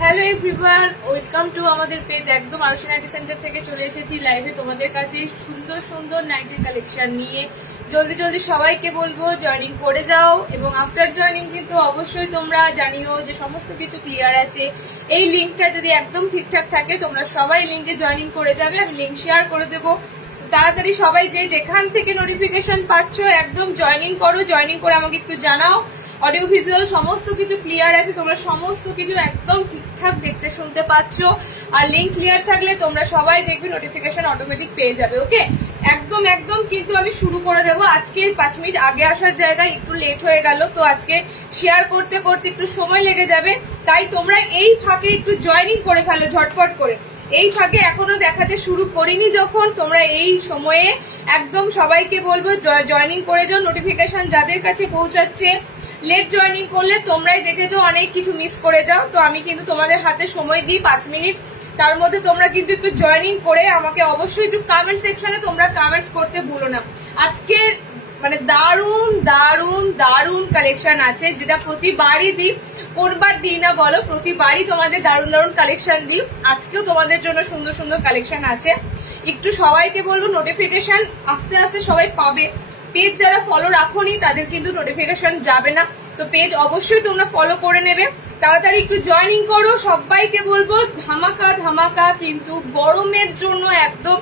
Hello everyone, welcome to আমাদের page. একদম আরশি nightie centre থেকে চলে এসেছি লাইভে তোমাদের কাছে সুন্দর সুন্দর নাইটির কালেকশন নিয়ে। জলদি জলদি সবাইকে বলবো জয়েনিং করে যাও, এবং আফটার জয়েনিং কিন্তু অবশ্যই তোমরা জানিও যে সমস্ত কিছু ক্লিয়ার আছে। এই লিঙ্কটা যদি একদম ঠিকঠাক থাকে তোমরা সবাই লিঙ্কে জয়েনিং করে যাবে। আমি লিঙ্ক শেয়ার করে দেবো, তাড়াতাড়ি সবাই যে যেখান থেকে নোটিফিকেশন পাচ্ছ একদম জয়েনিং করো। জয়েনিং করে আমাকে একটু জানাও অডিও ভিজুয়াল সমস্ত কিছু ক্লিয়ার আছে, তোমরা সমস্ত কিছু একদম ঠিকঠাক দেখতে শুনতে পাচ্ছ। আর লিঙ্ক ক্লিয়ার থাকলে তোমরা সবাই দেখবে নোটিফিকেশন অটোমেটিক পেয়ে যাবে। ওকে, একদম একদম কিন্তু আমি শুরু করে দেবো। আজকে 5 মিনিট আগে আসার জায়গায় একটু লেট হয়ে গেল, তো আজকে শেয়ার করতে করতে একটু সময় লেগে যাবে। তাই তোমরা এই ফাঁকে একটু জয়েনিং করে ফেলো ঝটপট করে। এই ফাঁকে এখনো দেখাতে শুরু করিনি যখন, তোমরা এই সময়ে একদম সবাইকে বলবো জয়েনিং করে যাও। নোটিফিকেশন যাদের কাছে পৌঁছাচ্ছে, লেট জয়েনিং করলে তোমরাই দেখেছো অনেক কিছু মিস করে যাও। তো আমি কিন্তু তোমাদের হাতে সময় দিই 5 মিনিট, তার মধ্যে তোমরা কিন্তু একটু জয়েনিং করে আমাকে অবশ্যই একটু কমেন্ট সেকশনে তোমরা কমেন্টস করতে ভুলো না। আজকে মানে দারুণ দারুণ দারুণ কালেকশন আছে, যেটা প্রতিবারই দিই। কোনবার দিই না বলো, প্রতিবারই তোমাদের দারুণ দারুণ কালেকশন দিই। আজকেও তোমাদের জন্য সুন্দর সুন্দর কালেকশন আছে। একটু সবাইকে বলবো নোটিফিকেশন আস্তে আস্তে সবাই পাবে। পেজ যারা ফলো রাখোনি তাদের কিন্তু নোটিফিকেশন যাবে না, তো পেজ অবশ্যই তোমরা ফলো করে নেবে। তাড়াতাড়ি একটু জয়েনিং করো। সবাইকে বলবো ধামাকা ধামাকা কিন্তু গরমের জন্য একদম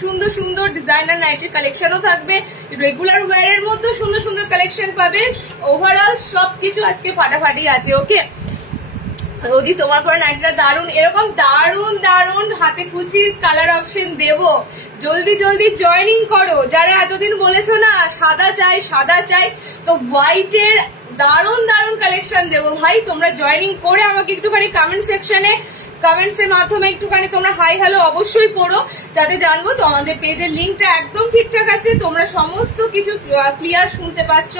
সুন্দর সুন্দর ডিজাইনার নাইটির কালেকশনও থাকবে। রেগুলার ওয়্যারের মধ্যে সুন্দর সুন্দর কালেকশন পাবে। ওভারঅল সবকিছু আজকে ফাটাফাটি আছে। ওকে, যদি তোমার পরে নাইটিটা দারুণ, এরকম দারুণ দারুণ হাতে কুচি কালার অপশন দেবো। জলদি জলদি জয়েনিং করো। যারা এতদিন বলেছো না সাদা চাই সাদা চাই, তো হোয়াইটের দারুণ দারুণ কালেকশন দেবো ভাই। তোমরা জয়েনিং করে আমাকে একটুখানি কমেন্ট সেকশনে কমেন্টসের মাধ্যমে একটুখানি তোমরা হাই হ্যালো অবশ্যই করো, যাতে জানবো তোমাদের পেজের লিঙ্কটা একদম ঠিকঠাক আছে, তোমরা সমস্ত কিছু ক্লিয়ার শুনতে পাচ্ছ,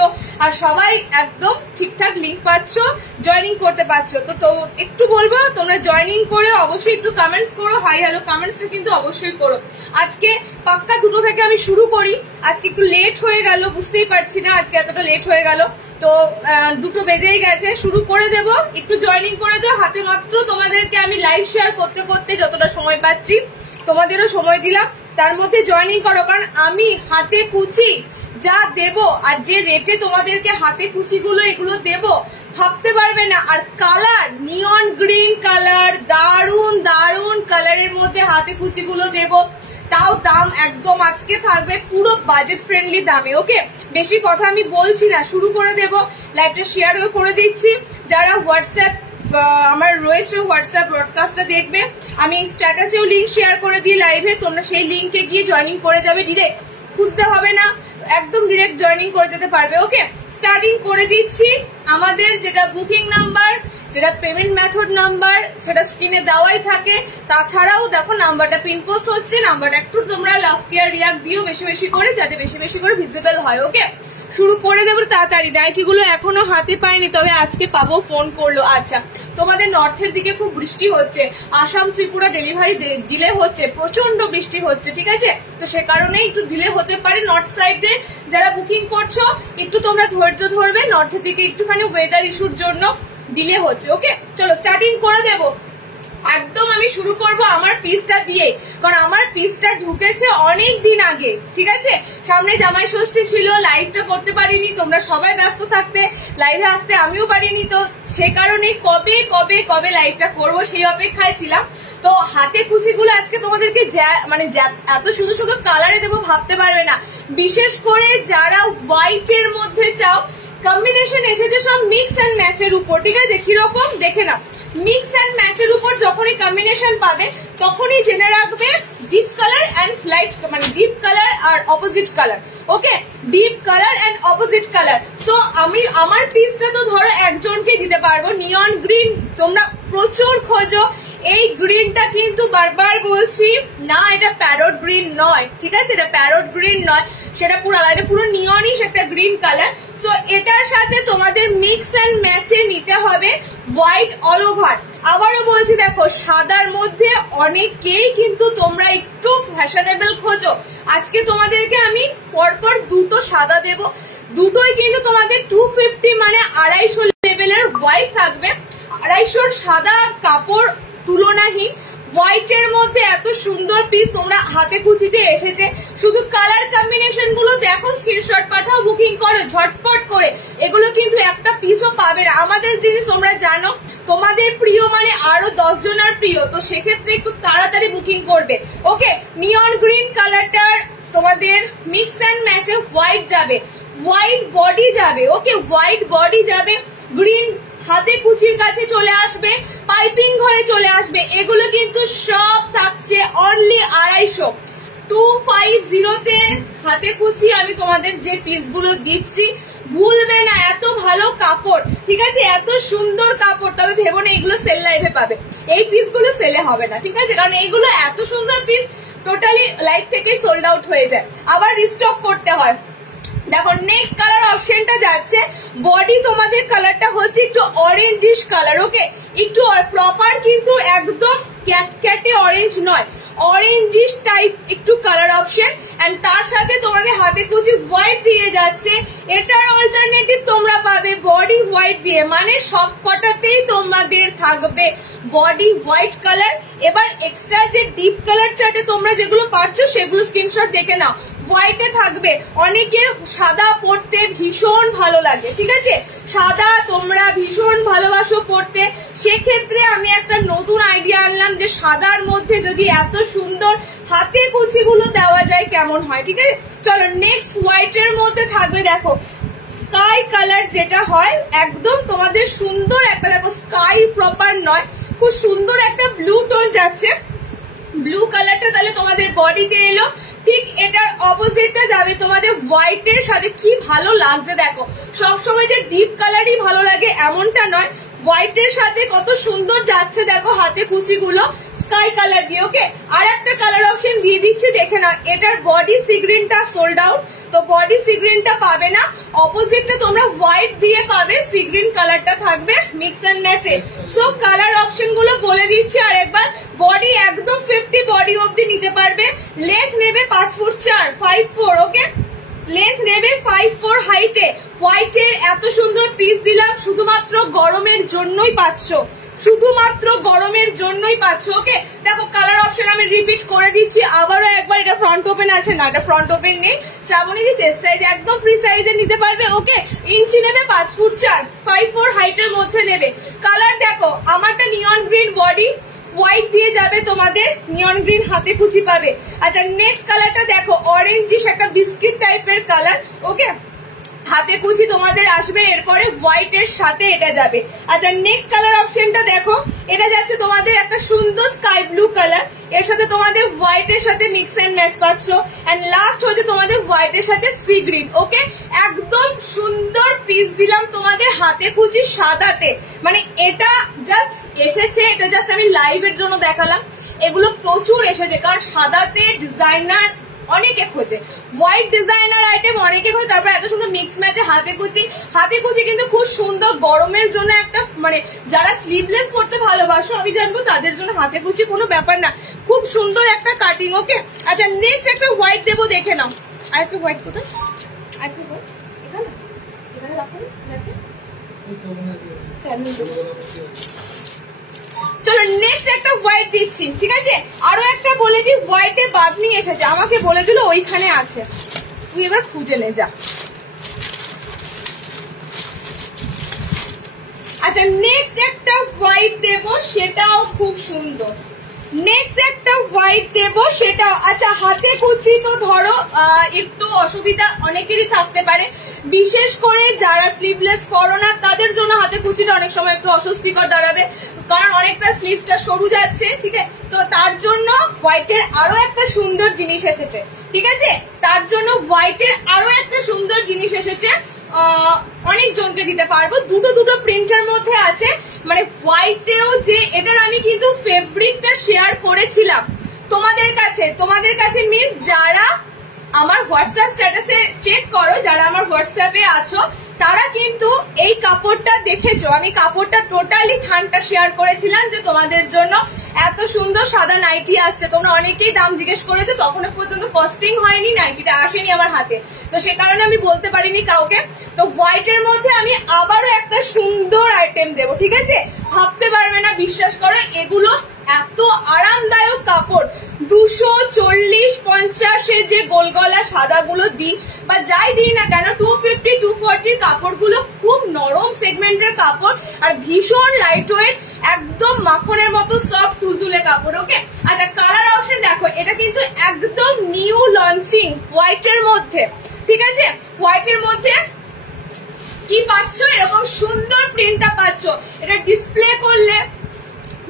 আর সবাই একদম ঠিকঠাক লিঙ্ক পাচ্ছ, জয়েনিং করতে পারছো। তো একটু বলবো তোমরা জয়েনিং করে অবশ্যই একটু কমেন্টস করো, হাই হ্যালো কমেন্টসটা কিন্তু অবশ্যই করো। আজকে পাক্কা 2টো থেকে আমি শুরু করি। আজকে একটু লেট হয়ে গেল, বুঝতেই পারছি না আজকে এতটা লেট হয়ে গেল, তো 2টো বেজেই গেছে। শুরু করে দেবো, একটু জয়েনিং করে দাও। হাতে মাত্র তোমাদেরকে আমি লাইভ শেয়ার করতে করতে যতটা সময় পাচ্ছি তোমাদেরও সময় দিলাম, তার মধ্যে জয়েনিং করো। কারণ আমি হাতে কুচি যা দেব আর যে রেটে তোমাদেরকে হাতে কুচিগুলো এগুলো দেব ভাবতে পারবে না। আর কালার নিয়ন গ্রিন কালার, দারুণ দারুণ কালারের মধ্যে হাতে কুচিগুলো দেব, তাও দাম একদম আজকে থাকবে পুরো বাজেট ফ্রেন্ডলি দামে। ওকে, বেশি কথা আমি বলছি না, শুরু করে দেব। লাইভটা শেয়ারও করে দিচ্ছি। যারা হোয়াটসঅ্যাপ আমার রয়েছে হোয়াটসঅ্যাপ ব্রডকাস্টটা দেখবে, আমি স্ট্যাটাসেও লিঙ্ক শেয়ার করে দিই লাইভে, তোমরা সেই লিঙ্কে গিয়ে জয়েনিং করে যাবে। ডিরেক্ট খুঁজতে হবে না, একদম ডিরেক্ট জয়েনিং করে যেতে পারবে। ওকে, স্টার্টিং করে দিচ্ছি। আমাদের যেটা বুকিং নাম্বার, যেটা পেমেন্ট মেথড নাম্বার, সেটা স্ক্রিনে দেওয়াই থাকে। তাছাড়াও দেখো নাম্বারটা পিন পোস্ট হচ্ছে, নাম্বারটা একটু তোমরা লাভ কেয়ার রিয়াক্ট দিও বেশি বেশি করে, যাতে বেশি বেশি করে ভিজিবল হয়। ওকে, শুরু করে দেবো তাড়াতাড়ি। নাইটিগুলো এখনো হাতে পাইনি, তবে আজকে পাবো, ফোন করলো। আচ্ছা, তোমাদের নর্থের দিকে খুব বৃষ্টি হচ্ছে, আসাম ত্রিপুরা ডেলিভারি ডিলে হচ্ছে, প্রচন্ড বৃষ্টি হচ্ছে, ঠিক আছে? তো সে কারণে একটু ডিলে হতে পারে। নর্থ সাইডে যারা বুকিং করছো একটু তোমরা ধৈর্য ধরবে, নর্থের দিকে একটুখানি ওয়েদার ইস্যুর জন্য ডিলে হচ্ছে। ওকে, চলো স্টার্টিং করে দেবো। একদম আমি শুরু করব আমার পিসটা দিয়ে, কারণ আমার পিসটা ঢুকেছে অনেক দিন আগে, ঠিক আছে? সামনে জামাই ষষ্ঠী ছিল, লাইভটা করতে পারিনি, তোমরা সবাই ব্যস্ত থাকতে লাইভে আসতে আমিও পারিনি, তো সে কারণে কবে কবে কবে লাইভটা করব সেই অপেক্ষায় ছিলাম। তো হাতে কুচিগুলো আজকে তোমাদেরকে মানে এত সুন্দর সুন্দর কালারে দেবো ভাবতে পারবে না। বিশেষ করে যারা হোয়াইটের মধ্যে চাও, কম্বিনেশন এসেছে সব মিক্স অ্যান্ড ম্যাচের উপর, ঠিক আছে? কিরকম দেখে নাও, মিক্স অ্যান্ড ম্যাচের উপর যখনই কম্বিনেশন পাবে তখনই জেনে রাখবে ডিপ কালার অ্যান্ড লাইট, মানে ডিপ কালার আর opposite colour. Okay, deep colour and opposite colour. তো আমি আমার পিসটা তো ধরো একজনকে দিতে পারবো। নিয়ন গ্রিন তোমরা প্রচুর খোঁজো, এই গ্রিনটা কিন্তু বারবার বলছি না, এটা প্যারট গ্রিন নয়, ঠিক আছে? এটা প্যারট গ্রিন নয়, সেটা পুরো আলাদা, পুরো নিয়নিশ একটা গ্রিন কালার। তো এটার সাথে তোমাদের মিক্স অ্যান্ড ম্যাচে নিতে হবে হোয়াইট অল ওভার। আবারও বলছি, দেখো সাদার মধ্যে অনেকেই কিন্তু তোমরা একটু ফ্যাশনেবল খোঁজো। আজকে তোমাদেরকে আমি পরপর 2টো সাদা দেব, দুটোই কিন্তু তোমাদের 250 মানে 250 লেভেলের হোয়াইট থাকবে। 250 সাদা কাপড় তুলনাহীন, হোয়াইটের মধ্যে এত সুন্দর পিস তোমরা হাতে কুচিতে এসেছে। শুধু কালার কম্বিনেশন গুলো দেখো, স্ক্রিনশট পাঠাও, বুকিং করো ঝটপট করে। এগুলো কিন্তু একটা পিসও পাবে না। আমাদের জিনিস তোমরা জানো, তোমাদের প্রিয় মানে আরো 10 জনের প্রিয়, তো সেক্ষেত্রে একটু তাড়াতাড়ি বুকিং করবে। ওকে, নিয়ন গ্রিন কালারটার তোমাদের মিক্স অ্যান্ড ম্যাচে হোয়াইট যাবে, হোয়াইট বডি যাবে। ওকে, হোয়াইট বডি যাবে, গ্রিন হাতে কুচির কাছে চলে আসবে, পাইপিং ঘরে চলে আসবে। এগুলো কিন্তু সব থাকছে অনলি 250। 250 হাতে কুচি আমি তোমাদের যে পিসগুলো দিচ্ছি, ভুলবে না। এত ভালো কাপড়, ঠিক আছে, এত সুন্দর কাপড়। তবে ভেবো না এগুলো সেল লাইভে পাবে, এই পিসগুলো সেলে হবে না, ঠিক আছে, কারণ এইগুলো এত সুন্দর পিস টোটালি লাইভ থেকে সোল্ড আউট হয়ে যায়, আবার রিস্টক করতে হয়। দেখো নেক্সট কালার অপশনটা যাচ্ছে, বডি তোমাদের কালারটা হচ্ছে একটু অরেঞ্জিশ কালার। ওকে, একটু প্রপার কিন্তু একদম ক্যাটক্যাটে অরেঞ্জ নয়, অরেঞ্জিশ টাইপ একটু কালার অপশন। এন্ড তার সাথে তোমাদের হাতে কুচি হোয়াইট দিয়ে যাচ্ছে। এটার অল্টারনেটিভ তোমরা পাবে বডি হোয়াইট দিয়ে, মানে সব কটাতেই তোমাদের থাকবে বডি হোয়াইট কালার। এবার এক্সট্রা যে ডিপ কালার চার্টে তোমরা যেগুলো পাচ্ছ সেগুলো স্ক্রিনশট দেখে নাও। হোয়াইটে থাকবে, অনেকের সাদা পরতে ভীষণ ভালো লাগে, ঠিক আছে, সাদা তোমরা ভীষণ ভালোবাসো পরতে। সেক্ষেত্রে আমি একটা নতুন আইডিয়া আনলাম যে সাদার মধ্যে যদি এত সুন্দর হাতে কুচিগুলো দেওয়া যায় কেমন হয়, ঠিক আছে। চলো নেক্সট হোয়াইটের মধ্যে থাকবে, দেখো স্কাই কালার যেটা হয়, একদম তোমাদের সুন্দর একটা, দেখো স্কাই প্রপার নয়, খুব সুন্দর একটা ব্লু টোন যাচ্ছে। ব্লু কালারটা তাহলে তোমাদের বডিতে এলো। ঠিক এটার অপোজিটটা যাবে তোমাদের হোয়াইটের সাথে। কি ভালো লাগছে দেখো, সবসময় যে ডিপ কালারই ভালো লাগে এমনটা নয়, হোয়াইটের সাথে কত সুন্দর যাচ্ছে দেখো হাতে কুচিগুলো স্কাই কালার দিয়ে। ওকে, আর একটা কালার অপশন দিয়ে দিচ্ছি, দেখে নাও। এটার বডি সি গ্রিনটা সোল্ড আউট, তো বডি সি গ্রিনটা পাবে না, অপোজিটটা তোমরা হোয়াইট দিয়ে পাবে, সি গ্রিন কালারটা থাকবে মিক্স এন্ড ম্যাচে। সো কালার অপশন গুলো বলে দিচ্ছি আর একবার। বডি একদম 50 বডি অব্দি নিতে পারবে, লেন্থ নেবে 5 ফুট 4, 5'4", ওকে, লেন্থ নেবে 5'4" হাইটে। হোয়াইটের এত সুন্দর পিস দিলাম, শুধুমাত্র গরমের জন্যই পাচ্ছ, শুধুমাত্র গরমের জন্যই পাচ্ছ। ওকে, দেখো কালার অপশন আমি রিপিট করে দিচ্ছি আবারও একবার। এটা ফ্রন্ট ওপেন আছে না, এটা ফ্রন্ট ওপেন নেই। শ্রাবণী দি চেস্ট সাইজ একদম ফ্রি সাইজে নিতে পারবে। ওকে, ইঞ্চি নেবে 5 ফুট 4, 5'4" হাইটের মধ্যে নেবে। কালার দেখো, আমারটা নিয়ন গ্রিন বডি, হোয়াইট দিয়ে যাবে তোমাদের, নিয়ন গ্রিন হাতে কুচি পাবে। আচ্ছা নেক্সট কালারটা দেখো, অরেঞ্জিশ একটা বিস্কিট টাইপের কালার। ওকে, হাতে কুচি তোমাদের আসবে, এরপরে হোয়াইট এর সাথে এটা যাবে। আচ্ছা নেক্সট কালার অপশনটা দেখো, এটা যাচ্ছে তোমাদের একটা সুন্দর স্কাই ব্লু কালার, এর সাথে তোমাদের হোয়াইট এর সাথে মিক্স এন্ড ম্যাচ পাচ্ছ। এন্ড লাস্ট হচ্ছে তোমাদের হোয়াইট এর সাথে সি গ্রিন। ওকে, একদম সুন্দর পিস দিলাম তোমাদের হাতে কুচি সাদাতে, মানে এটা জাস্ট এসেছে, এটা জাস্ট আমি লাইভের জন্য দেখালাম। এগুলো প্রচুর এসেছে, কারণ সাদাতে ডিজাইনার অনেকে খোঁজে, হোয়াইট ডিজাইনার আইটেম অনেকে খোঁজে, তারপর এত সুন্দর মিক্স ম্যাচে হাতে কুচি। হাতে কুচি কিন্তু খুব সুন্দর, গরমের জন্য একটা, মানে যারা স্লিভলেস পড়তে ভালোবাসো আমি জানবো তাদের জন্য হাতে কুচি কোনো ব্যাপার না, খুব সুন্দর একটা কাটিং। ওকে, আচ্ছা নেক্সট একটা হোয়াইট দেবো, দেখে নাও। আর একটা হোয়াইট কোথায়, আর একটা হোয়াইট এখানে, এখানে রাখো। চলো নেক্সট একটা হোয়াইট দিচ্ছি, ঠিক আছে। আরো একটা বলে দিই, হোয়াইটে বাদনি এসেছে, আমাকে বলে দিল ওইখানে আছে, তুই এবার খুঁজে নে যা। আচ্ছা নেক্সট একটা হোয়াইট দেবো, সেটাও খুব সুন্দর। নেক্সট একটা হোয়াইট দেবো, সেটাও, আচ্ছা হাতে কুচি তো ধরো একটু অসুবিধা অনেকেরই থাকতে পারে, বিশেষ করে যারা স্লিভলেস পরো না তাদের জন্য হাতে কুচিটা অনেক সময় একটু অস্বস্তিকর দাঁড়াবে, কারণ অনেকটা স্লিভসটা সরু যাচ্ছে, ঠিক আছে। তো তার জন্য হোয়াইটের আরো একটা সুন্দর জিনিস এসেছে, ঠিক আছে, তার জন্য হোয়াইটের আরো একটা সুন্দর জিনিস এসেছে, অনেক জনকে দিতে পারবো। দুটো দুটো প্রিন্টার মধ্যে আছে, মানে হোয়াইটেও যে এটার আমি কিন্তু ফেব্রিকটা শেয়ার করেছিলাম তোমাদের কাছে মিন্স যারা আমার হোয়াটসঅ্যাপ স্ট্যাটাসে চেক করো, যারা আমার হোয়াটসঅ্যাপে আছো তারা কিন্তু এই কাপড়টা দেখেছো। আমি কাপড়টা টোটালি থানটা শেয়ার করেছিলাম যে তোমাদের জন্য এত সুন্দর সাদা নাইটি আসছে। তোমরা অনেকেই দাম জিজ্ঞেস করেছো, তখনও পর্যন্ত কস্টিং হয়নি, নাইটিটা আসেনি আমার হাতে, তো সে কারণে আমি বলতে পারিনি কাউকে। তো হোয়াইটের মধ্যে আমি আবারও একটা সুন্দর আইটেম দেবো, ঠিক আছে? ভাবতে পারবে না, বিশ্বাস করো, এগুলো এত আরামদায়ক কাপড়। 240-50 যে গোলগলা সাদাগুলো দিই বা যাই দিই না কেন, 250-240 কাপড়গুলো খুব নরম সেগমেন্টের কাপড় আর ভীষণ লাইট ওয়েট, একদম মাখনের মতো সফট তুলতুলে কাপড়। ওকে, আচ্ছা কালার অপশন দেখো, এটা কিন্তু একদম নিউ লঞ্চিং হোয়াইটের মধ্যে, ঠিক আছে? হোয়াইটের মধ্যে কি পাচ্ছ? এরকম সুন্দর প্রিন্টটা পাচ্ছ। এটা ডিসপ্লে করলে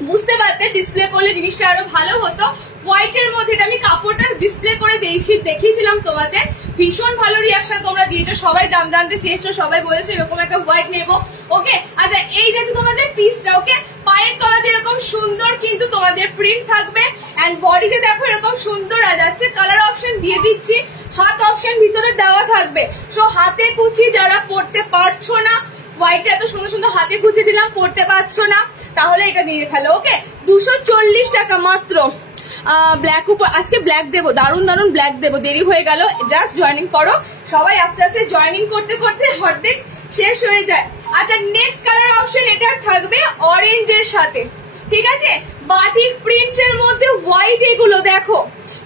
বুঝতে পারতে, ডিসপ্লে করলে জিনিসটা আরো ভালো হতো। হোয়াইটের মধ্যে এটা আমি কাপড়টা ডিসপ্লে করে দেখিয়েছিলাম তোমাদের, ভীষণ ভালো রিয়াকশন তোমরা দিয়েছো, সবাই দাম জানতে চেয়েছো, সবাই বলেছো এরকম একটা হোয়াইট নেবো। ওকে, আচ্ছা এই যে তোমাদের পিসটা, ওকে, পায়ের তলাতে এরকম সুন্দর কিন্তু তোমাদের প্রিন্ট থাকবে, এন্ড বডিতে দেখো এরকম সুন্দর যাচ্ছে। কালার অপশন দিয়ে দিচ্ছি, হাত অপশন ভিতরে দেওয়া থাকবে। সো হাতে কুচি যারা পড়তে পারছো না, হোয়াইটটা এত সুন্দর সুন্দর হাতে কুচি দিলাম, পড়তে পারছো না, তাহলে এটা দিয়ে ফেলো। ওকে, 240 টাকা মাত্র। ব্ল্যাক উপর আজকে ব্ল্যাক দেবো, দারুন দারুন ব্ল্যাক দেবো, দেরি হয়ে গেল, জাস্ট জয়েনিং করো। সবাই আস্তে আস্তে জয়েনিং করতে করতে অর্ধেক শেষ হয়ে যায়। আচ্ছা নেক্সট কালার অপশন এটা থাকবে অরেঞ্জের সাথে, ঠিক আছে? বাটিক প্রিন্টের মধ্যে হোয়াইট, এগুলো দেখো,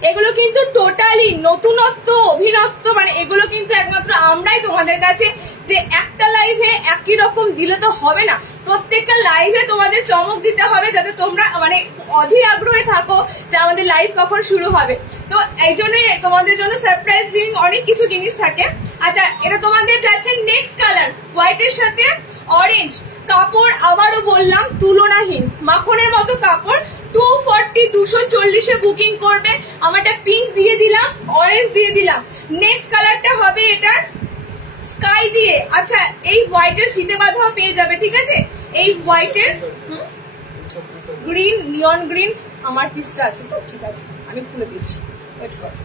এগুলো কিন্তু টোটালি নতুনত্ব, অভিনত্ব, মানে এগুলো কিন্তু একমাত্র আমরাই তোমাদের কাছে, যে একটা লাইভে একই রকম দিলে তো হবে না, প্রত্যেকটা লাইভে তোমাদের চমক দিতে হবে, যাতে তোমরা মানে অধীর আগ্রহে থাকো যে আমাদের লাইভ কখন শুরু হবে। তো এই জন্যই তোমাদের জন্য সারপ্রাইজ লিঙ্ক অনেক কিছু জিনিস থাকে। আচ্ছা এটা তোমাদের যাচ্ছে নেক্সট কালার, হোয়াইটের সাথে অরেঞ্জ। কাপড় আবারও বললাম তুলনাহীন, মাখনের মতো কাপড়। 240-240 বুকিং করবে। আমারটা পিঙ্ক দিয়ে দিলাম, অরেঞ্জ দিয়ে দিলাম। নেক্সট কালারটা হবে এটার স্কাই দিয়ে। আচ্ছা এই হোয়াইটের ফিতে বাঁধাও পেয়ে যাবে, ঠিক আছে? এই হোয়াইটের গ্রিন, নিয়ন গ্রিন আমার পিসটা আছে তো, ঠিক আছে আমি খুলে দিচ্ছি, ওয়েট করো।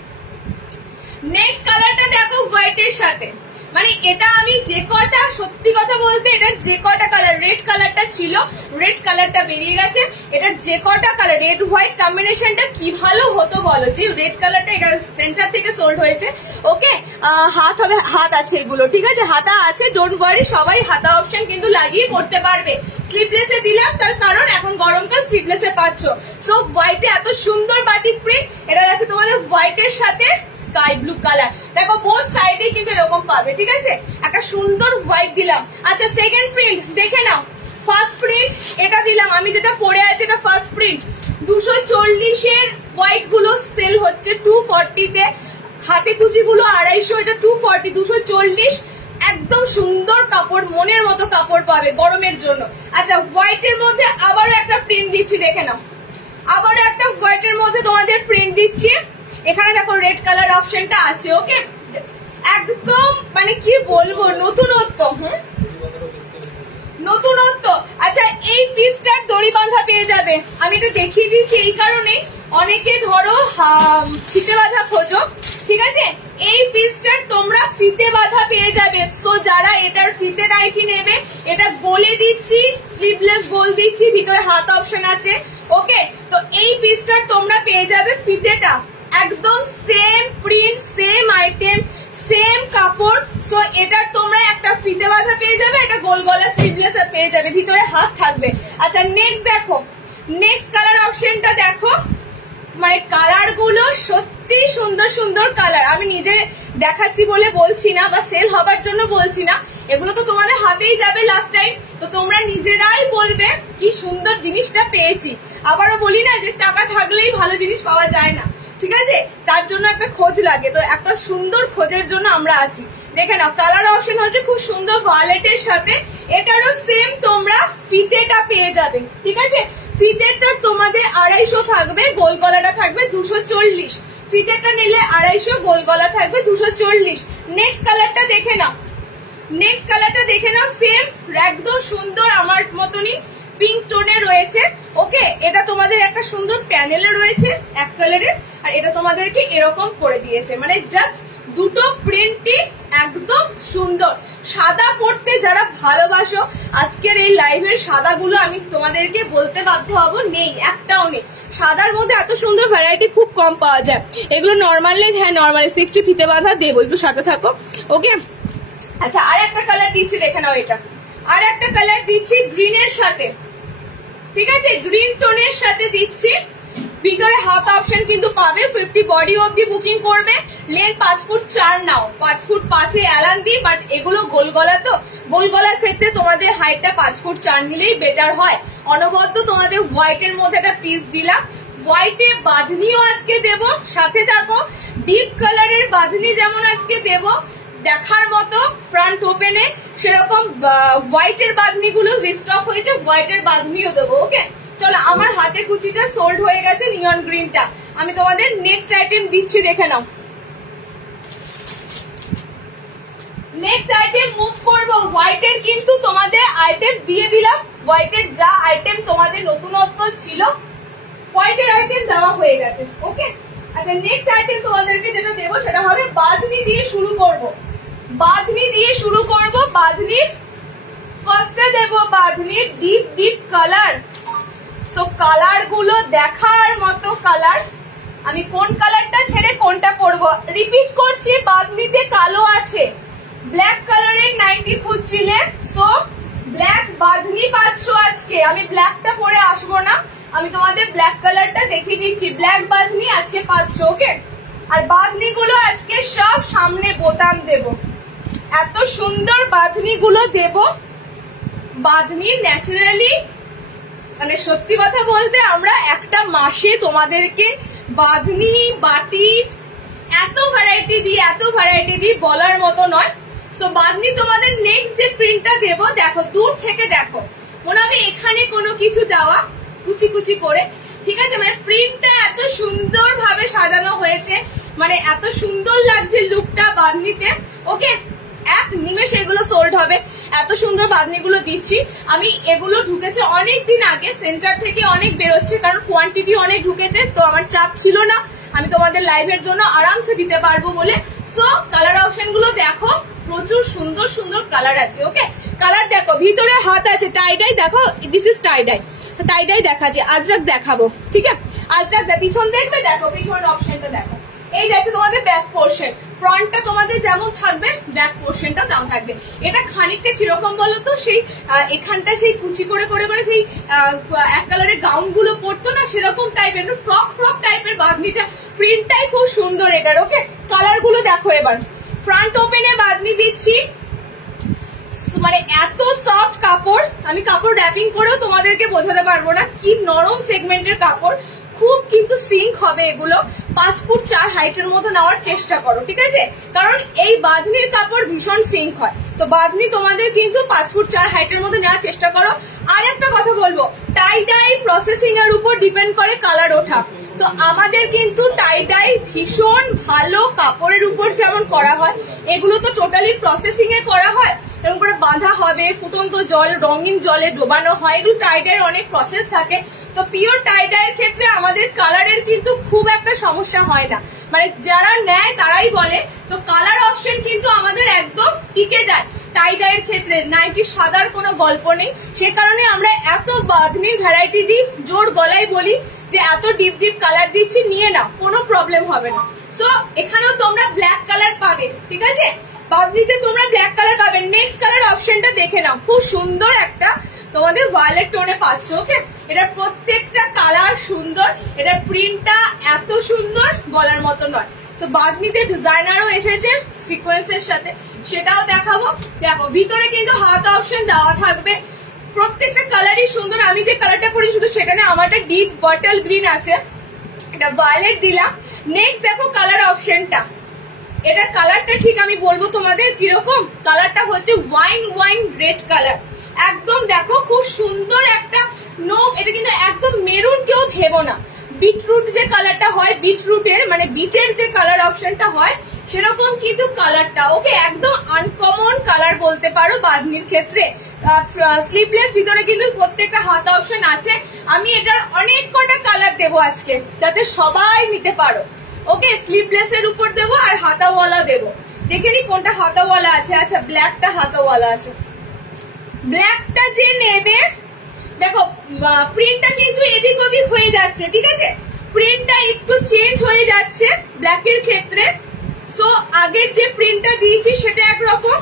নেক্সট কালারটা দেখো হোয়াইটের সাথে, মানে এটা আমি যে কটা, সত্যি কথা বলতে এটা যে কটা কালার, রেড কালারটা ছিল, রেড কালারটা বেরিয়ে গেছে, এটার যে কটা কালার, রেড হোয়াইট কম্বিনেশনটা কি ভালো হতো বলো, যে রেড কালারটা এটা সেন্টার থেকে সোল্ড হয়েছে। ওকে, হাত হবে, হাত আছে এগুলো, ঠিক আছে? হাতা আছে, ডোন্ট ওয়ারি, সবাই হাতা অপশন কিন্তু লাগিয়ে পড়তে পারবে। স্লিভলেসে দিলাম তার কারণ এখন গরমকাল, স্লিভলেসে পাচ্ছ। সো হোয়াইটে এত সুন্দর বাটিক প্রিন্ট, এটা আছে তোমাদের হোয়াইটের সাথে স্কাই ব্লু কালার। দেখো বোথ সাইডে কিন্তু এরকম পাবে, ঠিক আছে? একটা সুন্দর হোয়াইট দিলাম। আচ্ছা সেকেন্ড প্রিন্ট দেখে নাও, ফার্স্ট প্রিন্ট এটা দিলাম, আমি যেটা পরে আছে এটা ফার্স্ট প্রিন্ট। 240 হোয়াইট গুলো সেল হচ্ছে 240-তে, হাতে কুচি গুলো 250, এটা 240, 240, একদম সুন্দর কাপড়, মনের মতো কাপড় পাবে গরমের জন্য। আচ্ছা হোয়াইটের মধ্যে আবারও একটা প্রিন্ট দিচ্ছি, দেখে নাও, আবারও একটা হোয়াইটের মধ্যে তোমাদের প্রিন্ট দিচ্ছি। এখানে দেখো রেড কালার অপশনটা আছে। ওকে, একদম মানে কি বলবো, নতুনত্ব, নতুনত্ব। আচ্ছা এই পিসটার দড়ি বাঁধা পেয়ে যাবে, আমি এটা দেখিয়ে দিচ্ছি এই কারণে, অনেকে ধরো ফিতে বাঁধা খোঁজো, ঠিক আছে? এই পিসটার তোমরা ফিতে বাঁধা পেয়ে যাবে। সো যারা এটার ফিতে নাইটি নেবে, এটা গোলে দিচ্ছি, স্লিভলেস গোল দিচ্ছি, ভিতরে হাত অপশন আছে। ওকে, তো এই পিসটার তোমরা পেয়ে যাবে ফিতেটা একদম same print, same item, same কাপড়। সো এটার তোমরা একটা ফিতে বাঁধা পেয়ে যাবে, এটা গোল গলা স্লিভলেস পেয়ে যাবে, ভিতরে হাত থাকবে। আচ্ছা নেক্সট দেখো, নেক্সট কালার অপশনটা দেখো, মানে কালার গুলো সত্যি সুন্দর সুন্দর কালার, আমি নিজে দেখাচ্ছি বলে বলছি না বা সেল হবার জন্য বলছি না, এগুলো তো তোমাদের হাতেই যাবে লাস্ট টাইম, তো তোমরা নিজেরাই বলবে কি সুন্দর জিনিসটা পেয়েছি। আবারও বলি না যে টাকা থাকলেই ভালো জিনিস পাওয়া যায় না, ঠিক আছে? তার জন্য একটা খোঁজ লাগে, তো একটা সুন্দর খোঁজের জন্য আমরা আছি। দেখে নাও কালার অপশন হচ্ছে খুব সুন্দর ভায়োলেটের সাথে, এটারও সেম তোমরা ফিতেটা পেয়ে যাবে, ঠিক আছে? ফিতেটা তোমাদের 250 থাকবে, গোল গলাটা থাকবে 240, ফিতেটা নিলে 250, গোল গলা থাকবে 240। নেক্সট কালারটা দেখে নাও, নেক্সট কালারটা দেখে নাও, সেম একদম সুন্দর আমার মতনই পিঙ্ক টোনে রয়েছে। ওকে, এটা তোমাদের একটা সুন্দর প্যানেলে রয়েছে এক কালারের, আর এটা তোমাদেরকে এরকম করে দিয়েছে, মানে জাস্ট দুটো প্রিন্টই একদম সুন্দর। সাদা পড়তে যারা ভালোবাসো, আজকের এই লাইভের সাদাগুলো আমি তোমাদেরকে বলতে বাধ্য হব, নেই, একটাও নেই। সাদার মধ্যে এত সুন্দর ভ্যারাইটি খুব কম পাওয়া যায়। এগুলো নর্মাল লেন্থ, হ্যাঁ নর্মাল 60 ফিতে বাঁধা দেবো, একটু সাথে থাকো। ওকে, আচ্ছা আর একটা কালার দিচ্ছি, দেখে নাও। এটা আর একটা কালার দিচ্ছি গ্রিনের সাথে, ঠিক আছে, গ্রিন টোনের সাথে দিচ্ছি। ভিতরে হাত অপশন কিন্তু পাবে, 50 বডি অবধি বুকিং করবে। লেন্থ 5 ফুট 4 নাও, 5 ফুট 5 এলান দিই, বাট এগুলো গোল গলা, তো গোল গলার ক্ষেত্রে তোমাদের হাইটটা 5 ফুট 4 নিলেই বেটার হয়। অনবদ্য তোমাদের হোয়াইটের মধ্যে একটা পিস দিলাম, হোয়াইটে বাঁধনিও আজকে দেব, সাথে থাকো। ডিপ কালারের বাঁধনি যেমন আজকে দেব দেখার মতো ফ্রন্ট ওপেনে, সেরকম হোয়াইটের বাঁধনি গুলো রিস্টক হয়েছে, হোয়াইটের বাঁধনিও দেবো। ওকে, চলো, আমার হাতে কুচিটা সোল্ড হয়ে গেছে নিয়ন গ্রিনটা, আমি তোমাদের নেক্সট আইটেম দিচ্ছি, দেখে নাও। নেক্সট আইটেম মুভ করবো, হোয়াইটের কিন্তু তোমাদের আইটেম দিয়ে দিলাম, হোয়াইটের যা আইটেম তোমাদের নতুনত্ব ছিল হোয়াইটের আইটেম দেওয়া হয়ে গেছে। ওকে, আচ্ছা নেক্সট আইটেম তোমাদেরকে যেটা দেবো সেটা হবে বাঁধনি দিয়ে শুরু করব, বাঁধনি দিয়ে শুরু করব। বাঁধনির ফার্স্টে দেব বাঁধনির ডিপ ডিপ কালার। তো কালার গুলো দেখার মতো কালার, আমি কোন কালারটা ছেড়ে কোনটা পরবো রিপিট করছি। বাঁধনিতে কালো আছে, ব্ল্যাক কালারের নাইটি খুঁজছিলে, সো ব্ল্যাক বাঁধনি পাচ্ছ আজকে। আমি ব্ল্যাকটা পরে আসবো না, আমি তোমাদের ব্ল্যাক কালারটা দেখিয়ে দিচ্ছি, ব্ল্যাক বাঁধনি আজকে পাচ্ছ। ওকে, আর বাঁধনি গুলো আজকে সব সামনে বোতাম দেব, এত সুন্দর বাঁধনি গুলো দেব। বাঁধনি ন্যাচারালি, মানে সত্যি কথা বলতে আমরা একটা মাসে তোমাদেরকে বাঁধনি বাটি এত ভ্যারাইটি দিই বলার মতো নয়। সো বাঁধনি তোমাদের নেক্সট যে প্রিন্টটা দেব, দেখো দূর থেকে দেখো, মনে হবে এখানে কোনো কিছু দেওয়া কুচি কুচি করে, ঠিক আছে, মানে প্রিন্টটা এত সুন্দর ভাবে সাজানো হয়েছে, মানে এত সুন্দর লাগছে লুকটা বাঁধনিতে। ওকে, এক নিমেষে এগুলো সোল্ড হবে, এত সুন্দর বাঁধনিগুলো দিচ্ছি আমি। এগুলো ঢুকেছে অনেক দিন আগে, সেন্টার থেকে অনেক বেরোচ্ছে, কারণ কোয়ান্টিটি অনেক ঢুকেছে, তো আমার চাপ ছিল না, আমি তোমাদের লাইভের জন্য আরামসে দিতে পারবো বলে। সো কালার অপশন গুলো দেখো, প্রচুর সুন্দর সুন্দর কালার আছে। ওকে, কালার দেখো, ভিতরে হাত আছে, টাইডাই দেখো, দিস ইজ টাইডাই, টাইডাই দেখাচ্ছে, আজরাক দেখাবো, ঠিক আছে, আজরাক পিছন দেখবে, দেখো পিছনের অপশনটা দেখো। এই যাচ্ছে তোমাদের ব্যাক পোর্শন, ফ্রন্টটা তোমাদের যেমন থাকবে ব্যাক পোর্শনটা দাম থাকবে। এটা খানিকটা কিরকম বলতো, সেই এখানটা সেই কুচি করে করে করে সেই এক কালারের গাউন গুলো পরতো না, সেরকম টাইপের ফ্রক ফ্রক টাইপের বাঁধনিটা, প্রিন্টটাই খুব সুন্দর এটার। ওকে, কালার গুলো দেখো। এবার ফ্রন্ট ওপেনে বাঁধনি দিচ্ছি, মানে এত সফট কাপড়, আমি কাপড় র্যাপিং করেও তোমাদেরকে বোঝাতে পারবো না কি নরম সেগমেন্টের কাপড়, খুব কিন্তু সিঙ্ক হবে এগুলো। 5 ফুট 4 হাইটের মতো নেওয়ার চেষ্টা করো, ঠিক আছে, কারণ এই বাঁধনির কাপড় ভীষণ সিঙ্ক হয়, তো বাঁধনি তোমাদের কিন্তু 5 ফুট 4 হাইটের মধ্যে নেওয়ার চেষ্টা করো। আর একটা কথা বলবো, টাই ডাই প্রসেসিং এর উপর ডিপেন্ড করে কালার ওঠা, তো আমাদের কিন্তু টাই ডাই ভীষণ ভালো কাপড়ের উপর যেমন করা হয়, এগুলো তো টোটালি প্রসেসিং এ করা হয়, এরকম করে বাঁধা হবে, ফুটন্ত জল রঙিন জলে ডোবানো হয়, এগুলো টাই ডাইয়ের অনেক প্রসেস থাকে। তো পিওর টাই ডাইয়ের ক্ষেত্রে আমাদের কালারের কিন্তু খুব একটা সমস্যা হয় না, মানে যারা নেয় তারাই বলে, তো কালার অপশন কিন্তু আমাদের একদম টিকে যায় টাই ডাইয়ের ক্ষেত্রে। নাইটি সাদার কোনো গল্প নেই, সে কারণে আমরা এত বাঁধনির ভ্যারাইটি দিই, জোর গলায় বলি যে এত ডিপ ডিপ কালার দিচ্ছি, নিয়ে নাও, কোনো প্রবলেম হবে না। সো এখানেও তোমরা ব্ল্যাক কালার পাবে, ঠিক আছে, বাঁধনিতে তোমরা ব্ল্যাক কালার পাবে। নেক্সট কালার অপশনটা দেখে নাও, খুব সুন্দর একটা তোমাদের ভায়োলেট টোনে পাচ্ছ। ওকে, এটার প্রত্যেকটা কালার সুন্দর, এটার প্রিন্টটা এত সুন্দর বলার মতো নয়। তো বাঁধনিতে ডিজাইনারও এসেছে সিকোয়েন্সের সাথে, সেটাও দেখাবো। দেখো ভিতরে কিন্তু হাত অপশন দেওয়া থাকবে, প্রত্যেকটা কালারই সুন্দর। আমি যে কালারটা পরি শুধু সেখানে আমারটা ডিপ বটল গ্রিন আছে, এটা ভায়োলেট দিলাম। নেক্সট দেখো কালার অপশনটা, এটার কালারটা ঠিক আমি বলবো তোমাদের কিরকম, কালারটা হচ্ছে ওয়াইন ওয়াইন রেড কালার, একদম দেখো খুব সুন্দর একটা নোক। এটা কিন্তু একদম মেরুন কেউ ভেবো না, বিটরুট যে কালারটা হয়, বিটরুটের মানে বিটের যে কালার অপশনটা হয় সেরকম কিন্তু কালারটা। ওকে, একদম আনকমন কালার বলতে পারো বাঁধনির ক্ষেত্রে। স্লিভলেস ভিতরে কিন্তু প্রত্যেকটা হাত অপশন আছে। আমি এটার অনেক কটা কালার দেবো আজকে যাতে সবাই নিতে পারো। ওকে, স্লিভলেস এর উপর দেবো আর হাতাওয়ালা দেবো, দেখে নি কোনটা হাতাওয়ালা আছে। আচ্ছা ব্ল্যাকটা হাতাওয়ালা আছে, ব্ল্যাকটা যে নেবে দেখো প্রিন্টটা কিন্তু এদিক ওদিক হয়ে যাচ্ছে, ঠিক আছে, প্রিন্টটা একটু চেঞ্জ হয়ে যাচ্ছে ব্ল্যাকের ক্ষেত্রে। সো আগের যে প্রিন্টটা দিয়েছি সেটা একরকম,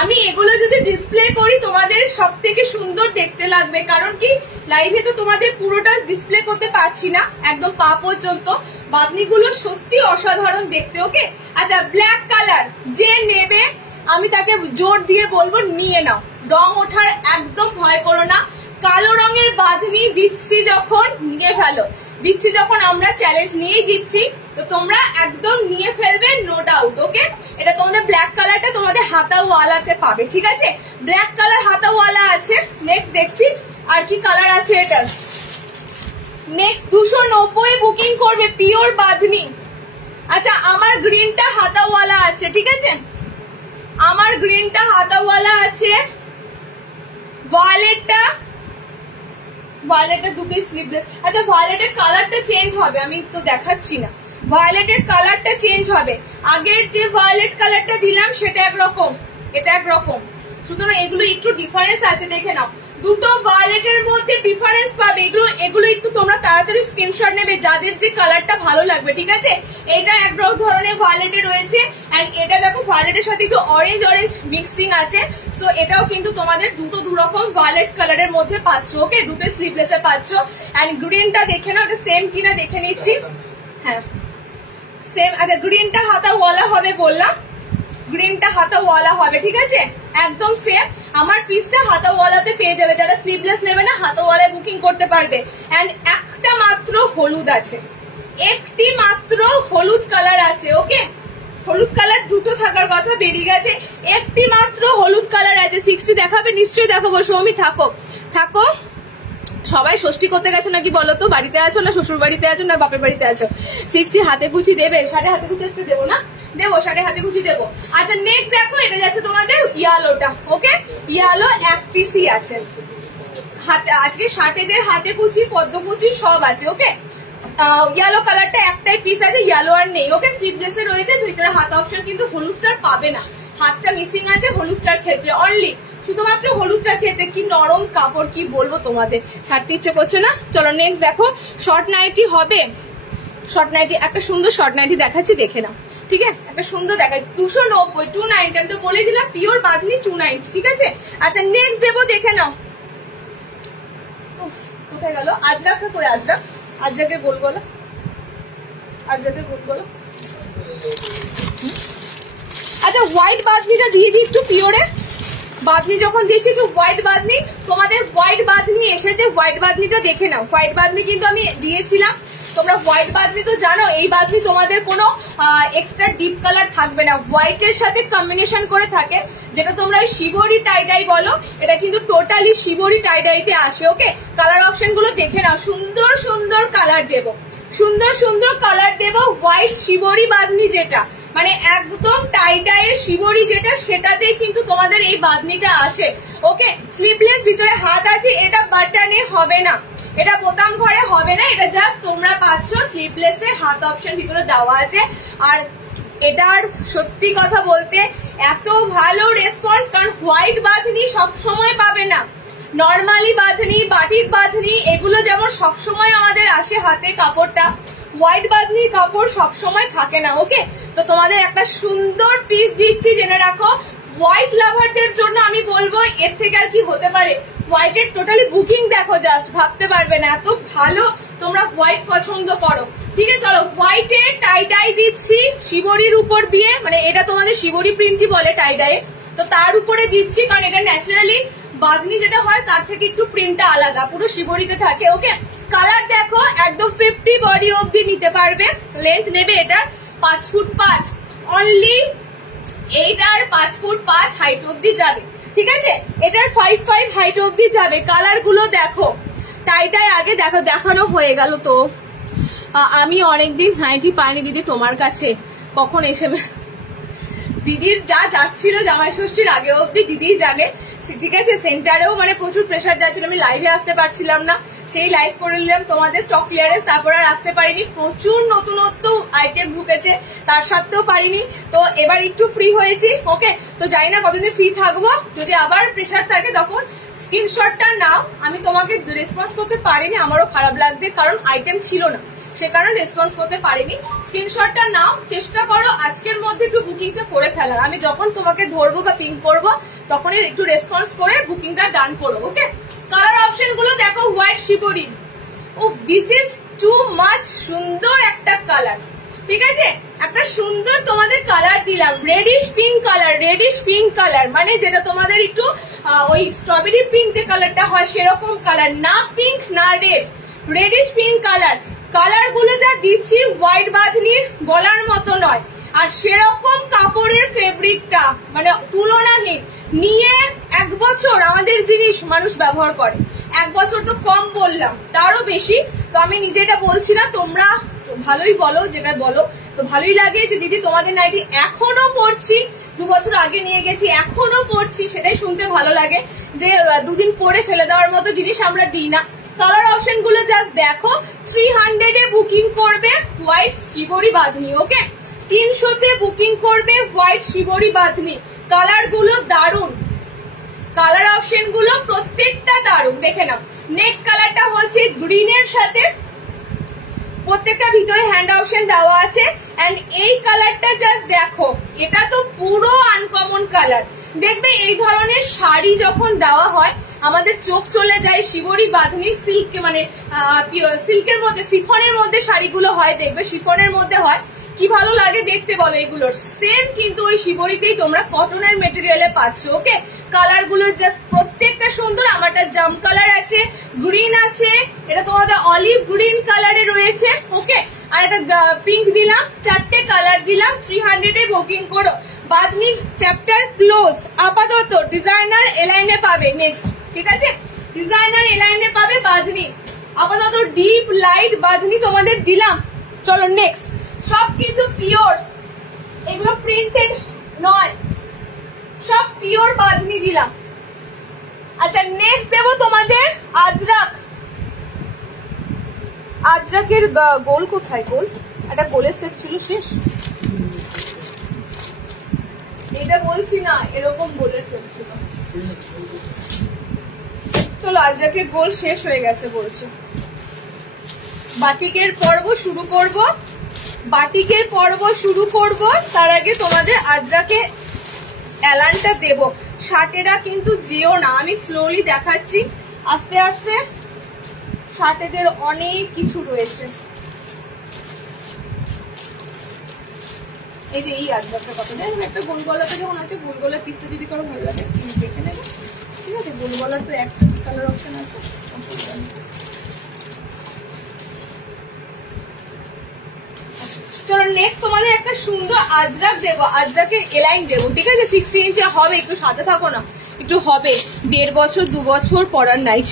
আমি এগুলো যদি ডিসপ্লে করি তোমাদের সব থেকে সুন্দর দেখতে লাগবে, কারণ কি লাইভে তো তোমাদের পুরোটা ডিসপ্লে করতে পারছি না একদম পা পর্যন্ত। বাঁধনিগুলো সত্যি অসাধারণ দেখতে। ওকে আচ্ছা ব্ল্যাক কালার যে নেবে আমি তাকে জোর দিয়ে বলবো নিয়ে নাও, রং ওঠার একদম ভয় করো না। কালো রঙের বাঁধনি দিচ্ছি যখন নিয়ে ফেলো, দিচ্ছি যখন আমরা চ্যালেঞ্জ নিয়েই দিচ্ছি, তো তোমরা একদম নিয়ে ফেলবে নো ডাউট। ওকে এটা তোমাদের ব্ল্যাক কালারটা তোমাদের হাতাওয়ালাতে পাবে, ঠিক আছে, ব্ল্যাক কালার হাতাওয়ালা আছে। নেক্সট দেখছি আর কি কালার আছে এটার। নেক্সট 290 বুকিং করবে পিওর বাঁধনি। আচ্ছা আমার গ্রিনটা হাতাওয়ালা আছে, ঠিক আছে, আমার গ্রিনটা হাতাওয়ালা আছে। ভায়োলেটটা দুটোই স্লিভলেস। আচ্ছা ভায়োলেটের কালারটা চেঞ্জ হবে, আমি তো দেখাচ্ছি না, ভায়োলেটের কালারটা চেঞ্জ হবে। আগের যে ভায়োলেট কালারটা দিলাম সেটা একরকম, এটা একরকম, সুতরাং এগুলো একটু ডিফারেন্স আছে, দেখে নাও। দুটো ভায়োলেটের মধ্যে ডিফারেন্স পাবে, এগুলো একটু তোমরা তাড়াতাড়ি স্ক্রিনশট নেবে যাদের যে কালারটা ভালো লাগবে, ঠিক আছে। এটা এক ধরনের ভায়োলেটে রয়েছে, এন্ড এটা দেখো ভায়োলেটের সাথে একটু অরেঞ্জ অরেঞ্জ মিক্সিং আছে। সো এটাও কিন্তু তোমাদের দু রকম ভায়োলেট কালারের মধ্যে পাচ্ছ। ওকে দুটো স্লিভলেসে পাচ্ছ। এন্ড গ্রিনটা দেখে নাও, এটা সেম কিনা দেখে নিচ্ছি। হ্যাঁ সেম। আচ্ছা গ্রিনটা হাতাওয়ালা হবে বললাম, গ্রিনটা হাতাওয়ালা হবে, ঠিক আছে, একদম সেম। আমার পিসটা হাতাওয়ালাতে পেয়ে যাবে, যারা স্লিভলেস নেবে না হাতাওয়ালায় বুকিং করতে পারবে। এন্ড একটা মাত্র হলুদ আছে, একটি মাত্র হলুদ কালার আছে। ওকে হলুদ কালার দুটো থাকার কথা, বেরিয়ে গেছে, একটি মাত্র হলুদ কালার আছে। 60 দেখাবে নিশ্চয়ই দেখাবো। সৌমি থাকো থাকো, সবাই ষষ্ঠী করতে গেছো নাকি বলো তো? বাড়িতে আছো না শ্বশুর বাড়িতে আছো না বাপের বাড়িতে আছো? 60 হাতে গুছি দেবে, সাড়ে হাতে গুছি আসতে দেবো না? দেবো, সাড়ে হাতে গুছি দেবো। আচ্ছা নেক্সট দেখো এটা যাচ্ছে তোমাদের ইয়ালোটা। ওকে ইয়ালো এক পিসই আছে হাতে, আজকে ষাটেদের হাতে কুচি পদ্ম কুচি সব আছে। ওকে ইয়েলো কালারটা একটাই পিস আছে, ইয়েলো আর নেই। ওকে স্লিভলেসে রয়েছে, ভিতরে হাত অপশন কিন্তু হলুদটার পাবে না, হাতটা মিসিং আছে হলুদটার ক্ষেত্রে অনলি, শুধুমাত্র হলুদটার ক্ষেত্রে। কি নরম কাপড় কি বলবো তোমাদের, ছাড়তে ইচ্ছে করছে না। চলো নেক্সট দেখো শর্ট নাইটি হবে, শর্ট নাইটি একটা সুন্দর শর্ট নাইটি দেখাচ্ছি, দেখে নাও, ঠিক আছে, একটা সুন্দর দেখায় 290 290, আমি তো বলে দিলাম পিওর বাঁধনি 290, ঠিক আছে। আচ্ছা নেক্সট দেবো, দেখে নাও। কোথায় গেল আজরাকটা? কই আজরাক? আজরাকে গোল গলা, আজরাকে গোল গলা। আচ্ছা হোয়াইট বাঁধনিটা দিয়ে দিই একটু, পিওরে বাঁধনি যখন দিয়েছি একটু হোয়াইট বাঁধনি, তোমাদের হোয়াইট বাঁধনি এসেছে, হোয়াইট বাঁধনিটা দেখে নাও। হোয়াইট বাঁধনি কিন্তু আমি দিয়েছিলাম, তোমরা হোয়াইট বাঁধনি তো জানো, এই বাঁধনি তোমাদের কোনো এক্সট্রা ডিপ কালার থাকবে না, হোয়াইটের সাথে কম্বিনেশন করে থাকে, যেটা তোমরা শিবরি টাইডাই বলো, এটা কিন্তু টোটালি শিবরি টাইডাইতে আসে। ওকে কালার অপশন গুলো দেখে নাও, সুন্দর সুন্দর কালার দেবো, সুন্দর সুন্দর কালার দেবো। হোয়াইট শিবরি বাঁধনি যেটা মানে একদম টাইডাইয়ের শিবরি যেটা, সেটাতেই কিন্তু তোমাদের এই বাঁধনিটা আসে। ওকে স্লিভলেস ভিতরে হাত আছে, এটা বাটনে হবে না, এটা বোতাম ঘরে হবে না, এটা জাস্ট তোমরা পাচ্ছ স্লিভলেসে হাত অপশন ভিতরে দেওয়া আছে। আর এটার সত্যি কথা বলতে এত ভালো রেসপন্স, কারণ হোয়াইট বাঁধনি সবসময় পাবে না, নর্মালি বাঁধনি বাটিক বাঁধনি এগুলো যেমন সবসময় আমাদের আসে হাতে কাপড়টা, হোয়াইট বাঁধনির কাপড় সবসময় থাকে না। ওকে তো তোমাদের একটা সুন্দর পিস দিচ্ছি, জেনে রাখো। হোয়াইট লাভারদের জন্য আমি বলবো এর থেকে আর কি হতে পারে, হোয়াইটের টোটালি বুকিং দেখো, জাস্ট ভাবতে পারবে না এত ভালো তোমরা হোয়াইট পছন্দ করো। ঠিক আছে চলো হোয়াইটের টাইডাই দিচ্ছি শিবরির উপর দিয়ে, মানে এটা তোমাদের শিবরি প্রিন্টই বলে টাইডাই, তো তার উপরে দিচ্ছি, কারণ এটা ন্যাচারালি বাঁধনি যেটা হয় তার থেকে একটু প্রিন্টটা আলাদা, পুরো শিবরিতে থাকে। ওকে কালার দেখো একদম 50 বডি অবধি নিতে পারবে, লেন্থ নেবে এটার 5 ফুট 5, অনলি এইটার 5 ফুট 5 হাইট অবধি যাবে। ঠিক আছে এটার 5.5 হাইট অবধি যাবে। কালার গুলো দেখো, টাইটাই আগে দেখো দেখানো হয়ে গেল। তো আমি অনেকদিন নাইটি পাইনি দিদি তোমার কাছে, কখন এসে দিদির যা যাচ্ছিল জামাই ষষ্ঠীর আগে অব্দি দিদি জানে, ঠিক আছে। সেন্টারেও মানে প্রচুর প্রেশার যাচ্ছিল, আমি লাইভে আসতে পারছিলাম না, সেই লাইভ করে নিলাম তোমাদের স্টক ক্লিয়ারেন্স, তারপর আর আসতে পারিনি। প্রচুর নতুনত্ব আইটেম ঢুকেছে, তার সত্ত্বেও পারিনি। তো এবার একটু ফ্রি হয়েছি, ওকে। তো জানি না কতদিন ফ্রি থাকবো, যদি আবার প্রেশার থাকে তখন স্ক্রিনশটটা নাও। আমি তোমাকে রেসপন্স করতে পারিনি, আমারও খারাপ লাগছে, কারণ আইটেম ছিল না, সে কারণে রেসপন্স করতে পারিনি। স্ক্রিনশটটা নাও, চেষ্টা করো আজকের মধ্যে একটু বুকিংটা করে ফেলার। আমি যখন তোমাকে ধরবো বা পিং করবো তখনই একটু রেসপন্স করে বুকিংটা ডান করো, ওকে। কালার অপশন গুলো দেখো, হোয়াইট শিবরি, উফ দিস ইজ টু মাচ সুন্দর একটা কালার, ঠিক আছে। একটা সুন্দর তোমাদের কালার দিলাম, radish pink colour, radish pink colour, মানে যেটা তোমাদের একটু ওই স্ট্রবেরি পিঙ্ক যে কালারটা হয় সেরকম কালার, না পিঙ্ক না red, radish pink colour. Colour গুলো যা দিচ্ছি হোয়াইট বাঁধনির বলার মতো নয়, আর সেরকম কাপড়ের ফেব্রিকটা মানে তুলনাহীন। নিয়ে 1 বছর আমাদের জিনিস মানুষ ব্যবহার করে, 1 বছর তো কম বললাম, তারও বেশি। তো আমি নিজেটা বলছি না, তোমরা ভালোই বলো, যেটা বলো তো ভালোই লাগে যে দিদি তোমাদের নাইটি এখনো পরছি, 2 বছর আগে নিয়ে গেছি এখনো পরছি, সেটাই শুনতে ভালো লাগে যে 2 দিন পরে ফেলে দেওয়ার মতো জিনিস আমরা দিই না। কালার অপশন গুলো জাস্ট দেখো, 300 এ বুকিং করবে হোয়াইট শিবরি বাঁধনি, ওকে। 300 বুকিং করবে হোয়াইট শিবরি বাঁধনি। কালার গুলো দারুন, কালার অপশন গুলো প্রত্যেকটা দারুন, দেখে নাও। নেক্সট কালারটা হচ্ছে গ্রিনের সাথে, প্রত্যেকটা ভিতরে হ্যান্ড অপশন দেওয়া আছে। এন্ড এই কালারটা জাস্ট দেখো, এটা তো পুরো আনকমন কালার। দেখবে এই ধরনের শাড়ি যখন দেওয়া হয় আমাদের চোখ চলে যায় শিবরি বাঁধনি সিল্ক, মানে সিল্কের মধ্যে, শিফনের মধ্যে শাড়িগুলো হয়, দেখবে শিফনের মধ্যে হয়, কি ভালো লাগে দেখতে বলো। এগুলোর সেম কিন্তু ওই শিবরিতেই তোমরা কটনের মেটেরিয়ালে পাচ্ছ, ওকে। কালার গুলো জাস্ট প্রত্যেকটা সুন্দর। আমারটা জাম কালার আছে, গ্রিন আছে, এটা তোমাদের অলিভ গ্রিন কালারে রয়েছে, ওকে। আর একটা পিঙ্ক দিলাম, 4টে কালার দিলাম। 300 এ বুকিং করো। বাঁধনি চ্যাপ্টার ক্লোজ, আপাতত ডিজাইনার এলাইনে পাবে নেক্সট, ঠিক আছে। ডিজাইনার এলাইনে পাবে বাঁধনি, আপাতত ডিপ লাইট বাঁধনি তোমাদের দিলাম। চলো নেক্সট, সব কিন্তু পিওর, এগুলো প্রিন্টেড নয়, সব পিওর বাঁধনি দিলাম। আচ্ছা নেক্সট দেবো তোমাদের আজরাক। আজরাকের গোল কোথায়? গোল একটা গোলের সেট ছিল, শেষ। এটা বলছি না, এরকম গোলের সেট ছিল। চলো আজরাকের গোল শেষ হয়ে গেছে বলছে। বাটিকের পর্ব শুরু করব, বাটিকের পর্ব শুরু করব, তার আগে তোমাদের আজরাকে এলানটা দেব। শার্টেরা কিন্তু যেও না, আমি স্লোলি দেখাচ্ছি আস্তে আস্তে। শার্টেদের অনেক কিছু রয়েছে। এই যে এই আজরাকটা কত, যাই হোক একটা গোল গলাতে যখন আছে, গোল গলার পিসটা যদি কারো ভালো লাগে দেখে নেবে, ঠিক আছে। গোল গলার তো একটা কালার অপশন আছে। চলো নেক্সট তোমাদের একটা সুন্দর আজরাক দেবো, আজরাকের এলাইন দেবো, ঠিক আছে। 60 ইঞ্চি হবে, একটু সাথে থাকো না, একটু হবে। 1.5 বছর 2 বছর পরার নাইট।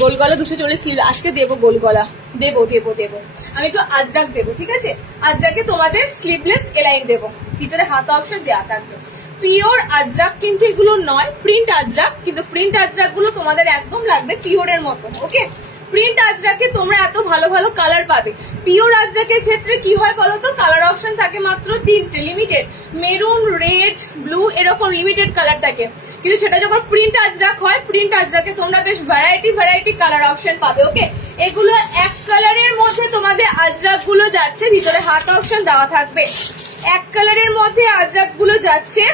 গোলগলা 240 স্লিভ, আজকে দেবো গোলগলা, দেবো দেবো দেবো। আমি একটু আজরাক দেবো, ঠিক আছে। আজরাকে তোমাদের স্লিভলেস এলাইন দেবো, ভিতরে হাত অপশন দেওয়া থাকবে। পিওর আজরাক কিন্তু এগুলো নয়, প্রিন্ট আজরাক, কিন্তু প্রিন্ট আজরাক গুলো তোমাদের একদম লাগবে পিওরের মতো, ওকে। প্রিন্ট আজরাকে তোমরা এত ভালো ভালো কালার পাবে। পিওর আজরাকের ক্ষেত্রে কি হয় বলতো, কালার অপশন থাকে মাত্র 3টে, লিমিটেড, মেরুন, রেড, ব্লু, এরকম লিমিটেড কালার থাকে। কিন্তু সেটা যখন প্রিন্ট আজরাক হয়, প্রিন্ট আজরাকে তোমরা বেশ ভ্যারাইটি কালার অপশন পাবে, ওকে। এগুলো এক কালারের মধ্যে তোমাদের আজরাক গুলো যাচ্ছে, ভিতরে হাত অপশন দেওয়া থাকবে। এক কালারের মধ্যে আজরাক গুলো যাচ্ছে,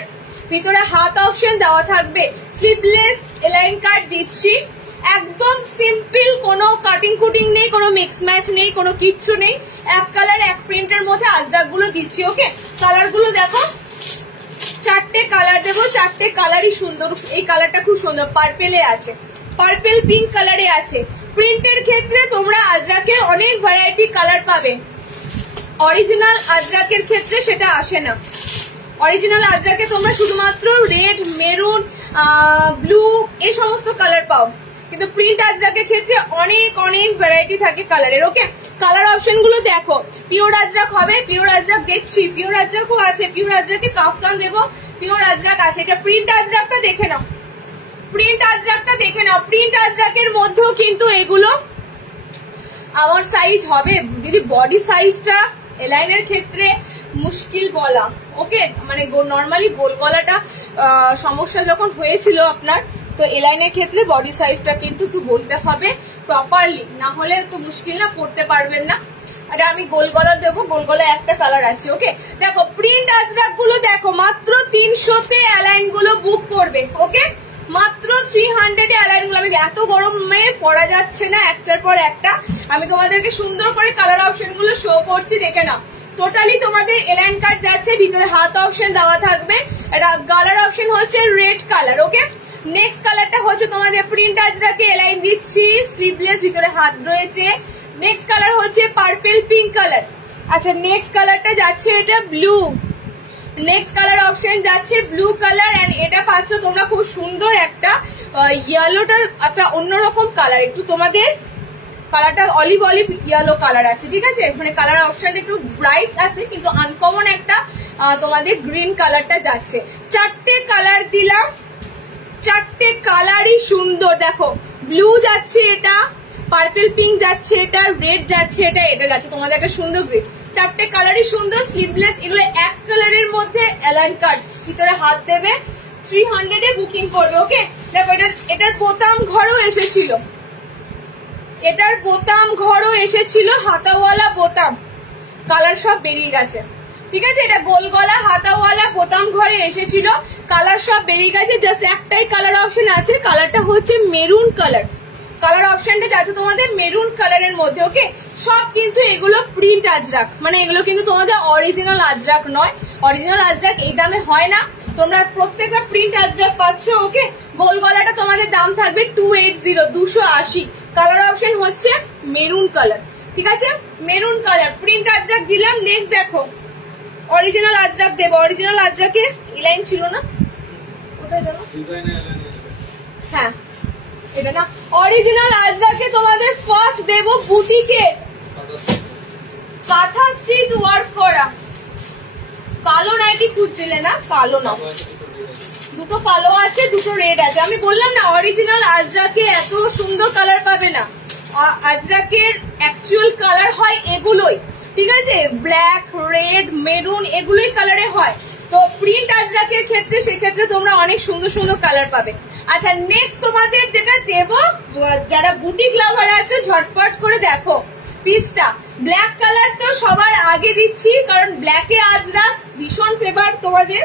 ভিতরে হাত অপশন দেওয়া থাকবে। স্লিভলেস এলাইন কাট দিচ্ছি, একদম সিম্পল, কোনো কাটিং কুটিং নেই, কোনো মিক্স ম্যাচ নেই, কোনো কিচ্ছু নেই। এক কালার এক প্রিন্টের মধ্যে আজরাক গুলো দিচ্ছি, ওকে। কালার গুলো দেখো, 4টে কালার দেবো, 4টে কালারই সুন্দর। এই কালারটা খুব সুন্দর, পার্পেলে আছে, পার্পেল পিঙ্ক কালারে আছে। প্রিন্টের ক্ষেত্রে তোমরা আজরাকের অনেক ভ্যারাইটি কালার পাবে, অরিজিনাল আজরাকের ক্ষেত্রে সেটা আসে না। অরিজিনাল আজরাকে তোমরা শুধুমাত্র রেড, মেরুন, ব্লু এই সমস্ত কালার পাও। কিন্তু প্রিন্ট আজরাকের ক্ষেত্রে অনেক অনেক ভ্যারাইটি থাকে কালারের। ওকে, কালার অপশন গুলো দেখো, পিওর আজরাক হবে, পিওর আজরাক দেখছি, পিওর আজরাকও আছে, পিওর আজরাকে কাফতান দেবো, পিওর আজরাক আছে। এটা প্রিন্ট আজরাকটা দেখে নাও, প্রিন্ট আজরাকটা দেখে নাও। প্রিন্ট আজরাকের মধ্যেও কিন্তু এগুলো আমার সাইজ হবে দিদি। বডি সাইজটা এলাইনের ক্ষেত্রে মুশকিল বলা। ওকে, মানে নর্মালি গোল গলাটা সমস্যা যখন হয়েছিল আপনার, তো এলাইনের ক্ষেত্রে বডি সাইজটা কিন্তু একটু বলতে হবে প্রপারলি, না হলে তো মুশকিল, না পড়তে পারবেন না। আর আমি গোল গলার দেবো, গোল গলা একটা কালার আছে। ওকে, দেখো প্রিন্ট আজরাক গুলো দেখো, মাত্র 300-তে অ্যালাইন গুলো বুক করবে। ওকে, মাত্র 300-এ অ্যালাইন গুলো। আমি এত গরমে পরা যাচ্ছে না একটার পর একটা, আমি তোমাদেরকে সুন্দর করে কালার অপশন গুলো শো করছি, দেখে নাও। টোটালি তোমাদের এলাইন কাট যাচ্ছে, ভিতরে হাত অপশন দেওয়া থাকবে। এটা কালার অপশন হচ্ছে রেড কালার। ওকে, নেক্সট কালারটা হচ্ছে তোমাদের প্রিন্ট আজরাকে এলাইন দিচ্ছি, স্লিভলেস, ভিতরে হাত রয়েছে। নেক্সট কালার হচ্ছে পার্পল পিঙ্ক কালার। আচ্ছা, নেক্সট কালারটা যাচ্ছে এটা ব্লু, নেক্সট কালার অপশন যাচ্ছে ব্লু কালার। এন্ড এটা পাচ্ছ তোমরা খুব সুন্দর একটা ইয়েলোটার একটা অন্যরকম কালার, একটু তোমাদের কালারটা অলিভ অলিভ ইয়েলো কালার আছে, ঠিক আছে, মানে কালার অপশন একটু ব্রাইট আছে, কিন্তু আনকমন একটা তোমাদের গ্রিন কালারটা যাচ্ছে। 4টে কালার দিলাম, 4টে কালারই সুন্দর। দেখো ব্লু যাচ্ছে, এটা পার্পল পিঙ্ক যাচ্ছে, এটা রেড যাচ্ছে, এটা যাচ্ছে তোমাদের একটা সুন্দর গ্রিন। 4টে কালারই সুন্দর, স্লিভলেস। এগুলো এক কালারের মধ্যে অ্যালাইন কাট, ভিতরে হাত দেবে, 300-এ বুকিং করবে। ওকে, দেখো এটার বোতাম ঘরও এসেছিল, এটার বোতাম ঘরও এসেছিল, হাতাওয়ালা বোতাম, কালার সব বেরিয়ে গেছে, ঠিক আছে। এটা গোল গলা হাতাওয়ালা বোতাম ঘরে এসেছিল, কালার সব বেরিয়ে গেছে। জাস্ট একটাই কালার অপশন আছে, কালারটা হচ্ছে মেরুন কালার। কালার অপশনটা যাচ্ছে তোমাদের মেরুন কালারের মধ্যে। ওকে, সব কিন্তু এগুলো প্রিন্ট আজরাক, মানে এগুলো কিন্তু তোমাদের অরিজিনাল আজরাক নয়। অরিজিনাল আজরাক এই দামে হয় না, তোমরা প্রত্যেকটা প্রিন্ট আজরাক পাচ্ছ। ওকে, গোল গলাটা তোমাদের দাম থাকবে 280, 280। কালার অপশন হচ্ছে মেরুন কালার, ঠিক আছে, মেরুন কালার। প্রিন্ট আজরাক দিলাম। নেক্সট দেখো অরিজিনাল আজরাক দেবো। অরিজিনাল আজরাকে লাইন ছিল না, কোথায় দেবো? হ্যাঁ, এটা না, অরিজিনাল আজরাকে তোমাদের ফার্স্ট দেবো বুটিকে কাঁথা স্টিচ ওয়ার্ক করা। কালো নাইটি খুঁজছিলে না? কালো না, দুটো কালো আছে, দুটো রেড আছে। আমি বললাম না অরিজিনাল আজরাকে এত সুন্দর কালার পাবে না, আজরাকের অ্যাকচুয়াল কালার হয় এগুলোই, ঠিক আছে, ব্ল্যাক, রেড, মেরুন এগুলোই কালারে হয়। তো প্রিন্ট আজরাকের ক্ষেত্রে সেক্ষেত্রে তোমরা অনেক সুন্দর সুন্দর কালার পাবে। আচ্ছা, নেক্সট তোমাদের যেটা দেবো, যারা বুটিক লাভার আছে ঝটপট করে দেখো পিসটা। ব্ল্যাক কালার তো সবার আগে দিচ্ছি, কারণ ব্ল্যাকে আজরাক ভীষণ ফেভার তোমাদের।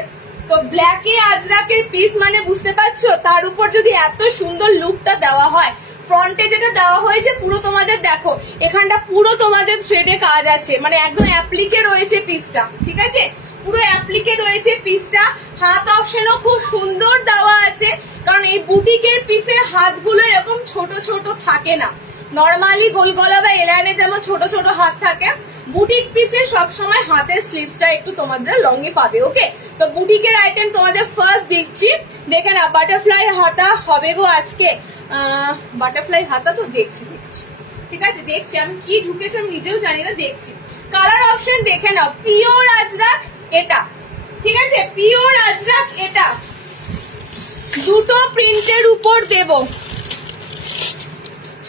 তো ব্ল্যাকে আজরাকের পিস মানে বুঝতে পারছো, তার উপর যদি এত সুন্দর লুকটা দেওয়া হয়। ফ্রন্টে যেটা দেওয়া হয়েছে পুরো তোমাদের দেখো, এখানটা পুরো তোমাদের থ্রেডে কাজ আছে, মানে একদম অ্যাপ্লিকে রয়েছে পিসটা, ঠিক আছে, পুরো অ্যাপ্লিকে রয়েছে পিসটা। হাত অপশনও খুব সুন্দর দেওয়া আছে, কারণ এই বুটিকের পিসের হাতগুলো এরকম ছোট ছোট থাকে না। নর্মালি গোল গলা বা এলাইনে যেমন ছোট ছোট হাত থাকে, বুটিক পিসে সবসময় হাতের স্লিভসটা একটু তোমাদের লংয়ে পাবে। ওকে, তো বুটিকের আইটেম তোমাদের ফার্স্ট দিচ্ছি, দেখে না। বাটারফ্লাই হাতা হবে গো আজকে, বাটারফ্লাই হাতা তো দেখছি, ঠিক আছে, দেখছি আমি কি ঢুকেছে আমি নিজেও জানি না, দেখছি। কালার অপশন দেখে নাও, পিওর আজরাক এটা, ঠিক আছে, পিওর আজরাক এটা, দুটো প্রিন্টের উপর দেব।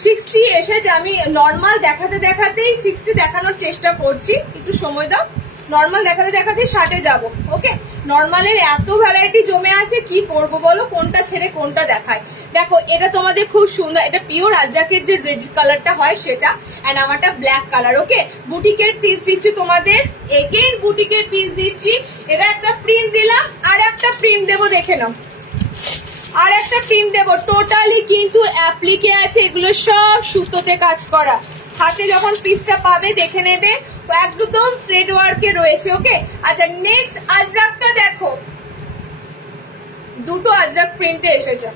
60 এসেছে, আমি নর্মাল দেখাতে দেখাতেই 60 দেখানোর চেষ্টা করছি, একটু সময় দাও। নর্মাল দেখাতে দেখাতে 60-এ যাবো। ওকে, নর্মালের এত ভ্যারাইটি জমে আছে, কি করব বলো, কোনটা ছেড়ে কোনটা দেখায়। দেখো এটা তোমাদের খুব সুন্দর, এটা পিওর আজরাকের যে রেড কালারটা হয় সেটা, এন্ড আমারটা ব্ল্যাক কালার। ওকে, বুটিকের পিস দিচ্ছি তোমাদের, এগেইন বুটিকের পিস দিচ্ছি। এটা একটা প্রিন্ট দিলাম, আর একটা প্রিন্ট দেবো, দেখে নাও, আর একটা প্রিন্ট দেবো। টোটালি কিন্তু অ্যাপ্লিকে আছে, এগুলো সব সুতোতে কাজ করা। হাতে যখন পিসটা পাবে দেখে নেবে, একদম থ্রেড ওয়ার্কে রয়েছে। ওকে, আচ্ছা, নেক্সট আজরাকটা দেখো, দুটো আজরাক প্রিন্টে এসেছে,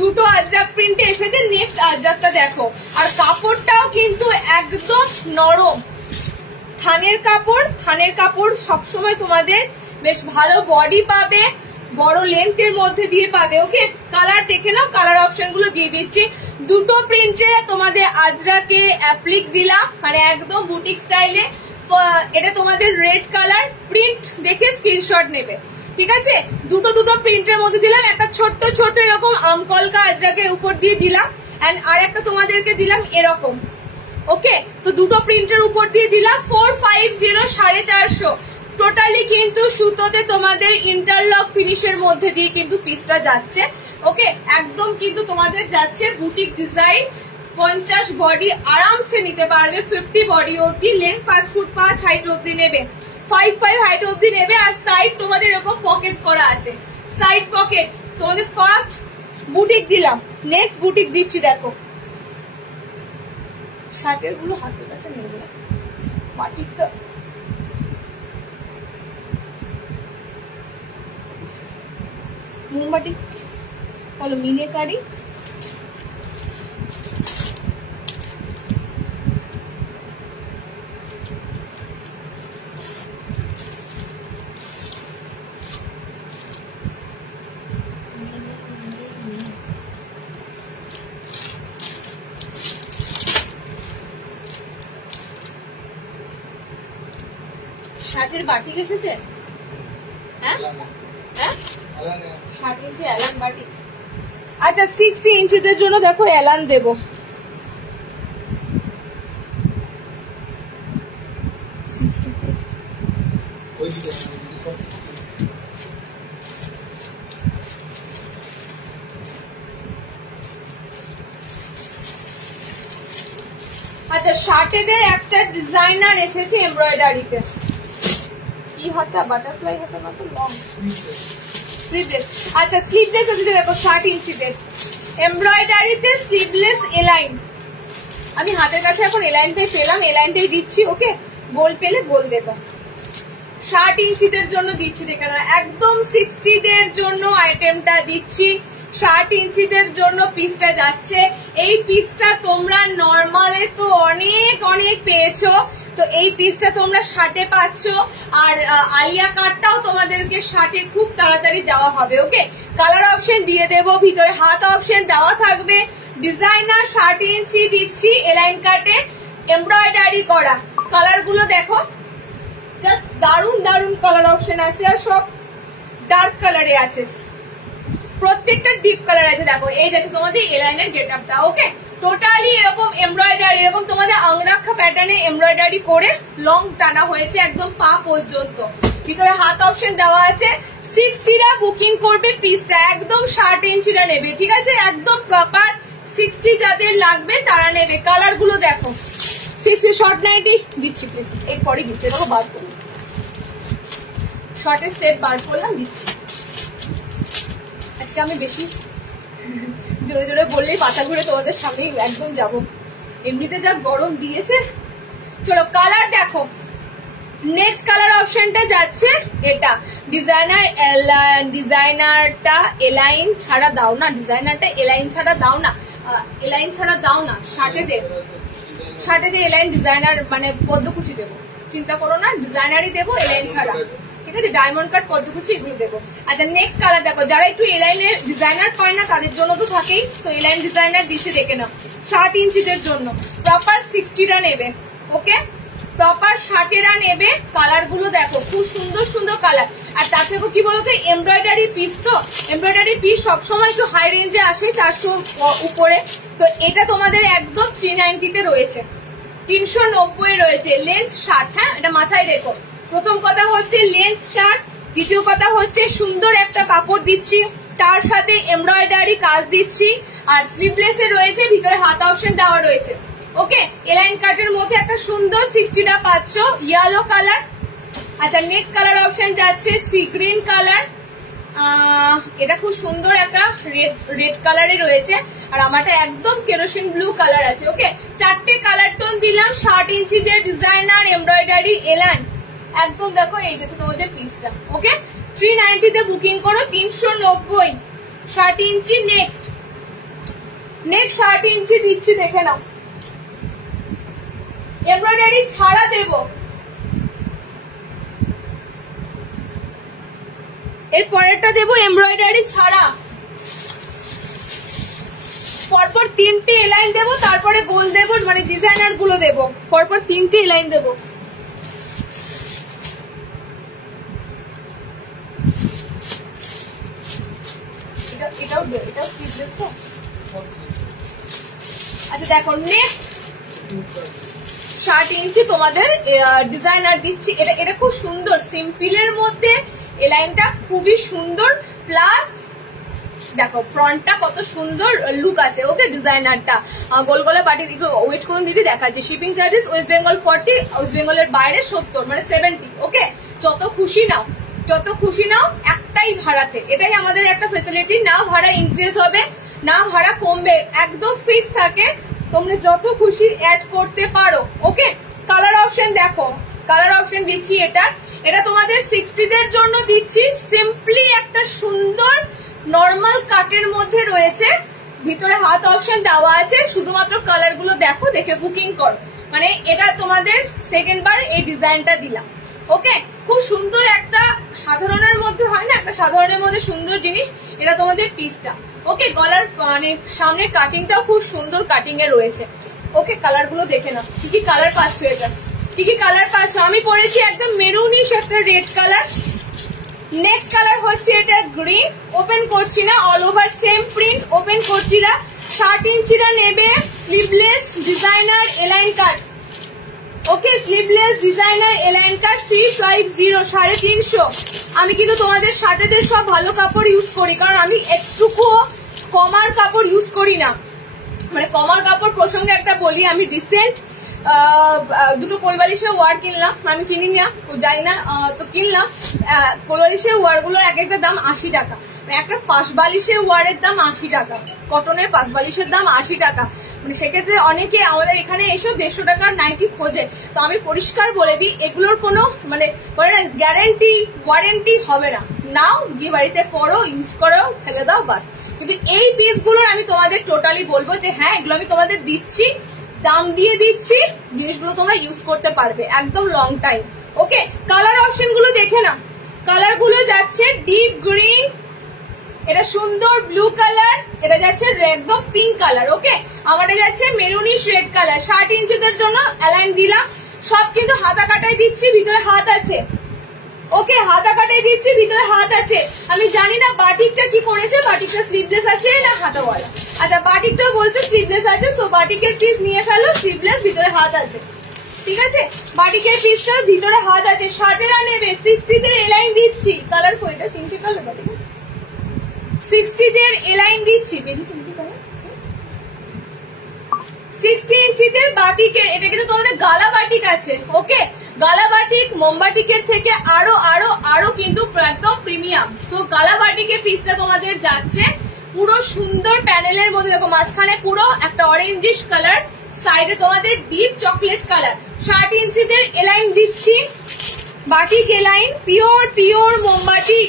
দুটো আজরাক প্রিন্টে এসেছে। নেক্সট আজরাকটা দেখো, আর কাপড়টাও কিন্তু একদম নরম, থানের কাপড়। থানের কাপড় সবসময় তোমাদের বেশ ভালো বডি পাবে, বড় লেন্থের মধ্যে দিয়ে পাবে। ওকে, কালার দেখে নাও, কালার অপশন গুলো দিয়ে দিচ্ছি। দুটো প্রিন্টে তোমাদের আজরাকে অ্যাপ্লিক দিলাম, মানে একদম বুটিক স্টাইলে। এটা তোমাদের রেড কালার, প্রিন্ট দেখে স্ক্রিনশট নেবে, ঠিক আছে? দুটো প্রিন্টের মধ্যে দিলাম, একটা ছোট্ট ছোট এরকম আমকলকা আজরাকে উপর দিয়ে দিলাম, এন্ড আর একটা তোমাদেরকে দিলাম এরকম। ওকে, তো দুটো প্রিন্টের উপর দিয়ে দিলাম 450 450। টোটালি কিন্তু সুতোতে তোমাদের ইন্টারলক ফিনিশের মধ্যে দিয়ে কিন্তু পিসটা যাচ্ছে। ওকে, একদম কিন্তু তোমাদের যাচ্ছে বুটিক ডিজাইন। 50 বডি আরামসে নিতে পারবে, 50 বডি অবধি, লেন্থ 5 ফুট 5 হাইট অবধি নেবে, 5 হাইট অবধি নেবে। আর সাইড তোমাদের এরকম পকেট করা আছে, সাইড পকেট। তোমাদের ফার্স্ট বুটিক দিলাম, নেক্সট বুটিক দিচ্ছি। দেখো শার্টের গুলো হাতের কাছে নিয়ে গেলাম, বাটিকটা মোমবাটি বলো মিনেকারি। শার্টের বাটিক এসেছে, হ্যাঁ হ্যাঁ 60 ইঞ্চি এলান বাটি। আচ্ছা 60 ইঞ্চিদের জন্য দেখো এলান দেবো, 60 আচ্ছা শার্টেদের একটা ডিজাইনার এসেছে এমব্রয়ডারিতে। কি হাতা, বাটারফ্লাই হাতা না তো লং স্লিভলেস। আচ্ছা স্লিভলেস আছে দেখো 60 ইঞ্চিতে এমব্রয়ডারিতে স্লিভলেস এলাইন। আমি হাতের কাছে এখন এলাইনটাই পেলাম, এলাইনটাই দিচ্ছি। ওকে, গোল পেলে গোল দেবো। 60 ইঞ্চিদের জন্য দিচ্ছি, দেখে না, একদম 60 দের জন্য আইটেমটা দিচ্ছি। 60 ইঞ্চিদের জন্য পিসটা যাচ্ছে। এই পিসটা তোমরা নর্মালে তো অনেক অনেক পেয়েছো, তো এই পিসটা তোমরা 60 পাচ্ছ। আর আলিয়া কাটটাও তোমাদেরকে 60 খুব তাড়াতাড়ি দেওয়া হবে। ওকে, কালার অপশন দিয়ে দেবো, ভিতরে হাত অপশন দেওয়া থাকবে। ডিজাইনার 60 ইঞ্চি দিচ্ছি এলাইন কাটে, এমব্রয়ডারি করা। কালার গুলো দেখো, জাস্ট দারুন দারুন কালার অপশন আছে, আর সব ডার্ক কালারে আছে, প্রত্যেকটা ডিপ কালার আছে। দেখো এই যাচ্ছে তোমাদের এলাইনের গেট আপটা। ওকে, টোটালি এরকম এমব্রয়ডারি, এরকম তোমাদের আংরাক্ষা প্যাটার্নে এমব্রয়ডারি করে লং টানা হয়েছে একদম পা পর্যন্ত। ভিতরে হাত অপশন দেওয়া আছে। 60রা বুকিং করবে পিসটা, একদম 60 ইঞ্চিরা নেবে, ঠিক আছে? একদম প্রপার 60 যাদের লাগবে তারা নেবে। কালার গুলো দেখো, 60 শর্ট নাইটি দিচ্ছি প্লিজ, এরপরে দিচ্ছে। দেখো বার করুন, শর্টের সেট বার করলাম, দিচ্ছি। আজকে আমি বেশি জোরে জোরে বললেই পাতা ঘুরে তোমাদের সামনে একদম যাব, এমনিতে যা গরম দিয়েছে। চলো কালার দেখো, নেক্সট কালার অপশনটা যাচ্ছে এটা। ডিজাইনারটা এলাইন ছাড়া দাও না, ডিজাইনারটা এলাইন ছাড়া দাও না, এলাইন ছাড়া দাও না। শার্টেতে এলাইন ডিজাইনার মানে পদ্মকুচি দেবো, চিন্তা করো না, ডিজাইনারই দেবো এলাইন ছাড়া, ঠিক আছে? ডায়মন্ড কাট, পদ্মকুচি এগুলো দেবো। আচ্ছা নেক্সট কালার দেখো, যারা একটু এলাইনের ডিজাইনার পায় না তাদের জন্য তো থাকেই, তো এলাইন ডিজাইনার দিচ্ছে, দেখে নাও। 60 ইঞ্চিদের জন্য প্রপার 60টা নেবে। ওকে, প্রপার 60রা নেবে। কালার গুলো দেখো, খুব সুন্দর সুন্দর কালার। আর তার থেকেও কি বলতো, এমব্রয়ডারি পিস, তো এমব্রয়ডারি পিস সবসময় একটু হাই রেঞ্জে আসে, 400 উপরে। তো এটা তোমাদের একদম 390 রয়েছে, 390 রয়েছে। লেন্থ 60, হ্যাঁ এটা মাথায় রেখো। প্রথম কথা হচ্ছে লেন্থ 60, দ্বিতীয় কথা হচ্ছে সুন্দর একটা কাপড় দিচ্ছি, তার সাথে এমব্রয়ডারি কাজ দিচ্ছি, আর স্লিভলেস এ রয়েছে, ভিতরে হাত অপশন দেওয়া রয়েছে। ওকে, এলাইন কাটের মধ্যে একটা সুন্দর 60টা পাচ্ছ, ইয়েলো কালার। আচ্ছা নেক্সট কালার অপশন যাচ্ছে সি গ্রিন কালার, এটা খুব সুন্দর একটা রেড কালারে রয়েছে, আর আমারটা একদম কেরোসিন ব্লু কালার আছে। ওকে, 4টে কালার টোন দিলাম। 60 ইঞ্চিদের ডিজাইনার এমব্রয়ডারি এলাইন, একদম দেখো এই যাচ্ছে তোমাদের পিসটা। ওকে, 390 তে বুকিং করো, 390 60 ইঞ্চি। নেক্সট 60 ইঞ্চি দিচ্ছি, দেখে নাও, এমব্রয়ডারি ছাড়া দেব। এর পরেরটা দেবো এমব্রয়ডারি ছাড়া, পরপর 3টে এলাইন দেবো, তারপরে গোল দেবো, মানে ডিজাইনার গুলো দেবো, পরপর 3টে এলাইন দেবো। এটাও স্লিভলেস তো। আচ্ছা দেখো নেক্সট 60 ইঞ্চি তোমাদের ডিজাইনার দিচ্ছি। এটা খুব সুন্দর, সিম্পলের মধ্যে এই লাইনটা খুবই সুন্দর, প্লাস দেখো ফ্রন্টটা কত সুন্দর লুক আছে। ওকে ডিজাইনারটা গোল গোলা বাটি, একটু ওয়েট করুন দিদি দেখাচ্ছি। Shipping charges West Bengal 40, West বেঙ্গলের বাইরে 70, মানে 70। ওকে যত খুশি নাও, যত খুশি নাও, একটাই ভাড়াতে। এটাই আমাদের একটা ফেসিলিটি, না ভাড়া ইনক্রিজ হবে না ভাড়া কমবে, একদম ফিক্স থাকে। তোমরা যত খুশি অ্যাড করতে পারো। ওকে কালার অপশন দেখো, কালার অপশন দিচ্ছি এটা তোমাদের 60দের জন্য দিচ্ছি। সিম্পলি একটা সুন্দর নর্মাল কাটের মধ্যে রয়েছে, ভিতরে হাত অপশন দেওয়া আছে, শুধুমাত্র কালার গুলো দেখো, দেখে বুকিং করো। মানে এটা তোমাদের সেকেন্ড বার এই ডিজাইনটা দিলাম। ওকে খুব সুন্দর একটা সাধারণের মধ্যে হয় না, একটা সাধারণের মধ্যে সুন্দর জিনিস, এটা তোমাদের পিসটা। ওকে গলার মানে সামনে কাটিংটাও খুব সুন্দর কাটিং এ রয়েছে। ওকে কালার গুলো দেখে নাও, কি কি কালার পাচ্ছ, এটা কি কি কালার পাচ্ছ। আমি পরেছি একদম মেরুনিশ একটা রেড কালার, নেক্সট কালার হচ্ছে এটা গ্রিন। ওপেন করছি না, all over same print, open করছি না। 60 ইঞ্চিরা নেবে, স্লিভলেস ডিজাইনার এলাইন কাট। ওকে স্লিভলেস ডিজাইনার এলাইন কাট 350, 350। আমি কিন্তু তোমাদের 60দের সব ভালো কাপড় ইউজ করি, কারণ আমি একটুকু কমার কাপড় ইউজ করি না। মানে কমার কাপড় প্রসঙ্গে একটা বলি, আমি রিসেন্ট দুটো কোলবালিশের ওয়ার কিনলাম, আমি কিনি না যাই না তো কিনলাম। কোলবালিশের ওয়ার গুলোর এক একটা দাম 80 টাকা, একটা পাশ বালিশের ওয়ারের দাম 80 টাকা, কটনের পাশ বালিশের দাম 80 টাকা। মানে সেক্ষেত্রে অনেকে আমাদের এখানে এসে 150 টাকার নাইটি খোঁজে। তো আমি পরিষ্কার বলে দিই, এগুলোর কোনো মানে গ্যারান্টি ওয়ারেন্টি হবে না। নাও গিয়ে বাড়িতে করো, ইউজ করো, ফেলে দাও বাস। কিন্তু এই পিসগুলোর আমি তোমাদের টোটালি বলবো যে হ্যাঁ এগুলো আমি তোমাদের দিচ্ছি, দাম দিয়ে দিচ্ছি, জিনিসগুলো তোমরা ইউজ করতে পারবে একদম long time. Okay colour option গুলো দেখে না, কালার গুলো যাচ্ছে ডিপ গ্রিন, এটা সুন্দর ব্লু কালার, এটা যাচ্ছে একদম পিঙ্ক কালার। ওকে আমারটা যাচ্ছে মেরুনিশ রেড কালার। 60 ইঞ্চিদের জন্য অ্যালাইন দিলাম, সব কিন্তু হাতা কাটাই দিচ্ছি, ভিতরে হাত আছে। ওকে হাতা কাটাই দিচ্ছি, ভিতরে হাত আছে। আমি জানি না বাটিকটা কি করেছে, বাটিকটা স্লিভলেস আছে না হাতাওয়ালা। আচ্ছা বাটিকটা বলছে স্লিভলেস আছে, সো বাটিকের পিস নিয়ে ফেলো, স্লিভলেস ভিতরে হাত আছে, ঠিক আছে। বাটিকের পিসটা ভিতরে হাত আছে। 60এরা নেবে, 60দের এলাইন দিচ্ছি। কালার কয়টা, 3টে কালার বাটিক, 60দের এলাইন দিচ্ছি। 60 ইঞ্চিদের বাটিকের, এটা কিন্তু তোমাদের গালা বাটিক আছে। ওকে গালা বাটিক মোমবাটিকের থেকে আরো আরো আরো কিন্তু একদম প্রিমিয়াম। তো গালা বাটিকের পিসটা তোমাদের যাচ্ছে পুরো সুন্দর প্যানেলের মধ্যে, দেখো মাঝখানে পুরো একটা অরেঞ্জিশ কালার, সাইডে তোমাদের ডিপ চকলেট কালার। 60 ইঞ্চিদের এলাইন দিচ্ছি, বাটিক এলাইন, পিওর পিওর মোমবাটিক।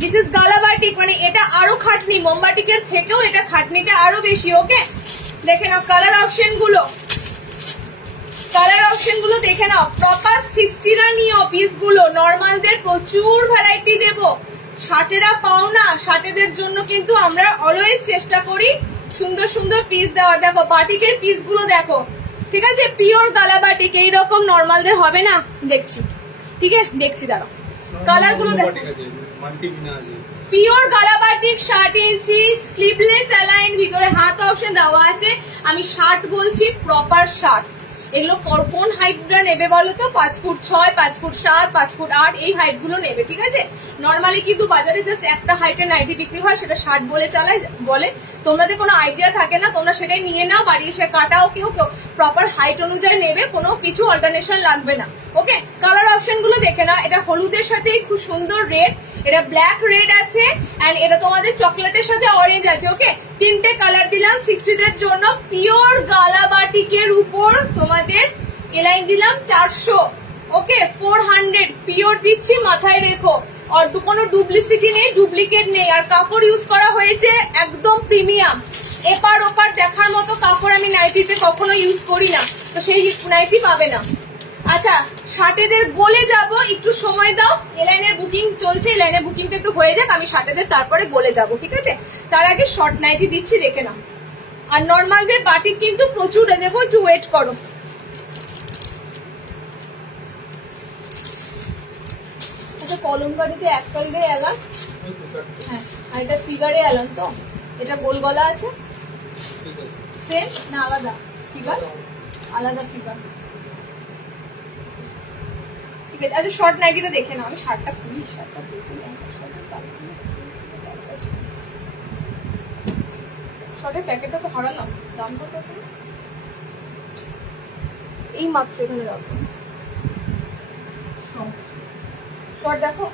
দিস ইজ গালা বাটিক, মানে এটা আরো খাটনি, মোমবাটিকের থেকেও এটা খাটনিটা আরো বেশি। ওকে দেখে নাও কালার অপশন গুলো, কালার অপশন গুলো দেখে নাও। প্রপার 60রা নিও পিস গুলো, নর্মালদের প্রচুর ভ্যারাইটি দেবো, 60এরা পাও না। 60এদের জন্য কিন্তু আমরা অলওয়েজ চেষ্টা করি সুন্দর সুন্দর পিস দেওয়ার। দেখো বাটিকের পিস গুলো দেখো, ঠিক আছে, পিওর গালা বাটিক, এইরকম নর্মালদের হবে না। দেখছি, ঠিক আছে দেখছি, দাঁড়াও কালার গুলো দেখো। পিওর গালা বাটিক 60 ইঞ্চি, স্লিভলেস অ্যালাইন, ভিতরে হাত অপশন দেওয়া আছে। আমি 60 বলছি, প্রপার 60। এগুলো কোন হাইটটা নেবে বলো তো? 5 ফুট 6, 5 ফুট 7, 5 ফুট 8 এই হাইট গুলো নেবে, ঠিক আছে। নর্মালি কিন্তু বাজারে জাস্ট একটা হাইটের নাইটি বিক্রি হয়, সেটা 60 বলে চালায় বলে। তোমাদের কোনো আইডিয়া থাকে না, তোমরা সেটাই নিয়ে নাও, বাড়ি এসে কাটাও, কেউ কেউ প্রপার হাইট অনুযায়ী নেবে, কোনো কিছু অল্টারনেশন লাগবে না। ওকে কালার অপশন গুলো দেখে না, এটা হলুদের সাথে খুব সুন্দর রেড, এটা ব্ল্যাক রেড আছে, এন্ড এটা তোমাদের চকলেটের সাথে অরেঞ্জ আছে। ওকে 3টে কালার দিলাম 60দের জন্য। পিওর গালা বাটিকের উপর তোমাদের এলাইন দিলাম 400। ওকে 400 পিওর দিচ্ছি, মাথায় রেখো। আর কোনো ডুপ্লিসিটি নেই, ডুপ্লিকেট নেই, আর কাপড় ইউজ করা হয়েছে একদম প্রিমিয়াম। এপার ওপার দেখার মতো কাপড় আমি নাইটিতে কখনো ইউজ করি না, তো সেই নাইটি পাবে না। আচ্ছা শার্টেদের বলে যাব, একটু সময় দাও, এলাইনের বুকিং চলছে, এলাইনের বুকিংটা একটু হয়ে যাক, আমি শার্টেদের তারপরে বলে যাব, ঠিক আছে? তার আগে শর্ট নাইটি দিচ্ছি, দেখে নাও। আর নর্মালদের বাটিক কিন্তু প্রচুর দেবো, একটু ওয়েট করো। আচ্ছা কলমকারিতে এক কালিরে এলাম, হ্যাঁ, আর এটা ফিগারে এলাম তো, এটা গোল গলা আছে, সেম না আলাদা ফিগার? আলাদা ফিগার, ঠিক আছে। আচ্ছা শর্ট নাইটিটা দেখে নাও, আমি শার্টটা খুলি, শার্টটা প্রচুর শর্টের প্যাকেটটা তো হারালাম, দাম কত আছে এই মাত্র এখানে রাখো। শর্ট দেখো,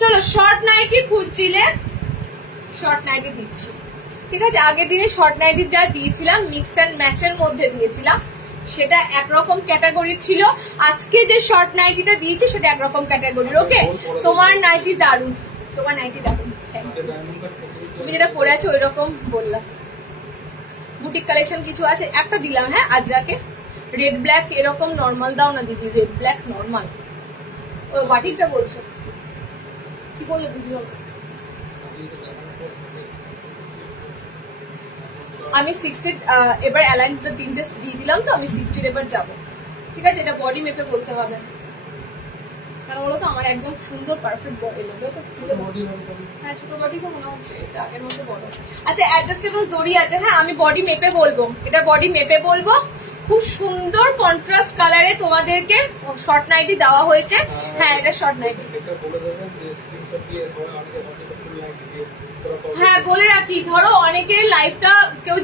চলো শর্ট নাইটি খুঁজছিলে, শর্ট নাইটি দিচ্ছি, ঠিক আছে? আগের দিনে শর্ট নাইটি যা দিয়েছিলাম মিক্স অ্যান্ড ম্যাচের মধ্যে দিয়েছিলাম, সেটা একরকম ক্যাটাগরির ছিল। আজকে যে শর্ট নাইটিটা দিয়েছি সেটা একরকম ক্যাটাগরির। ওকে, তোমার নাইটি দারুন, তোমার নাইটি দারুন, তুমি যেটা পরে আছো ওই রকম বললাম। বুটিক কালেকশন কিছু আছে, একটা দিলাম, হ্যাঁ আজরাকে রেড ব্ল্যাক এরকম নর্মাল দাও না দিদি, রেড ব্ল্যাক নর্মাল। ও বাটিকটা বলছো, কি বললো বুঝলো? আমি 60 এবার অ্যালাইনটা 3টে দিয়ে দিলাম তো, আমি 60 এবার যাবো, ঠিক আছে? এটা বডি মেপে বলতে হবে, কারণ বলো তো আমার একদম সুন্দর পারফেক্ট বডি লাগে তো, হ্যাঁ ছোট বডি তো মনে হচ্ছে, এটা আগের মতো বড়। আচ্ছা অ্যাডজাস্টেবল দড়ি আছে, হ্যাঁ আমি বডি মেপে বলবো, এটা বডি মেপে বলবো। খুব সুন্দর কন্ট্রাস্ট কালারে তোমাদেরকে শর্ট নাইটি দেওয়া হয়েছে, হ্যাঁ এটা শর্ট নাইটি। হ্যাঁ বলে রাখি, ধরো অনেকে লাইভটা কেউ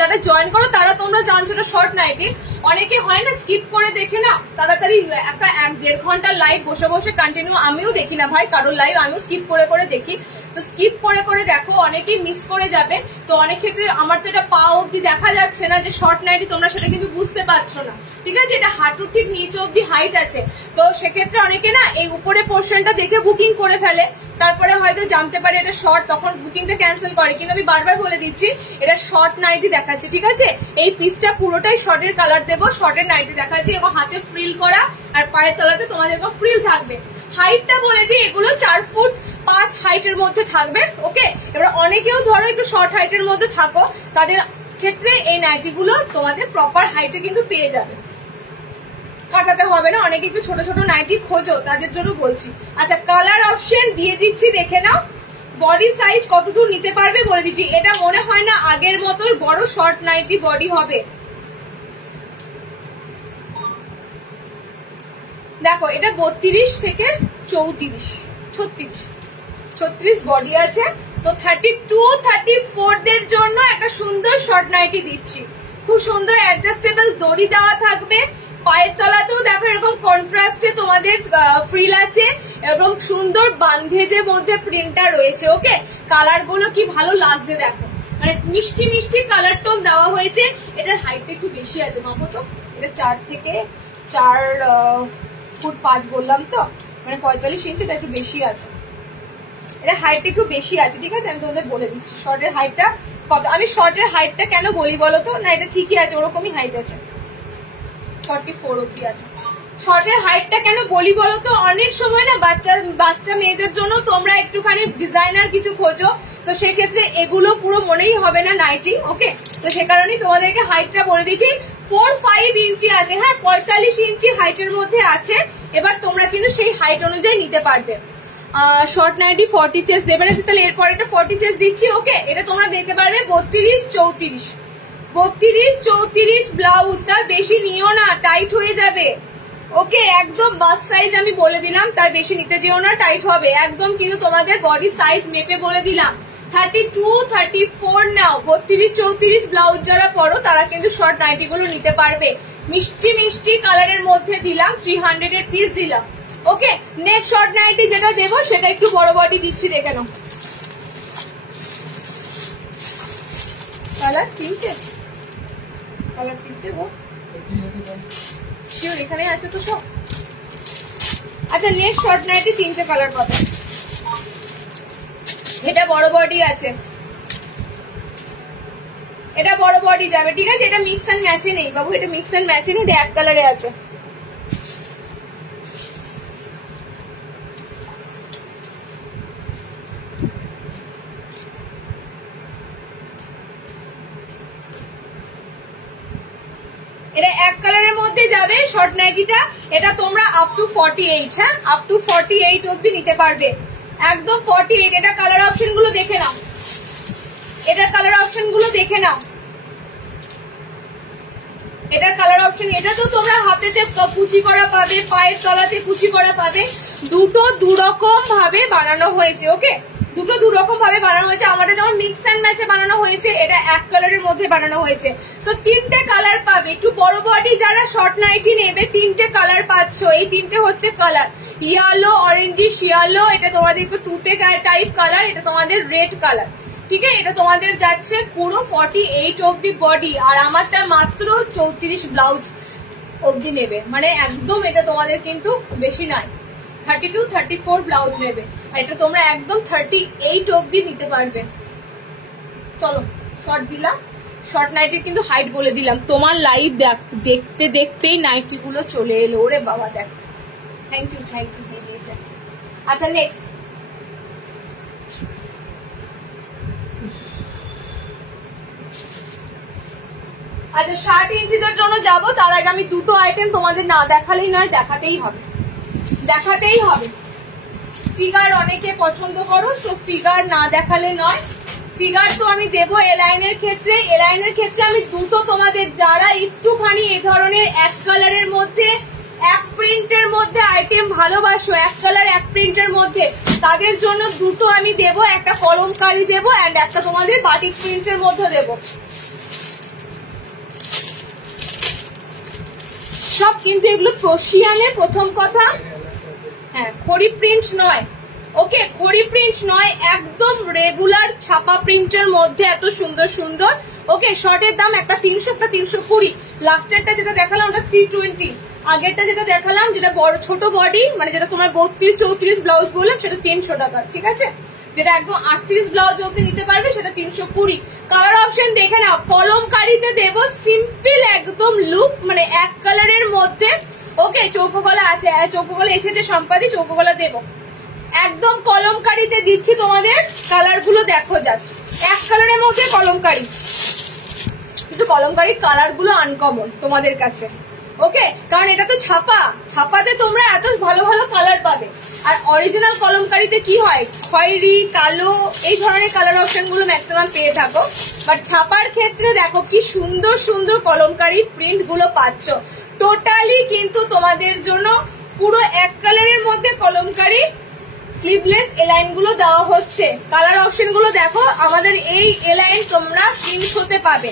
যারা জয়েন করো তারা তোমরা জানছো এটা শর্ট নাইটি, অনেকে হয় না স্কিপ করে দেখে না তাড়াতাড়ি, একটা 1-1.5 ঘন্টা লাইভ বসে বসে কন্টিনিউ, আমিও দেখি না ভাই কারোর লাইভ, আমিও স্কিপ করে করে দেখি, তো স্কিপ করে করে দেখো অনেকেই মিস করে যাবে। তো অনেক ক্ষেত্রে আমার তো এটা পা অব্দি দেখা যাচ্ছে না যে শর্ট নাইটি, তোমরা সেটা কিন্তু বুঝতে পারছো না, ঠিক আছে? এটা হাঁটুর ঠিক নিচে অব্দি হাইট আছে, তো সেক্ষেত্রে অনেকে না এই উপরে পোর্শনটা দেখে বুকিং করে ফেলে, তারপরে হয়তো জানতে পারে এটা শর্ট, তখন বুকিংটা ক্যান্সেল করে। কিন্তু আমি বারবার বলে দিচ্ছি এটা শর্ট নাইটি দেখাচ্ছে, ঠিক আছে? এই পিসটা পুরোটাই শর্টের কালার দেবো, শর্টের নাইটি দেখাচ্ছি, এবং হাতে ফ্রিল করা আর পায়ের তলাতে তোমাদের ফ্রিল থাকবে। হাইটটা বলে দিই, এগুলো 4 ফুট 5 হাইটের মধ্যে থাকবে, ওকে? এবার অনেকেও ধরো একটু শর্ট হাইটের মধ্যে থাকো, তাদের ক্ষেত্রে এই নাইটিগুলো তোমাদের প্রপার হাইটে কিন্তু পেয়ে যাবে, কাটাতে হবে না। অনেকে একটু ছোট ছোট নাইটি খোঁজো, তাদের জন্য বলছি। আচ্ছা কালার অপশন দিয়ে দিচ্ছি, দেখে নাও। বডি সাইজ কতদূর নিতে পারবে বলে দিচ্ছি, এটা মনে হয় না আগের মতো বড় শর্ট নাইটি বডি হবে। দেখো এটা 32 থেকে 34 36 বডি আছে, তো 32-34 দের জন্য একটা সুন্দর শর্ট নাইটি দিচ্ছি। খুব সুন্দর অ্যাডজাস্টেবল দড়ি দেওয়া থাকবে, পায়ের তলাতেও দেখো এরকম কন্ট্রাস্টে তোমাদের ফ্রিল আছে, এবং সুন্দর বান্ধেজের মধ্যে প্রিন্টটা রয়েছে, ওকে? কালার গুলো কি ভালো লাগছে দেখো, মানে মিষ্টি মিষ্টি কালার টোন দেওয়া হয়েছে। এটার হাইটটা একটু বেশি আছে, মাপো তো, এটা 4 থেকে 4 ফুট 5 বললাম তো, মানে 45 ইঞ্চি, এটা একটু বেশি আছে, এটা হাইটটা একটু বেশি আছে, ঠিক আছে? আমি তোমাদের বলে দিচ্ছি শর্টের হাইটটা কত। আমি শর্টের হাইটটা কেন বলি বলো তো, না এটা ঠিকই আছে, ওরকমই হাইট আছে, 44 অব্দি আছে। শর্টের হাইটটা কেন বলি বলো তো, অনেক সময় না বাচ্চা মেয়েদের জন্য তোমরা একটুখানি ডিজাইনার কিছু খোঁজো, তো সেক্ষেত্রে এগুলো পুরো মনেই হবে না নাইটি, ওকে? তো সে কারণেই তোমাদেরকে হাইটটা বলে দিচ্ছি, 4-5 ইঞ্চি আছে, হ্যাঁ 45 ইঞ্চি হাইটের মধ্যে আছে। এবার তোমরা কিন্তু সেই হাইট অনুযায়ী নিতে পারবে। শর্ট নাইটি 40 চেস্ট দেবে না, তাহলে এরপর এটা 40 চেস্ট দিচ্ছি, ওকে? এটা তোমরা দেখতে পারবে 32-34 ব্লাউজ, তার বেশি নিও না, টাইট হয়ে যাবে, ওকে? একদম বাস সাইজ আমি বলে দিলাম, তার বেশি নিতে যেও না, টাইট হবে একদম। কিন্তু তোমাদের বডি সাইজ মেপে বলে দিলাম 32-34 নাও। 32-34 ব্লাউজ যারা পরো তারা কিন্তু শর্ট নাইটি গুলো নিতে পারবে। মিষ্টি মিষ্টি কালারের মধ্যে দিলাম, 300 এর পিস দিলাম, ওকে? নেক্সট শর্ট নাইটি যেটা দেবো সেটা একটু বড় বডি দিচ্ছি, দেখে নাও। কালার 3টে, কালার 3টে গো, শিওর এখানে আছে তো সব। আচ্ছা নেক্সট শর্ট নাইটি 3টে কালার পাবে, এটা বড় বডি আছে, এটা বড় বডি যাবে, ঠিক আছে। এটা মিক্স অ্যান্ড ম্যাচে নেই বাবু, এটা মিক্স অ্যান্ড ম্যাচে নেই, এটা এক কালারে আছে। এটা এক কালারের মধ্যে যাবে শর্ট নাইটিটা। এটা তোমরা আপ টু 48, হ্যাঁ আপ টু 48 অবধি নিতে পারবে, একদম 48। এটা কালার অপশন গুলো দেখে নাও, এটার কালার অপশন গুলো দেখে নাও, এটার কালার অপশন। এটা তো তোমরা হাতেতে কুচি করা পাবে, পায়ের তলাতে কুচি করা পাবে, দুটো দুরকম ভাবে বানানো হয়েছে। ওকে, দুটো দুরকম ভাবে বানানো হয়েছে। আমাদের যেমন মিক্স অ্যান্ড ম্যাচে বানানো হয়েছে, এটা এক কালারের মধ্যে বানানো হয়েছে। সো তিনটে কালার পাবে। একটু বড় বডি যারা শর্ট নাইটি নেবে, তিনটে কালার পাচ্ছ। এই তিনটে হচ্ছে কালার, ইয়েলো, অরেঞ্জিশ ইয়েলো, এটা তোমাদের একটু তুতে টাইপ কালার, এটা তোমাদের রেড কালার, ঠিক আছে। এটা তোমাদের যাচ্ছে পুরো 48 অব্দি বডি, আর আমারটা মাত্র 34 ব্লাউজ অব্দি নেবে, মানে একদম এটা তোমাদের কিন্তু বেশি নাই, 32, 34 ব্লাউজ নেবে, আর এটা তোমরা একদম 38 অব্দি নিতে পারবে। চলো শর্ট দিলাম, শর্ট নাইটির কিন্তু হাইট বলে দিলাম। তোমার লাইভ দেখতে দেখতেই নাইটি গুলো চলে এলো, ওরে বাবা দেখ, থ্যাংক ইউ দিয়ে দিয়েছে। আচ্ছা নেক্সট, আচ্ছা 60 ইঞ্চিদের জন্য যাবো। তার আগে আমি দুটো আইটেম তোমাদের না দেখালেই নয়, দেখাতেই হবে, দেখাতেই হবে। ফিগার অনেকে পছন্দ করো, তো ফিগার না দেখালে নয়। ফিগার তো আমি দেবো এলাইনের ক্ষেত্রে। এলাইনের ক্ষেত্রে আমি দুটো তোমাদের, যারা একটুখানি এই ধরনের এক কালারের মধ্যে এক প্রিন্টের মধ্যে আইটেম ভালোবাসো, এক কালার এক প্রিন্টের মধ্যে, তাদের জন্য দুটো আমি দেবো। একটা কলমকারি দেবো এন্ড একটা তোমাদের বাটিক প্রিন্টের মধ্যে দেবো। সব কিন্তু এগুলো ক্রোশিয়ানের, প্রথম কথা, হ্যাঁ খড়ি প্রিন্ট নয়। ওকে, খড়ি প্রিন্ট নয়, একদম রেগুলার ছাপা প্রিন্টের মধ্যে এত সুন্দর সুন্দর। ওকে, শর্টের দাম একটা 300, একটা 320। লাস্টেরটা যেটা দেখালাম ওটা 320। আগেরটা যেটা দেখালাম, যেটা বড় ছোট বডি, মানে যেটা তোমার 32, 34 ব্লাউজ বললাম, সেটা 300 টাকা, ঠিক আছে। যেটা একদম 38 ব্লাউজ অব্দি নিতে পারবে, সেটা 320। কালার অপশন দেখে নাও। কলমকারিতে দেবো সিম্পল একদম লুক, মানে এক কালারের মধ্যে। ওকে, চৌকো গলা আছে, চৌকো গলা এসেছে সম্পাদি, চৌকো গলা দেবো। একদম কলমকারিতে দিচ্ছি তোমাদের। কালার গুলো দেখো, জাস্ট এক কালারের মধ্যে কলমকারি, কিন্তু কলমকারির কালার গুলো আনকমন তোমাদের কাছে। ওকে, কারণ এটা তো ছাপা, ছাপাতে তোমরা এত ভালো ভালো কালার পাবে। আর অরিজিনাল কলমকারিতে কি হয়, খয়েরি, কালো, এই ধরনের কালার অপশন গুলো ম্যাক্সিমাম পেয়ে থাকো। বাট ছাপার ক্ষেত্রে দেখো কি সুন্দর সুন্দর কলমকারি প্রিন্ট গুলো পাচ্ছ। টোটালি কিন্তু তোমাদের জন্য পুরো এক কালারের মধ্যে কলমকারি স্লিভলেস এলাইন গুলো দেওয়া হচ্ছে। কালার অপশন গুলো দেখো, আমাদের এই এলাইন তোমরা 300-তে পাবে।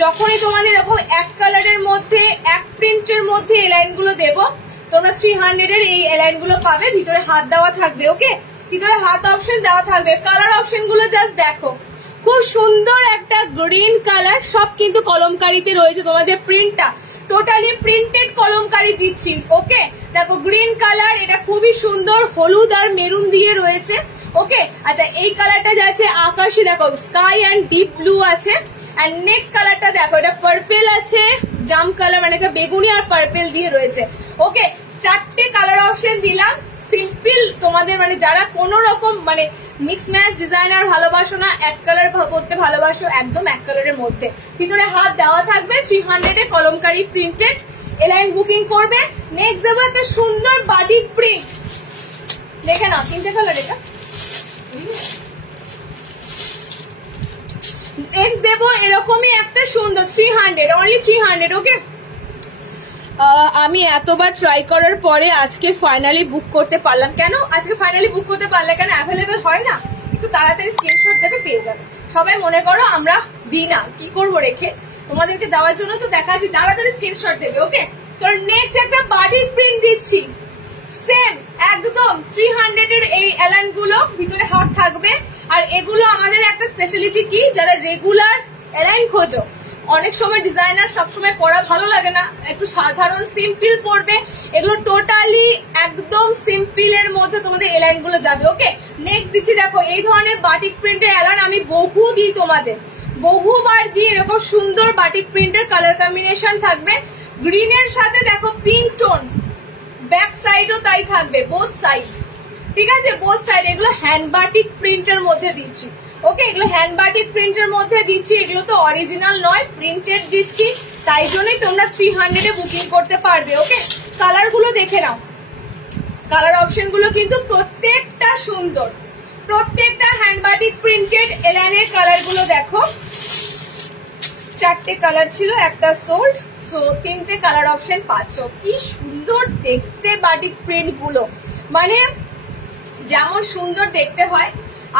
যখনই তোমাদের এরকম এক কালারের মধ্যে এক প্রিন্টের মধ্যে এলাইন গুলো দেবো, তোমরা 300 এর এই এলাইন গুলো পাবে। ভিতরে হাত দেওয়া থাকবে। ওকে, ভিতরে হাত অপশন দেওয়া থাকবে। কালার অপশন গুলো জাস্ট দেখো, খুব সুন্দর একটা গ্রিন কালার। সব কিন্তু কলমকারিতে রয়েছে তোমাদের প্রিন্টটা, টোটালি প্রিন্টেড কলমকারি দিচ্ছি। ওকে, দেখো গ্রিন কালার, এটা খুবই সুন্দর, হলুদ আর মেরুন দিয়ে রয়েছে। ওকে, আচ্ছা এই কালারটা যাচ্ছে আকাশি, দেখো স্কাই অ্যান্ড ডিপ ব্লু আছে। আর নেক্সট কালারটা দেখো, এটা পার্পেল আছে, জাম কালার, মানে একটা বেগুনি আর পার্পেল দিয়ে রয়েছে। ওকে, চারটে কালার অপশন দিলাম। সিম্পল তোমাদের, মানে যারা কোন রকম মানে মিক্স ম্যাচ ডিজাইনার ভালোবাসো না, এক কালার করতে ভালোবাসো, একদম এক কালারের মধ্যে ভিতরে হাত দেওয়া থাকবে। 300-এ কলমকারি প্রিন্টেড এলাইন বুকিং করবে। নেক্সট দেবো একটা সুন্দর বাটিক প্রিন্ট, দেখে নাও, তিনটে কালার। এটা নেক্সট দেবো এরকমই একটা সুন্দর 300, অনলি 300। ওকে, আমি এতবার ট্রাই করার পরে আজকে ফাইনালি বুক করতে পারলাম। কেন আজকে ফাইনালি বুক করতে পারলে? কেন অ্যাভেলেবেল হয় না, একটু তাড়াতাড়ি স্ক্রিনশট দেবে, পেয়ে যাবে। সবাই মনে করো আমরা দিই না, কি করবো রেখে, তোমাদেরকে দেওয়ার জন্য তো দেখাচ্ছি, তাড়াতাড়ি স্ক্রিনশট দেবে। ওকে, চলো নেক্সট একটা বাটিক প্রিন্ট দিচ্ছি, সেম একদম 300-এর এই এলাইন গুলো, ভিতরে হাত থাকবে। আর এগুলো আমাদের একটা স্পেশালিটি কি, যারা রেগুলার এলাইন খোঁজো, অনেক সময় ডিজাইনার সবসময় পরা ভালো লাগে না, একটু সাধারণ সিম্পল পরবে, এগুলো টোটালি একদম সিম্পল এর মধ্যে তোমাদের এলাইন গুলো যাবে। ওকে, নেক্সট দিচ্ছি। দেখো এই ধরনের বাটিক প্রিন্টের অ্যালান আমি বহু দিই তোমাদের, বহুবার দিই। এরকম সুন্দর বাটিক প্রিন্টের কালার কম্বিনেশন থাকবে গ্রিনের সাথে। দেখো পিঙ্ক টোন, ব্যাক সাইডও তাই থাকবে, বোথ সাইড, ঠিক আছে, বোথ সাইড। এগুলো হ্যান্ড বাটিক প্রিন্টের মধ্যে দিচ্ছি, ওকে, এগুলো হ্যান্ড বাটিক প্রিন্টের মধ্যে দিচ্ছি। এগুলো তো অরিজিনাল নয়, প্রিন্টেড দিচ্ছি, তাই জন্যই তোমরা 300 বুকিং করতে পারবে, ওকে। কালার গুলো দেখে নাও, কালার অপশন গুলো কিন্তু প্রত্যেকটা সুন্দর, প্রত্যেকটা হ্যান্ড বাটিক প্রিন্টেড এলানের কালার গুলো দেখো। 4টে কালার ছিল, একটা সোল্ড, সো 3টে কালার অপশন পাচ্ছ। কি সুন্দর দেখতে বাটিক প্রিন্ট গুলো, মানে যেমন সুন্দর দেখতে হয়।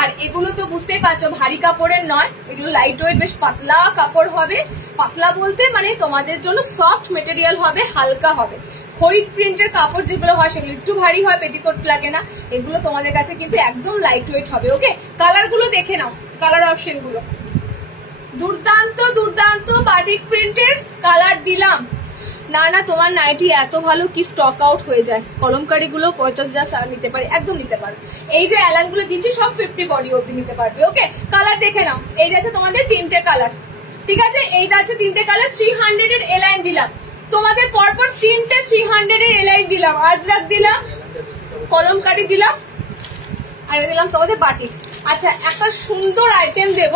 আর এগুলো তো বুঝতেই পারছো ভারী কাপড়ের নয়, এগুলো লাইট ওয়েট, বেশ পাতলা কাপড় হবে। পাতলা বলতে মানে তোমাদের জন্য সফট মেটেরিয়াল হবে, হালকা হবে। খরিদ প্রিন্টের কাপড় যেগুলো হয় সেগুলো একটু ভারী হয়, পেটিকোট লাগে না। এগুলো তোমাদের কাছে কিন্তু একদম লাইট ওয়েট হবে, ওকে। কালার গুলো দেখে নাও, কালার অপশন গুলো দুর্দান্ত দুর্দান্ত বাটিক প্রিন্টের কালার দিলাম। না না, তোমার নাইটি এত ভালো কি স্টক আউট হয়ে যায়। কলমকারি গুলো 50,000 নিতে পারে, একদম নিতে পারবে। এই যে অ্যালান গুলো দিচ্ছি সব 50 বডি অব্দি নিতে পারবে, ওকে। কালার দেখে নাও, এই যাচ্ছে তোমাদের 3টে কালার, ঠিক আছে, এই যাচ্ছে 3টে কালার। 300 এর এলাইন দিলাম তোমাদের, পরপর 3টে 300 এর এলাইন দিলাম। আজরাক দিলাম, কলমকারি দিলাম, আর দিলাম তোমাদের বাটিক। আচ্ছা, একটা সুন্দর আইটেম দেব,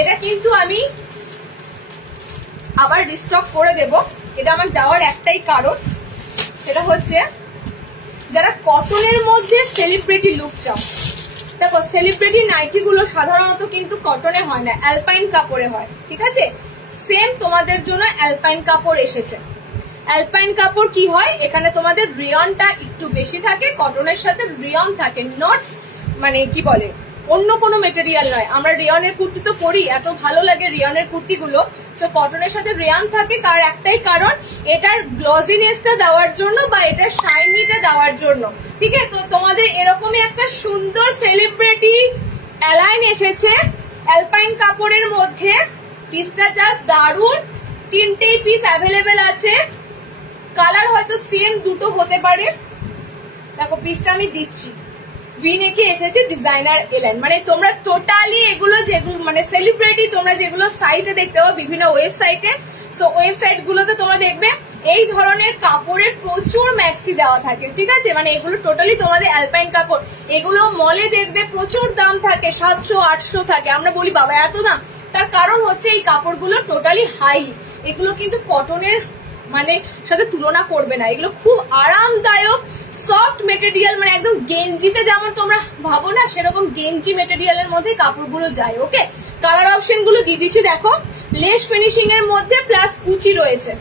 এটা কিন্তু আমি আবার রিস্টক করে দেব। এটা আমার দেওয়ার একটাই কারণ, সেটা হচ্ছে যারা কটনের মধ্যে সেলিব্রিটি লুক চাও। দেখো সেলিব্রিটি নাইটি গুলো সাধারণত কিন্তু কটনে হয় না, অ্যালপাইন কাপড়ে হয়, ঠিক আছে। সেম তোমাদের জন্য অ্যালপাইন কাপড় এসেছে। অ্যালপাইন কাপড় কি হয়, এখানে তোমাদের রিয়নটা একটু বেশি থাকে, কটনের সাথে রিয়ন থাকে, নট মানে কি বলে অন্য কোনো মেটেরিয়াল নয়। আমরা রিয়নের কুর্তি তো পরি, এত ভালো লাগে রিয়নের কুর্তি গুলো, তো কটনের সাথে রিয়ন থাকে। তার একটাই কারণ, এটার গ্লজিনেসটা দেওয়ার জন্য বা এটার শাইনিটা দেওয়ার জন্য, ঠিক আছে। তো তোমাদের এরকমই একটা সুন্দর সেলিব্রিটি অ্যালাইন এসেছে অ্যালপাইন কাপড়ের মধ্যে। পিসটা জাস্ট দারুন, 3টেই পিস অ্যাভেলেবেল আছে। কালার হয়তো সেম দুটো হতে পারে। দেখো পিসটা আমি দিচ্ছি, ভিনেকে এসেছে ডিজাইনার এলাইন, মানে তোমরা টোটালি এগুলো যেগুলো মানে সেলিব্রিটি তোমরা যেগুলো সাইটে দেখতে পাবো বিভিন্ন ওয়েবসাইটে, সো ওয়েবসাইট গুলোতে তোমরা দেখবে এই ধরনের কাপড়ের প্রচুর ম্যাক্সি দেওয়া থাকে, ঠিক আছে। মানে এগুলো টোটালি তোমাদের অ্যালপাইন কাপড়। এগুলো মলে দেখবে প্রচুর দাম থাকে, 700-800 থাকে। আমরা বলি বাবা এত দাম, তার কারণ হচ্ছে এই কাপড়গুলো টোটালি হাই। এগুলো কিন্তু কটনের মানে সাথে তুলনা করবে না। এগুলো খুব আরামদায়ক সফট মেটেরিয়াল, মানে একদম গেঞ্জিতে যেমন তোমরা ভাবো না, সেরকম গেঞ্জি মেটেরিয়ালের মধ্যে কাপড়গুলো যায়, ওকে। কালার অপশন গুলো দিয়ে দিচ্ছি। দেখো লেস ফিনিশিং এর মধ্যে প্লাস কুচি রয়েছে,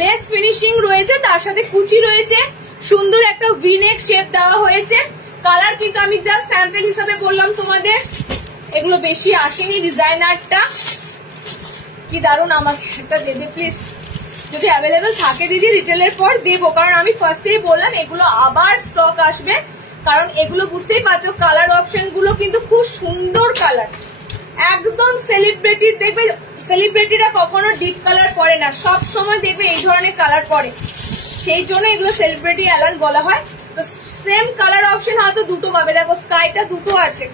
লেস ফিনিশিং রয়েছে, তার সাথে কুচি রয়েছে, সুন্দর একটা ভিনেক শেপ দেওয়া হয়েছে। কালার কিন্তু আমি জাস্ট স্যাম্পল হিসাবে বললাম তোমাদের, এগুলো বেশি আসেনি। ডিজাইনারটা কি দারুন, আমাকে একটা দেবে প্লিজ, যদি অ্যাভেলেবল থাকে দিদি রিটেলের পর দেবো, কারণ আমি ফার্স্টেই বললাম এগুলো আবার স্টক আসবে, কারণ এগুলো বুঝতেই পারছো কালার অপশন গুলো কিন্তু খুব সুন্দর কালার, একদম সেলিব্রিটি। দেখবে সেলিব্রিটিরা কখনো ডিপ কালার পরে না, সব সময় দেখবে এই ধরনের কালার পরে, সেই জন্য এগুলো সেলিব্রিটি অ্যালান বলা হয়। তো সেম কালার অপশন হয়তো দুটো পাবে, দেখো স্কাইটা দুটো আছে,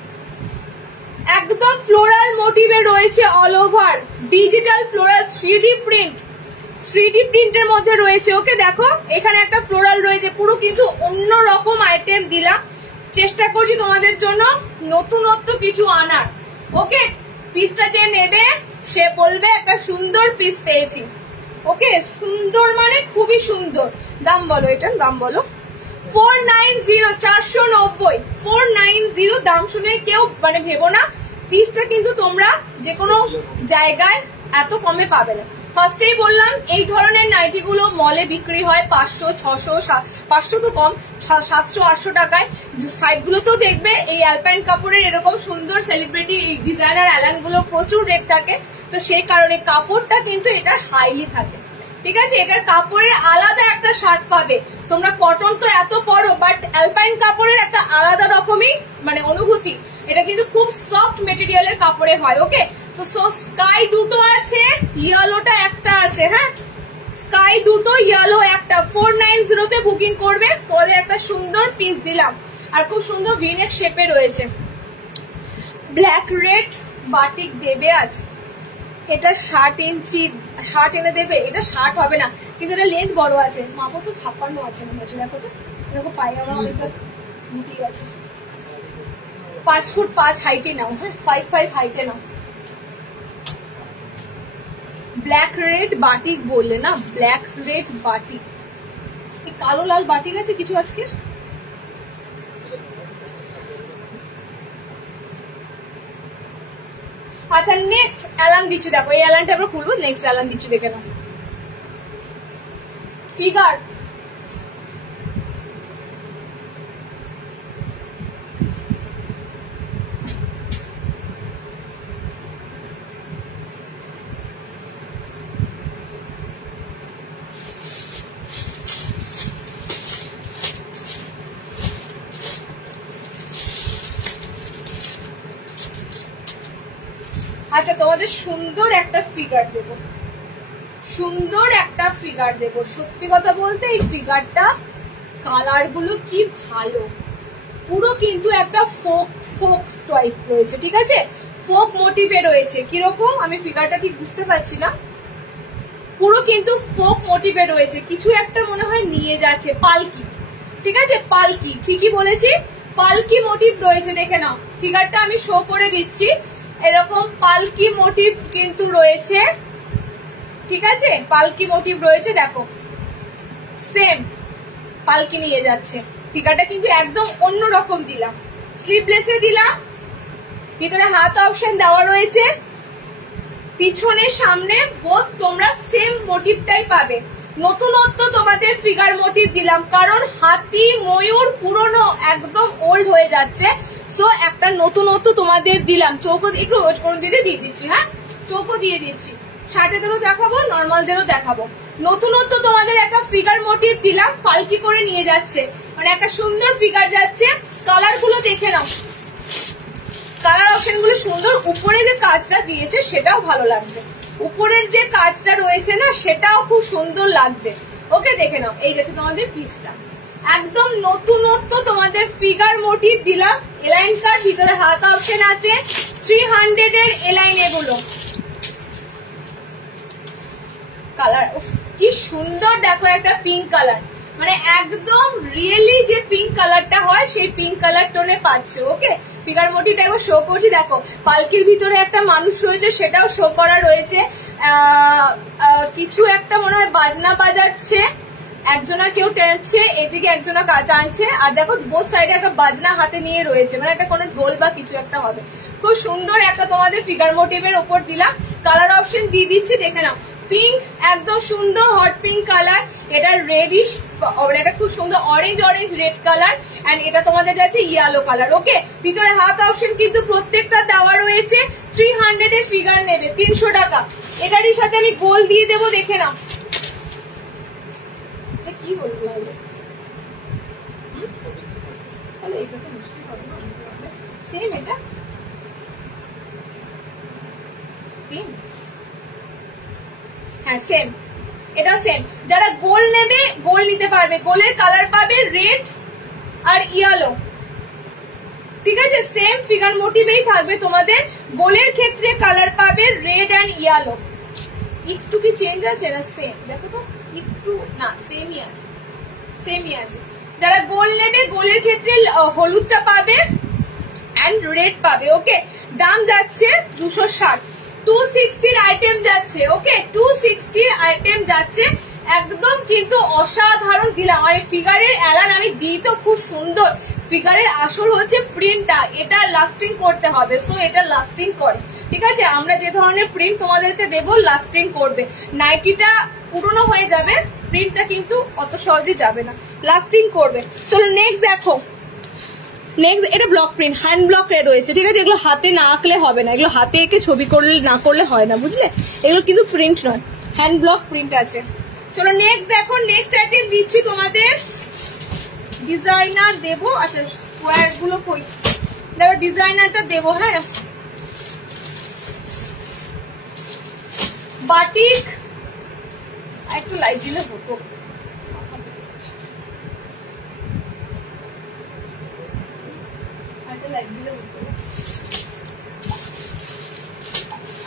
একদম ফ্লোরাল মোটিভে রয়েছে, all over digital floral 3D print, 3D প্রিন্টের মধ্যে রয়েছে, ওকে। দেখো এখানে একটা ফ্লোরাল রয়েছে, পুরো কিন্তু অন্য রকম আইটেম দিলাম। চেষ্টা করছি তোমাদের জন্য নতুনত্ব কিছু আনার, ওকে। পিসটা যে নেবে সে বলবে একটা সুন্দর পিস পেয়েছি, ওকে। সুন্দর মানে খুবই সুন্দর। দাম বলো, এটার দাম বলো। 490, 490, 490 দাম শুনে কেউ মানে ভেবো না। পিসটা কিন্তু তোমরা যে কোনো জায়গায় এত কমে পাবে না। ফার্স্টেই বললাম এই ধরনের নাইটি গুলো মলে বিক্রি হয় 500, 600, 500 তো কম, 700, 800 টাকায়। সাইড গুলোতেও দেখবে এই অ্যালপাইন কাপড়ের এরকম সুন্দর সেলিব্রিটি ডিজাইনার অ্যালান গুলো প্রচুর রেট থাকে, তো সেই কারণে কাপড়টা কিন্তু এটা হাইলি থাকে, ঠিক আছে। এটার কাপড়ের আলাদা একটা স্বাদ পাবে তোমরা। কটন তো এত পরো, বাট অ্যালপাইন কাপড়ের একটা আলাদা রকমই মানে অনুভূতি। এটা কিন্তু খুব সফট মেটেরিয়ালের কাপড়ে হয়, ওকে। তো স্কাই দুটো আছে, ইয়েলোটা একটা আছে, হ্যাঁ স্কাই দুটো, ইয়েলো একটা। 490 তে বুকিং করবে, তোমাদের একটা সুন্দর পিস দিলাম, আর খুব সুন্দর ভিনেক শেপে রয়েছে। ব্ল্যাক রেড বাটিক দেবে আজ। এটা 60 ইঞ্চি, 60 এনে দেবে। এটা 60 হবে না, কিন্তু এটা লেন্থ বড় আছে। মাপো তো 56 আছে মনে হচ্ছে। দেখো তো, দেখো পায়ে আমার অনেকটা মুটি আছে। 5 ফুট 5 হাইটে নাও, হ্যাঁ 5 হাইটে নাও। ব্ল্যাক রেড বাটিক বললে না, ব্ল্যাক রেড বাটিক। এই কালো লাল বাটিক আছে কিছু আজকে? আচ্ছা নেক্সট অ্যালান দিচ্ছি, দেখো এই অ্যালানটা আমরা খুলবো। নেক্সট অ্যালান দিচ্ছি, দেখে নাও। ফিগার আচ্ছা তোমাদের সুন্দর একটা ফিগার দেব, সুন্দর একটা ফিগার দেব। সত্যি কথা বলতে এই ফিগারটা কালার গুলো কি ভালো, পুরো কিন্তু একটা ফোক ফোক টাইপ রয়েছে, ঠিক আছে? ফোক মোটিভে রয়েছে। কিরকম আমি ফিগারটা ঠিক বুঝতে পারছি না, পুরো কিন্তু ফোক মোটিভে রয়েছে। কিছু একটা মনে হয় নিয়ে যাচ্ছে, পালকি, ঠিক আছে? পালকি, ঠিকই বলেছি, পালকি মোটিভ রয়েছে। দেখে নাও ফিগারটা আমি শো করে দিচ্ছি। এরকম পালকি মোটিভ কিন্তু রয়েছে, ঠিক আছে? পালকি মোটিভ রয়েছে, দেখো সেম পালকি নিয়ে যাচ্ছে। ফিগারটা কিন্তু একদম অন্যরকম দিলাম। স্লিভলেসে দিলাম, ভিতরে হাত অপশন দেওয়া রয়েছে, পিছনে সামনে বোথ তোমরা সেম মোটিভটাই পাবে। নতুনত্ব তোমাদের ফিগার মোটিভ দিলাম, কারণ হাতি ময়ূর পুরনো একদম ওল্ড হয়ে যাচ্ছে। সো একটা নতুনত্ব তোমাদের দিলাম। চৌকো একটু দিয়ে দিচ্ছি, হ্যাঁ চৌকো দিয়ে দিচ্ছি। শার্টেদেরও দেখাবো, নর্মালদেরও দেখাবো। নতুনত্ব তোমাদের একটা ফিগার মোটিভ দিলাম, পালকি করে নিয়ে যাচ্ছে, মানে একটা সুন্দর ফিগার যাচ্ছে। কালার গুলো দেখে নাও, কালার অপশন গুলো সুন্দর। উপরে যে কাজটা দিয়েছে সেটাও ভালো লাগছে, উপরের যে কাজটা রয়েছে না সেটাও খুব সুন্দর লাগছে। ওকে দেখে নাও, এই গেছে তোমাদের পিসটা। একদম নতুনত্ব তোমাদের ফিগার মোটিভ দিলাম। এলাইন কার ভিতরে হাত অপশন আছে, 300 এর এলাইন। এগুলো কালার কি সুন্দর, দেখো একটা পিঙ্ক কালার, মানে একদম রিয়েলি যে পিঙ্ক কালারটা হয় সেই পিঙ্ক কালার টোনে পাচ্ছ। ওকে ফিগার মোটিভটা একবার শো করছি, দেখো পালকির ভিতরে একটা মানুষ রয়েছে, সেটাও শো করা রয়েছে। কিছু একটা মনে হয় বাজনা বাজাচ্ছে, একজনা কেউ টানছে, এদিকে একজনা টানছে, আর দেখো বোথ সাইডে একটা বাজনা হাতে নিয়ে রয়েছে, মানে একটা কোনো ঢোল বা কিছু একটা হবে। খুব সুন্দর একটা তোমাদের ফিগার মোটিভের ওপর দিলাম। কালার অপশন দিয়ে দিচ্ছি, দেখে নাও। পিঙ্ক, একদম সুন্দর হট পিঙ্ক কালার। এটা রেডিশ, এটা খুব সুন্দর orange orange red colour, and এটা তোমাদের কাছে ইয়েলো কালার। ওকে ভিতরে হাত অপশন কিন্তু প্রত্যেকটা দেওয়া রয়েছে। 300 এর ফিগার নেবে 300 টাকা। এটারই সাথে আমি গোল দিয়ে দেবো, দেখে নাও কি বলবো। এটা তো মুশকিল হবে না, সেম এটা সেম, হ্যাঁ সেম, এটা সেম। যারা গোল নেবে গোল নিতে পারবে, গোলের কালার পাবে রেড আর ইয়েলো, ঠিক আছে? সেম ফিগার মোটিভেই থাকবে তোমাদের। গোলের ক্ষেত্রে কালার পাবে রেড এন্ড ইয়েলো। একটু কি চেঞ্জ আছে না সেম? দেখো তো একটু, না সেমই আছে, সেমই আছে। যারা গোল নেবে গোলের ক্ষেত্রে হলুদটা পাবে এন্ড রেড পাবে। ওকে দাম যাচ্ছে 260, 260 আইটেম যাচ্ছে। ওকে 260 আইটেম যাচ্ছে, একদম কিন্তু অসাধারণ দিলাম। আর এই ফিগারের অ্যালান আমি দিই তো খুব সুন্দর। ফিগারের আসল হচ্ছে প্রিন্টটা, এটা লাস্টিং করতে হবে। সো এটা লাস্টিং করে, ঠিক আছে? আমরা যে ধরনের প্রিন্ট তোমাদেরকে দেবো লাস্টিং করবে। নাইটিটা পুরনো হয়ে যাবে, প্রিন্টটা কিন্তু অত সহজে যাবে না, লাস্টিং করবে। চলো নেক্সট দেখো, নেক্সট এটা ব্লক প্রিন্ট, হ্যান্ড ব্লক রয়েছে, ঠিক আছে? এগুলো হাতে না আঁকলে হবে না, এগুলো হাতে এঁকে ছবি করলে না করলে হয় না, বুঝলে? এগুলো কিন্তু প্রিন্ট নয়, হ্যান্ড ব্লক প্রিন্ট আছে। চলো নেক্সট দেখো, নেক্সট আইটেম দিচ্ছি তোমাদের ডিজাইনার দেবো। আচ্ছা স্কোয়ার গুলো কই, দেখো ডিজাইনারটা দেবো, হ্যাঁ বাটিক। একটু লাইট দিলে হতো, লাইট দিলে হতো।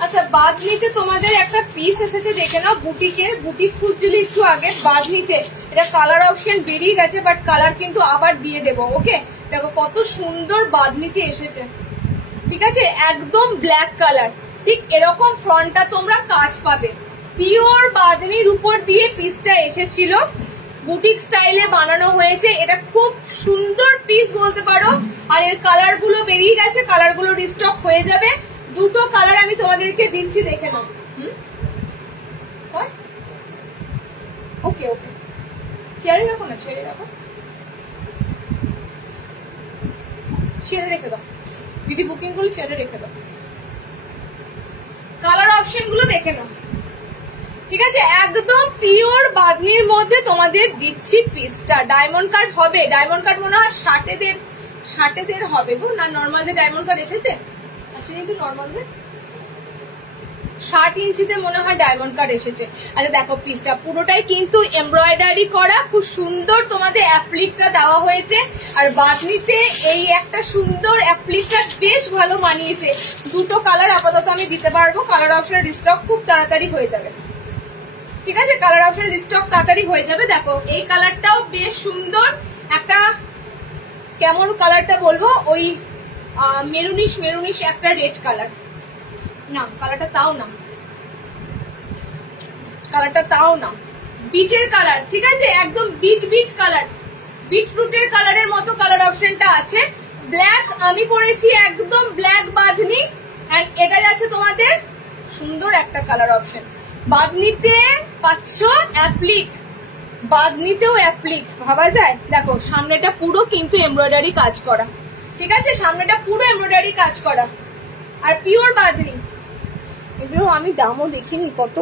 আচ্ছা বাঁধনিতে তোমাদের একটা পিস এসেছে দেখে নাও, বুটিকের। বুটিক খুঁজছিলি একটু আগে, বাঁধনিতে এটা কালার অপশন বেরিয়ে গেছে, বাট কালার কিন্তু আবার দিয়ে দেবো। ওকে, দেখো কত সুন্দর বাঁধনিতে এসেছে, ঠিক আছে, একদম ব্ল্যাক কালার। ঠিক এরকম ফ্রন্টটা তোমরা কাজ পাবে, পিওর বাঁধনির উপর দিয়ে পিসটা এসেছিল, বুটিক স্টাইলে বানানো হয়েছে। এটা খুব সুন্দর পিস বলতে পারো। আর এর কালার গুলো বেরিয়ে গেছে, কালার গুলো রিস্টক হয়ে যাবে। দুটো কালার আমি তোমাদেরকে দিচ্ছি, দেখে নাও। ওকে ওকে, ছেড়ে রাখো না, ছেড়ে রাখো, ছেড়ে রেখে দাও দিদি, বুকিং গুলো ছেড়ে রেখে দাও। কালার অপশন গুলো দেখে নাও, ঠিক আছে, একদম পিওর বাঁধনির মধ্যে তোমাদের দিচ্ছি পিসটা। ডায়মন্ড কাট হবে, ডায়মন্ড কাট মনে হয় 60 হবে গো, না নর্মালদের ডায়মন্ড কাট এসেছে? আসেনি তো নর্মালদের, 60 ইঞ্চিতে মনে হয় ডায়মন্ড কাট এসেছে। আচ্ছা দেখো পিসটা পুরোটাই কিন্তু এমব্রয়ডারি করা, খুব সুন্দর তোমাদের অ্যাপ্লিকটা দেওয়া হয়েছে। আর বাঁধনিতে এই একটা সুন্দর অ্যাপ্লিকটা বেশ ভালো মানিয়েছে। দুটো কালার আপাতত আমি দিতে পারবো, কালার অপশন রিস্টক খুব তাড়াতাড়ি হয়ে যাবে, ঠিক আছে, কালার অপশন রিস্টক তাড়াতাড়ি হয়ে যাবে। দেখো এই কালারটাও বেশ সুন্দর একটা, কেমন কালারটা বলবো, ওই মেরুনিশ একটা রেড কালার, না কালারটা তাও না, বিটের কালার, ঠিক আছে, একদম বিট কালার, বিটরুটের কালারের মতো কালার অপশনটা আছে। ব্ল্যাক আমি পরেছি, একদম ব্ল্যাক বাঁধনি, এন্ড এটা যাচ্ছে তোমাদের সুন্দর একটা কালার অপশন। বাঁধনিতে পাচ্ছ অ্যাপ্লিক, বাঁধনিতেও অ্যাপ্লিক, ভাবা যায়। দেখো সামনেটা পুরো কিন্তু এমব্রয়ডারি কাজ করা, ঠিক আছে, সামনেটা পুরো এমব্রয়ডারি কাজ করা, আর পিওর বাঁধনি। এগুলো আমি দামও দেখিনি কত।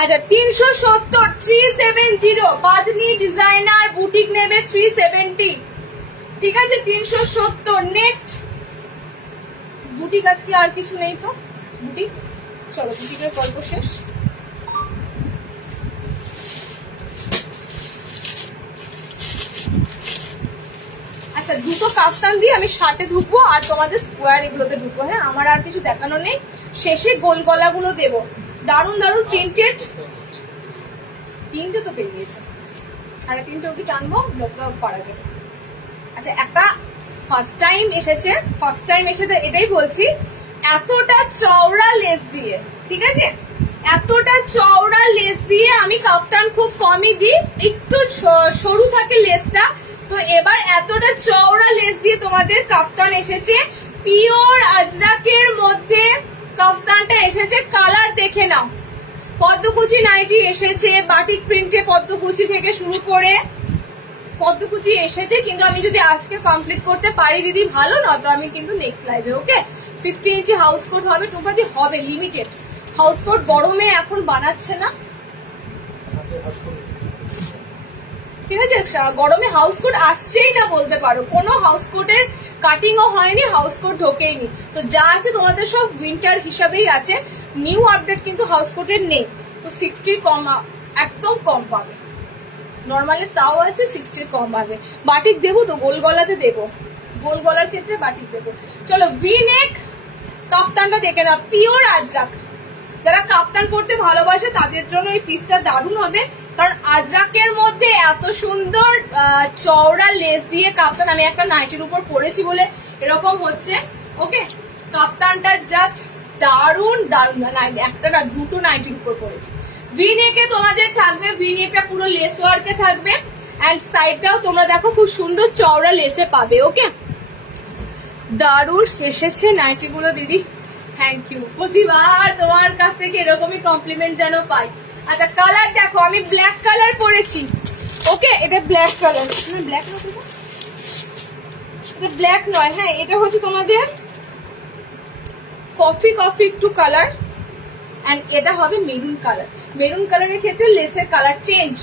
আচ্ছা 370, 370 বাঁধনি ডিজাইনার বুটিক নেবে 370, ঠিক আছে, 370। নেক্সট বুটিক, আজকে আর কিছু নেই তো বুটিক, চলো বুটিকের গল্প শেষ। আচ্ছা দুটো কাফতান দিয়ে আমি 60-এ ঢুকবো, আর তোমাদের স্কোয়ার এগুলোতে ঢুকবো। হ্যাঁ, আমার আর কিছু দেখানো নেই। শেষে গোল গলাগুলো দেবো, দারুন দারুন প্রিন্টেড। 3টে তো পেয়ে গিয়েছে, 3.5 অব্দি টানবো যতটা পারা যাবে। আচ্ছা একটা ফার্স্ট টাইম এসেছে এটাই বলছি, এতটা চওড়া লেস দিয়ে, ঠিক আছে, এতটা চওড়া লেস দিয়ে আমি কাফতান খুব কমই দিই, একটু সরু থাকে লেসটা, তো এবার এতটা চওড়া লেস দিয়ে তোমাদের কাফতান এসেছে। পিওর আজরাকের মধ্যে কাফতানটা এসেছে, কালার দেখে নাও। পদ্মকুচি নাইটি এসেছে, বাটিক প্রিন্টে পদ্মকুচি থেকে শুরু করে পদ্মকুচি এসেছে, কিন্তু আমি যদি আজকে কমপ্লিট করতে পারি দিদি ভালো, না তো আমি কিন্তু নেক্সট লাইভে। ওকে, 60 ইঞ্চি হাউস কোট হবে, টুকাদি হবে লিমিটেড হাউস কোট, বড় মেয়ে এখন বানাচ্ছে না, ঠিক আছে, গরমে হাউস কোট আসছেই না বলতে পারো, কোনো হাউস কোটের কাটিংও হয়নি, হাউস কোট ঢোকেইনি, তো যা আছে তোমাদের সব উইন্টার হিসাবেই আছে, নিউ আপডেট কিন্তু হাউস কোটের নেই। তো 60 কম, একদম কম পাবে, নর্মালি তাও আছে 60 কম পাবে। বাটিক দেবো তো, গোল গলাতে দেবো, গোল গলার ক্ষেত্রে বাটিক দেবো। চলো ভি নেক কাফতানটা দেখে না, পিওর আজরাক, যারা কাফতান পরতে ভালোবাসে তাদের জন্য এই পিসটা দারুণ হবে, কারণ আজরাকের মধ্যে এত সুন্দর চওড়া লেস দিয়ে কাফতান, আমি একটা নাইটির উপর পরেছি বলে এরকম হচ্ছে। ওকে, কাফতানটা জাস্ট দারুণ দারুণ, একটা না দুটো নাইটির উপর পরেছি। ভিনেকে তোমাদের থাকবে, ভিনেকটা পুরো লেস ওয়ার্কে থাকবে, এন্ড সাইডটাও তোমরা দেখো খুব সুন্দর চওড়া লেসে পাবে। ওকে, দারুণ এসেছে নাইটি গুলো দিদি, থ্যাংক ইউ। প্রতিবার তোমার কাছ থেকে এরকমই কমপ্লিমেন্ট যেন পাই। আচ্ছা কালার দেখো, আমি ব্ল্যাক কালার পরেছি। ওকে, এটা ব্ল্যাক কালার, ব্ল্যাক না, এটা ব্ল্যাক নয়, হ্যাঁ এটা হচ্ছে তোমাদের কফি একটু কালার, এন্ড এটা হবে মেরুন কালার। মেরুন কালারের ক্ষেত্রে লেসের কালার চেঞ্জ।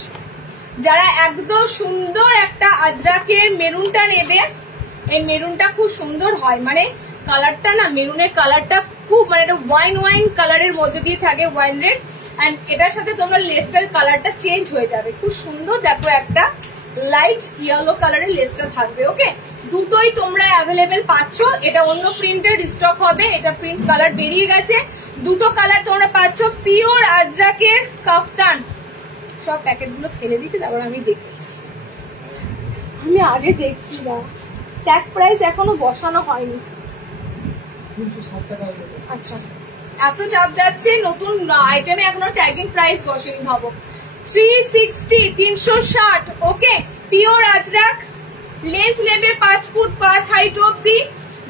যারা একদম সুন্দর একটা আজরাকের মেরুনটা নেবে, এই মেরুনটা খুব সুন্দর হয়, মানে কালারটা না, মেরুনের কালারটা খুব, মানে এটা ওয়াইন কালারের মধ্যে দিয়ে থাকে, ওয়াইন রেড, এন্ড এটার সাথে তোমরা লেসটার কালারটা চেঞ্জ হয়ে যাবে, খুব সুন্দর। দেখো একটা লাইট ইয়েলো কালারের লেসটা থাকবে। ওকে, দুটোই তোমরা অ্যাভেলেবেল পাচ্ছ। এটা অন্য প্রিন্টের স্টক হবে, এটা প্রিন্ট কালার বেরিয়ে গেছে। দুটো কালার তোমরা পাচ্ছ। পিওর আজরাকের কাফতান। সব প্যাকেট গুলো ফেলে দিচ্ছি, তারপর আমি দেখছি, আমি আগে দেখছি না। ট্যাগ প্রাইস এখনো বসানো হয়নি। আচ্ছা, এত চাপ যাচ্ছে, নতুন আইটেমে এখনো ট্যাগিং প্রাইস বসেনি। ভাবো 360 360। ওকে, পিওর আজরাক, লেন্থ নেবে 5 ফুট 5 হাইট অব্দি,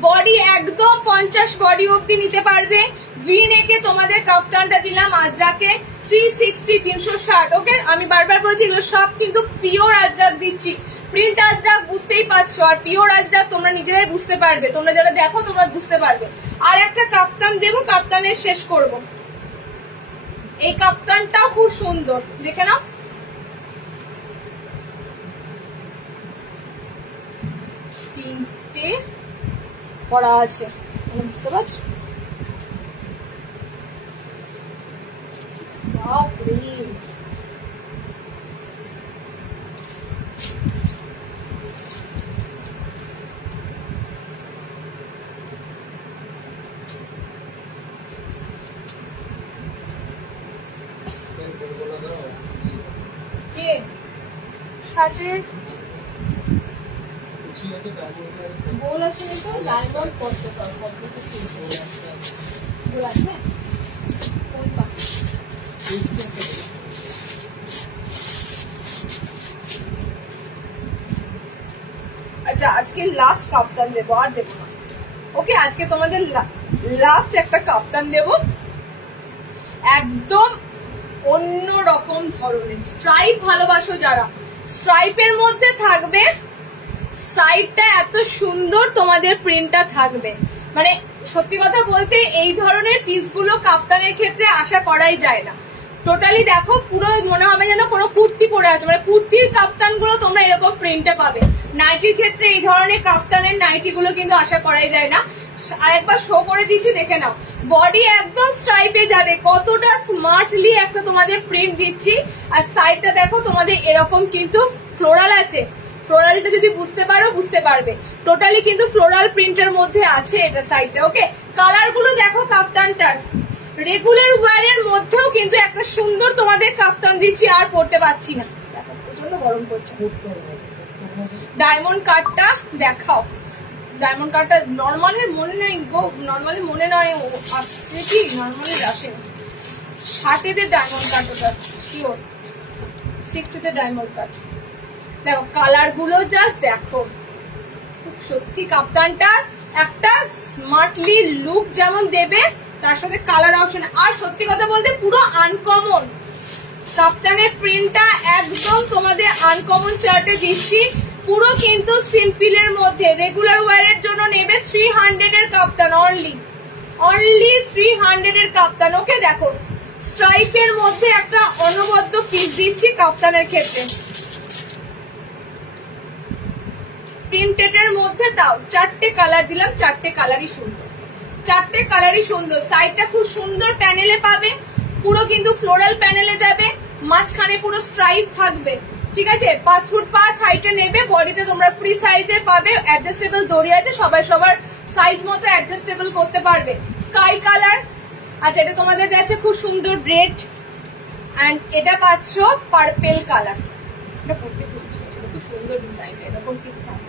বডি একদম 50 বডি অব্দি নিতে পারবে। ভি নেকে তোমাদের কাফতানটা দিলাম আজরাকে 360 360। ওকে, আমি বারবার বলছি এগুলো সব কিন্তু পিওর আজরাক দিচ্ছি। প্রিন্ট আজরাক বুঝতেই পারছো, আর পিওর আজরাক তোমরা নিজেরাই বুঝতে পারবে, তোমরা যারা দেখো তোমরা বুঝতে পারবে। আর একটা কাপ্তান দেবো, কাপ্তানের শেষ করব। এই কাপ্তানটাও খুব সুন্দর, দেখে নাও। তিনটে পড়া আছে, বুঝতে পারছো? শার্টের গোল আছে, তো ডায়মন্ড করতে পারবো। গোল আছে, আচ্ছা আজকে লাস্ট কাপ্তান দেবো, আর দেবো না। ওকে, আজকে তোমাদের লাস্ট একটা কাপ্তান দেবো, একদম অন্য রকম ধরনের। স্ট্রাইপ ভালোবাসো যারা, স্ট্রাইপের মধ্যে থাকবে, সাইডটা এত সুন্দর তোমাদের প্রিন্টটা থাকবে। মানে সত্যি কথা বলতে এই ধরনের পিসগুলো কাপ্তানের ক্ষেত্রে আশা করাই যায় না। টোটালি দেখো, পুরো মনে হবে যেন কোনো কুর্তি পরে আছে, মানে কুর্তির কাপ্তান গুলো তোমরা এরকম প্রিন্টে পাবে। নাইটির ক্ষেত্রে এই ধরনের কাপ্তানের নাইটি গুলো কিন্তু আশা করাই যায় না। আরেকবার শো করে দিচ্ছি, দেখে নাও। বডি একদম স্ট্রাইপে যাবে, কতটা স্মার্টলি একটা তোমাদের প্রিন্ট দিচ্ছি। আর সাইডটা দেখো তোমাদের এরকম কিন্তু ফ্লোরাল আছে। ফ্লোরালটা যদি বুঝতে পারো বুঝতে পারবে, টোটালি কিন্তু ফ্লোরাল প্রিন্টের মধ্যে আছে এটা সাইডটা। ওকে, কালার গুলো দেখো কাপ্তানটার। রেগুলার ওয়ারের মধ্যেও কিন্তু একটা সুন্দর তোমাদের কাপ্তান দিচ্ছি, আর পড়তে পারছি না, দেখো প্রচন্ড গরম পড়ছে। ডায়মন্ড কাটটা দেখাও। ডায়মন্ড কাটটা নর্মালের মনে নাই গো, নর্মালি মনে নয় আসছে কি, নর্মালের আসে না। 60 ডায়মন্ড কাট, ওটা শিওর 60 ডায়মন্ড কাট। দেখো কালার গুলো জাস্ট দেখো, খুব সত্যি কাপ্তানটা একটা স্মার্টলি লুক যেমন দেবে, তার সাথে কালার অপশন। আর সত্যি কথা বলতে পুরো আনকমন কাপ্তানের প্রিন্টটা, একদম তোমাদের আনকমন চার্টে দিচ্ছি। পুরো কিন্তু সিম্পলের মধ্যে, রেগুলার ওয়ারের জন্য নেবে 300 এর কাপ্তান, অনলি 300 এর কাপ্তান। ওকে, দেখো স্ট্রাইপের মধ্যে একটা অনবদ্য পিস দিচ্ছি কাপ্তানের ক্ষেত্রে। প্রিন্টেডের মধ্যে তাও 4টে কালার দিলাম, 4টে কালারই সুন্দর, 4টে কালারই সুন্দর। সাইডটা খুব সুন্দর প্যানেলে পাবে, পুরো কিন্তু ফ্লোরাল প্যানেলে যাবে, মাঝখানে পুরো স্ট্রাইপ থাকবে। ঠিক আছে, 5 ফুট 5 হাইটে নেবে। বডিতে তোমরা ফ্রি সাইজের পাবে, অ্যাডজাস্টেবল দড়ি আছে, সবাই সবার সাইজ মতো অ্যাডজাস্টেবল করতে পারবে। Sky colour. আচ্ছা, এটা তোমাদের কাছে খুব সুন্দর রেড, এন্ড এটা পাচ্ছ পার্পেল কালার। এটা পড়তে খুব সুন্দর ডিজাইন, এরকম কিন্তু থাকবে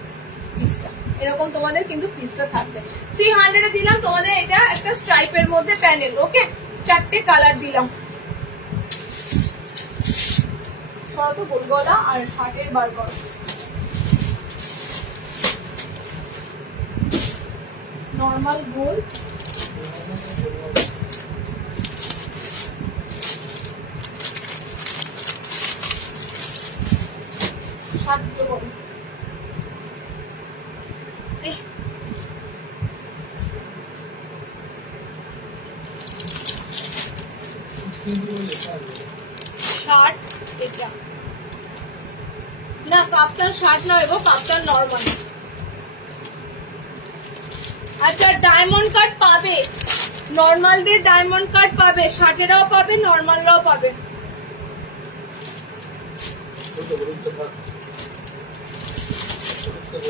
পিসটা, এরকম তোমাদের কিন্তু পিসটা থাকবে। 300 এ দিলাম তোমাদের, এটা একটা স্ট্রাইপের মধ্যে প্যানেল। ওকে, 4টে কালার দিলাম। শরত গোল গলা আর শার্টের বার করো। নর্মাল গোল, শার্ট গোল। শার্ট এটা না, কাপ্তান শার্ট নয় গো, কাপ্তান নর্মাল। আচ্ছা, ডায়মন্ড কাট পাবে, নর্মাল দিয়ে ডায়মন্ড কাট পাবে, শার্টেরাও পাবে, নর্মালরাও পাবে। চলো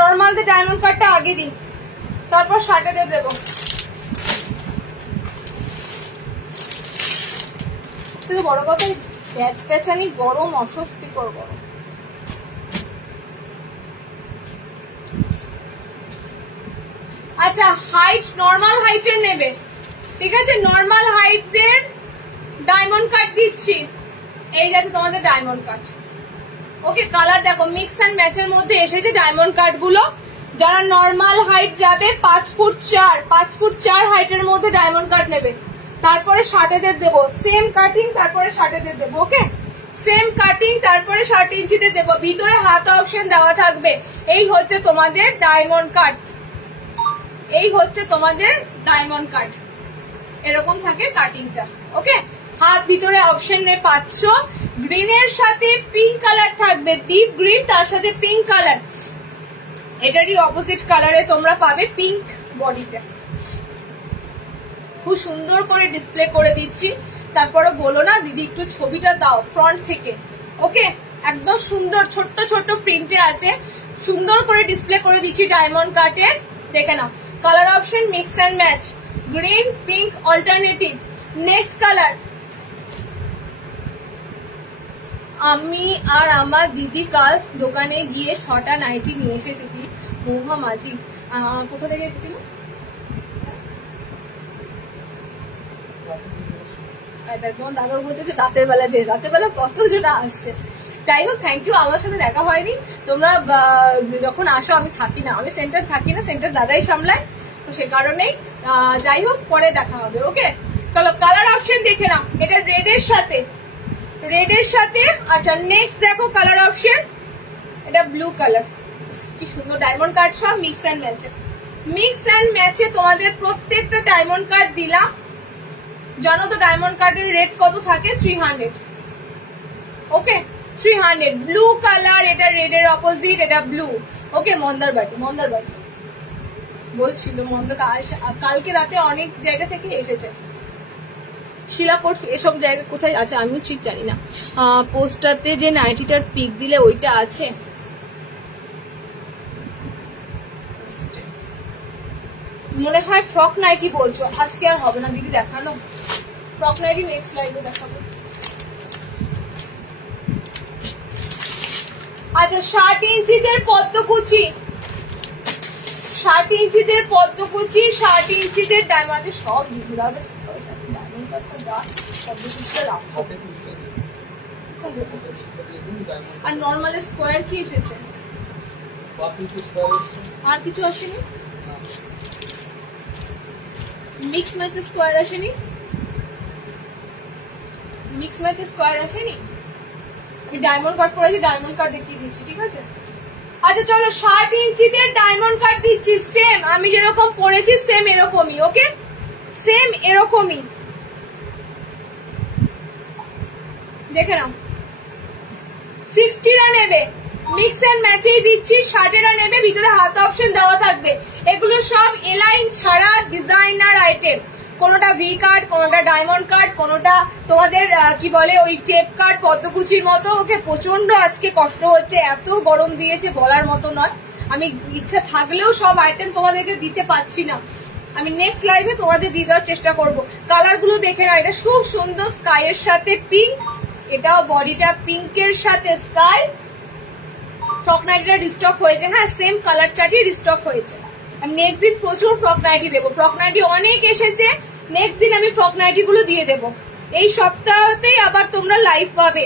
নর্মাল দিয়ে ডায়মন্ড কাটটা আগে দিই, তারপর শার্টে দেবো। থেকে বড় কথা প্যাচ প্যাচানি গরম, অস্বস্তিকর গরম। আচ্ছা হাইট নর্মাল হাইটের নেবে, ঠিক আছে? নর্মাল হাইটের ডায়মন্ড কাট দিচ্ছি। এই যাচ্ছে তোমাদের ডায়মন্ড কাট। ওকে, কালার দেখো মিক্স অ্যান্ড ম্যাচের মধ্যে এসেছে ডায়মন্ড কাট গুলো। যারা নর্মাল হাইট যাবে 5 ফুট 4 হাইটের মধ্যে ডায়মন্ড কাট নেবে, তারপরে শার্টেদের দেবো সেম কাটিং, তারপরে শার্টেদের দেবো। ওকে, সেম কাটিং তারপরে 60 ইঞ্চিতে দেবো। ভিতরে হাত অপশন দেওয়া থাকবে। এই হচ্ছে তোমাদের ডায়মন্ড কাট, এই হচ্ছে তোমাদের ডায়মন্ড কাট, এরকম থাকে কাটিংটা। ওকে, হাত ভিতরে অপশন পাচ্ছ। গ্রিনের সাথে পিঙ্ক কালার থাকবে, ডিপ গ্রিন, তার সাথে পিঙ্ক কালার। এটারই অপোজিট কালারে তোমরা পাবে পিঙ্ক বডিতে। খুব সুন্দর করে ডিসপ্লে করে দিচ্ছি। তারপরে বলো না দিদি একটু ছবিটা দাও ফ্রন্ট থেকে। ওকে, একদম সুন্দর ছোট্ট ছোট্ট প্রিন্টে আছে, সুন্দর করে ডিসপ্লে করে দিচ্ছি ডায়মন্ড কাটের। দেখে নাও colour option mix and match, green pink alternative. Next colour, আমি আর আমার দিদি কাল দোকানে গিয়ে 6টা নাইটি নিয়ে এসেছি। মহুয়া মাঝি কোথা থেকে এসেছিল? দাদা বলছে যে রাতের বেলা, যে রাতের বেলা কতজনা আসছে। যাই হোক, থ্যাংক ইউ। আমার সাথে দেখা হয়নি, তোমরা যখন আসো আমি থাকি না, আমি সেন্টার থাকি না, সেন্টার দাদাই সামলায়, তো সে কারণেই যাই হোক পরে দেখা হবে। ওকে, চলো কালার অপশন দেখে নাও। এটা রেডের সাথে, রেডের সাথে। আচ্ছা নেক্সট দেখো কালার অপশন, এটা ব্লু কালার। কি সুন্দর ডায়মন্ড কাট, সব মিক্স অ্যান্ড ম্যাচে। মিক্স অ্যান্ড ম্যাচে তোমাদের প্রত্যেকটা ডায়মন্ড কাট দিলাম। জানো তো ডায়মন্ড কাটের রেট কত থাকে? 300। ওকে, 300। ব্লু কালার, এটা রেডের অপোজিট, এটা ব্লু। ওকে, মন্দারবাটি, মন্দারবাটি বলছিল কালকে রাতে অনেক জায়গা থেকে এসেছে। শিলাকোট এসব জায়গা কোথায় আছে আমিও ঠিক জানি না। পোস্টারতে যে নাইটিটার পিক দিলে ওইটা আছে, মনে হয় ফ্রক নাইটি বলছো। আজকে আর হবে না দিদি দেখানো, ফ্রক নাইটি নেক্সট লাইভে দেখাবো। আচ্ছা 60 ইঞ্চিদের পদ্মকুচি, 60 ইঞ্চিদের পদ্মকুচি, 60 ইঞ্চিদের ডায়মন্ড। সব ঘুরাবে ডায়মন্ড কাটটা দা পদ্মকুচিটা রাখো। আর নর্মাল স্কোয়ার কি এসেছে? আর কিছু আসেনি? মিক্স ম্যাচ স্কোয়ার আসেনি? মিক্স ম্যাচ স্কোয়ার আসেনি? আমি ডায়মন্ড কাট করেছি, ডায়মন্ড কাট দেখিয়ে দিচ্ছি, ঠিক আছে? আচ্ছা চলো 60 ইঞ্চিদের ডায়মন্ড কাট দিচ্ছি। সেম আমি যেরকম পরেছি সেম এরকমই। ওকে, সেম এরকমই। দেখে নাও 60টা নেবে, মিক্স এন্ড ম্যাচেই দিচ্ছি। 60টা নেবে, ভিতরে হাত অপশন দেওয়া থাকবে। এগুলো সব এলাইন ছাড়া ডিজাইনার আইটেম। কোনোটা ভি কাট, কোনোটা ডায়মন্ড কাট, কোনোটা তোমাদের কি বলে ওই টেপ কাট পদ্মকুচির মতো। ওকে, প্রচন্ড আজকে কষ্ট হচ্ছে, এত গরম দিয়েছে বলার মতো নয়। আমি ইচ্ছা থাকলেও সব আইটেম তোমাদেরকে দিতে পারছি না। আমি নেক্সট লাইভে তোমাদের দিয়ে দেওয়ার চেষ্টা করবো। কালার গুলো দেখে নাও, এটা খুব সুন্দর স্কাই এর সাথে পিঙ্ক, এটাও বডিটা পিঙ্কের সাথে স্কাই। ফ্রক নাইটিটা রিস্টক হয়েছে, হ্যাঁ সেম কালার চার্টই রিস্টক হয়েছে। আমি নেক্সট দিন প্রচুর ফ্রক নাইটি দেবো, ফ্রক নাইটি অনেক এসেছে। নেক্সট দিন আমি ফ্রক নাইটি গুলো দিয়ে দেবো। এই সপ্তাহতেই আবার তোমরা লাইভ পাবে,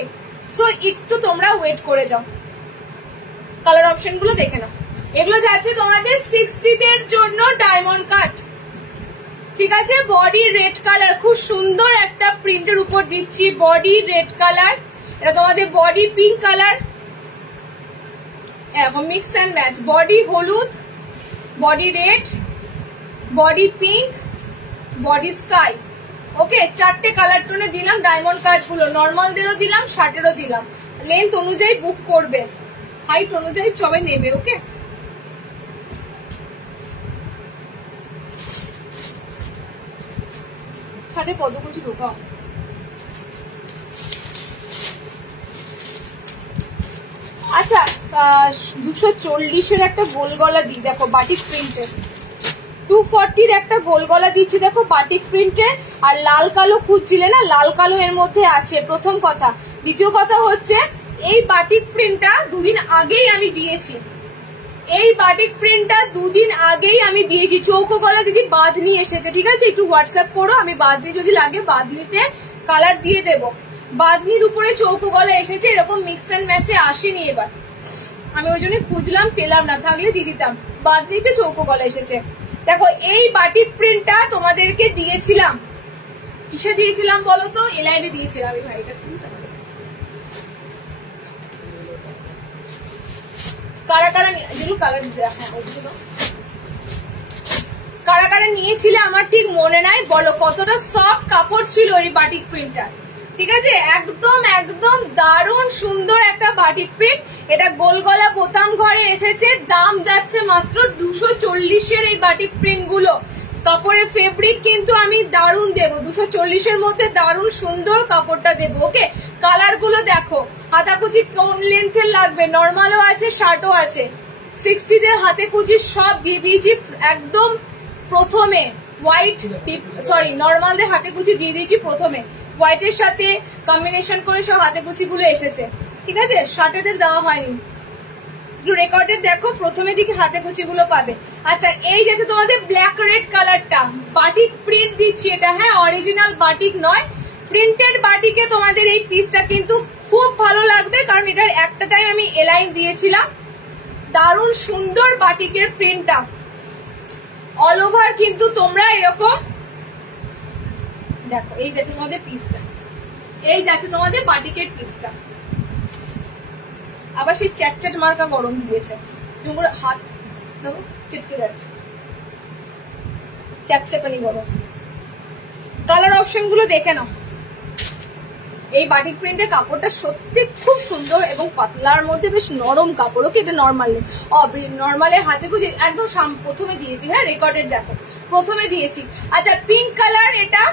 সো একটু তোমরা ওয়েট করে যাও। কালার অপশন গুলো দেখে নাও। এগুলো যাচ্ছে তোমাদের 60দের জন্য ডায়মন্ড কাট, ঠিক আছে? বডি রেড কালার, খুব সুন্দর একটা প্রিন্টের উপর দিচ্ছি। বডি রেড কালার, এটা তোমাদের বডি পিঙ্ক কালার, এরকম মিক্স অ্যান্ড ম্যাচ। বডি হলুদ, body red, body pink, body sky. Okay, 4টে কালার টোনে দিলাম ডায়মন্ড কাট গুলো, নর্মালদেরও দিলাম, শার্টেরও দিলাম। লেন্থ অনুযায়ী বুক করবে, হাইট অনুযায়ী সবাই নেবে। ওকে, হাতে পদকুচি ঢোকাও। আচ্ছা, 240-এর একটা গোল গলা দিই, দেখো বাটিক প্রিন্টের। 240-র একটা গোল গলা দিচ্ছি, দেখো বাটিক প্রিন্টের। আর লাল কালো খুঁজছিলে না, লাল কালো এর মধ্যে আছে, প্রথম কথা। দ্বিতীয় কথা হচ্ছে এই বাটিক প্রিন্টটা দুদিন আগেই আমি দিয়েছি, এই বাটিক প্রিন্টটা দুদিন আগেই আমি দিয়েছি। চৌকো গলা দিদি বাঁধনি এসেছে, ঠিক আছে, একটু হোয়াটসঅ্যাপ করো, আমি বাঁধনি যদি লাগে বাঁধনিতে কালার দিয়ে দেবো। বাঁধনির উপরে চৌকো গলা এসেছে, এরকম মিক্স এন্ড ম্যাচে আসেনি এবার, আমি ওই জন্য খুঁজলাম, পেলাম না, থাকলে দিয়ে দিতাম। বাঁধনিতে চৌকো গলা এসেছে। দেখো এই বাটিক প্রিন্টটা তোমাদেরকে দিয়েছিলাম, কিসে দিয়েছিলাম বলো তো? এলাইনে দিয়েছিলাম। এই ভাইটা কারা কারা যেগুলো কালার দিতে, হ্যাঁ ওইগুলো কারা কারা নিয়েছিলে আমার ঠিক মনে নাই, বলো কতটা সফট কাপড় ছিল এই বাটিক প্রিন্টটা। ঠিক আছে, একদম একদম দারুণ সুন্দর একটা বাটিক প্রিন্ট। এটা গোল গলা বোতাম ঘরে এসেছে, দাম যাচ্ছে মাত্র 240-এর এই বাটিক প্রিন্ট গুলো। কাপড়ের ফেব্রিক কিন্তু আমি দারুণ দেবো, 240-এর মধ্যে দারুণ সুন্দর কাপড়টা দেবো। ওকে, কালার গুলো দেখো, হাতাকুচি কোন লেন্থের লাগবে, নর্মালও আছে, শার্টও আছে। 60-তে হাতে কুচি সব দিয়ে দিয়েছি একদম প্রথমে, হোয়াইট সরি নর্মালদের হাতে কুচি দিয়ে দিয়েছি প্রথমে, হোয়াইটের সাথে কম্বিনেশন করে সব হাতে কুচি গুলো এসেছে। ঠিক আছে, শার্টেদের দেওয়া হয়নি, একটু রেকর্ডের দেখো, প্রথমে দিকে হাতে কুচি গুলো পাবে। আচ্ছা, এই যে তোমাদের ব্ল্যাক রেড কালারটা বাটিক প্রিন্ট দিচ্ছি এটা, হ্যাঁ অরিজিনাল বাটিক নয়, প্রিন্টেড বাটিকে তোমাদের এই পিসটা কিন্তু খুব ভালো লাগবে, কারণ এটার একটা টাইম আমি এলাইন দিয়েছিলাম। দারুণ সুন্দর বাটিকের প্রিন্টটা, অল ওভার কিন্তু তোমরা এরকম দেখো। এই যাচ্ছে তোমাদের পিসটা, এই যাচ্ছে তোমাদের বাটিকের পিসটা। আবার সেই চ্যাটচ্যাট মার্কা গরম দিয়েছে, হাত দেখো চিটকে যাচ্ছে, চ্যাপচ্যাপানি গরম। কালার অপশন গুলো দেখে নাও। এই বাটিক প্রিন্টের কাপড়টা সত্যি খুব সুন্দর এবং পাতলার মধ্যে বেশ নরম কাপড়। ওকে, এটা নর্মালের হাতে কুচি একদম প্রথমে দিয়েছি, হ্যাঁ রেকর্ডের দেখো প্রথমে দিয়েছি। আচ্ছা, পিঙ্ক কালার, এটা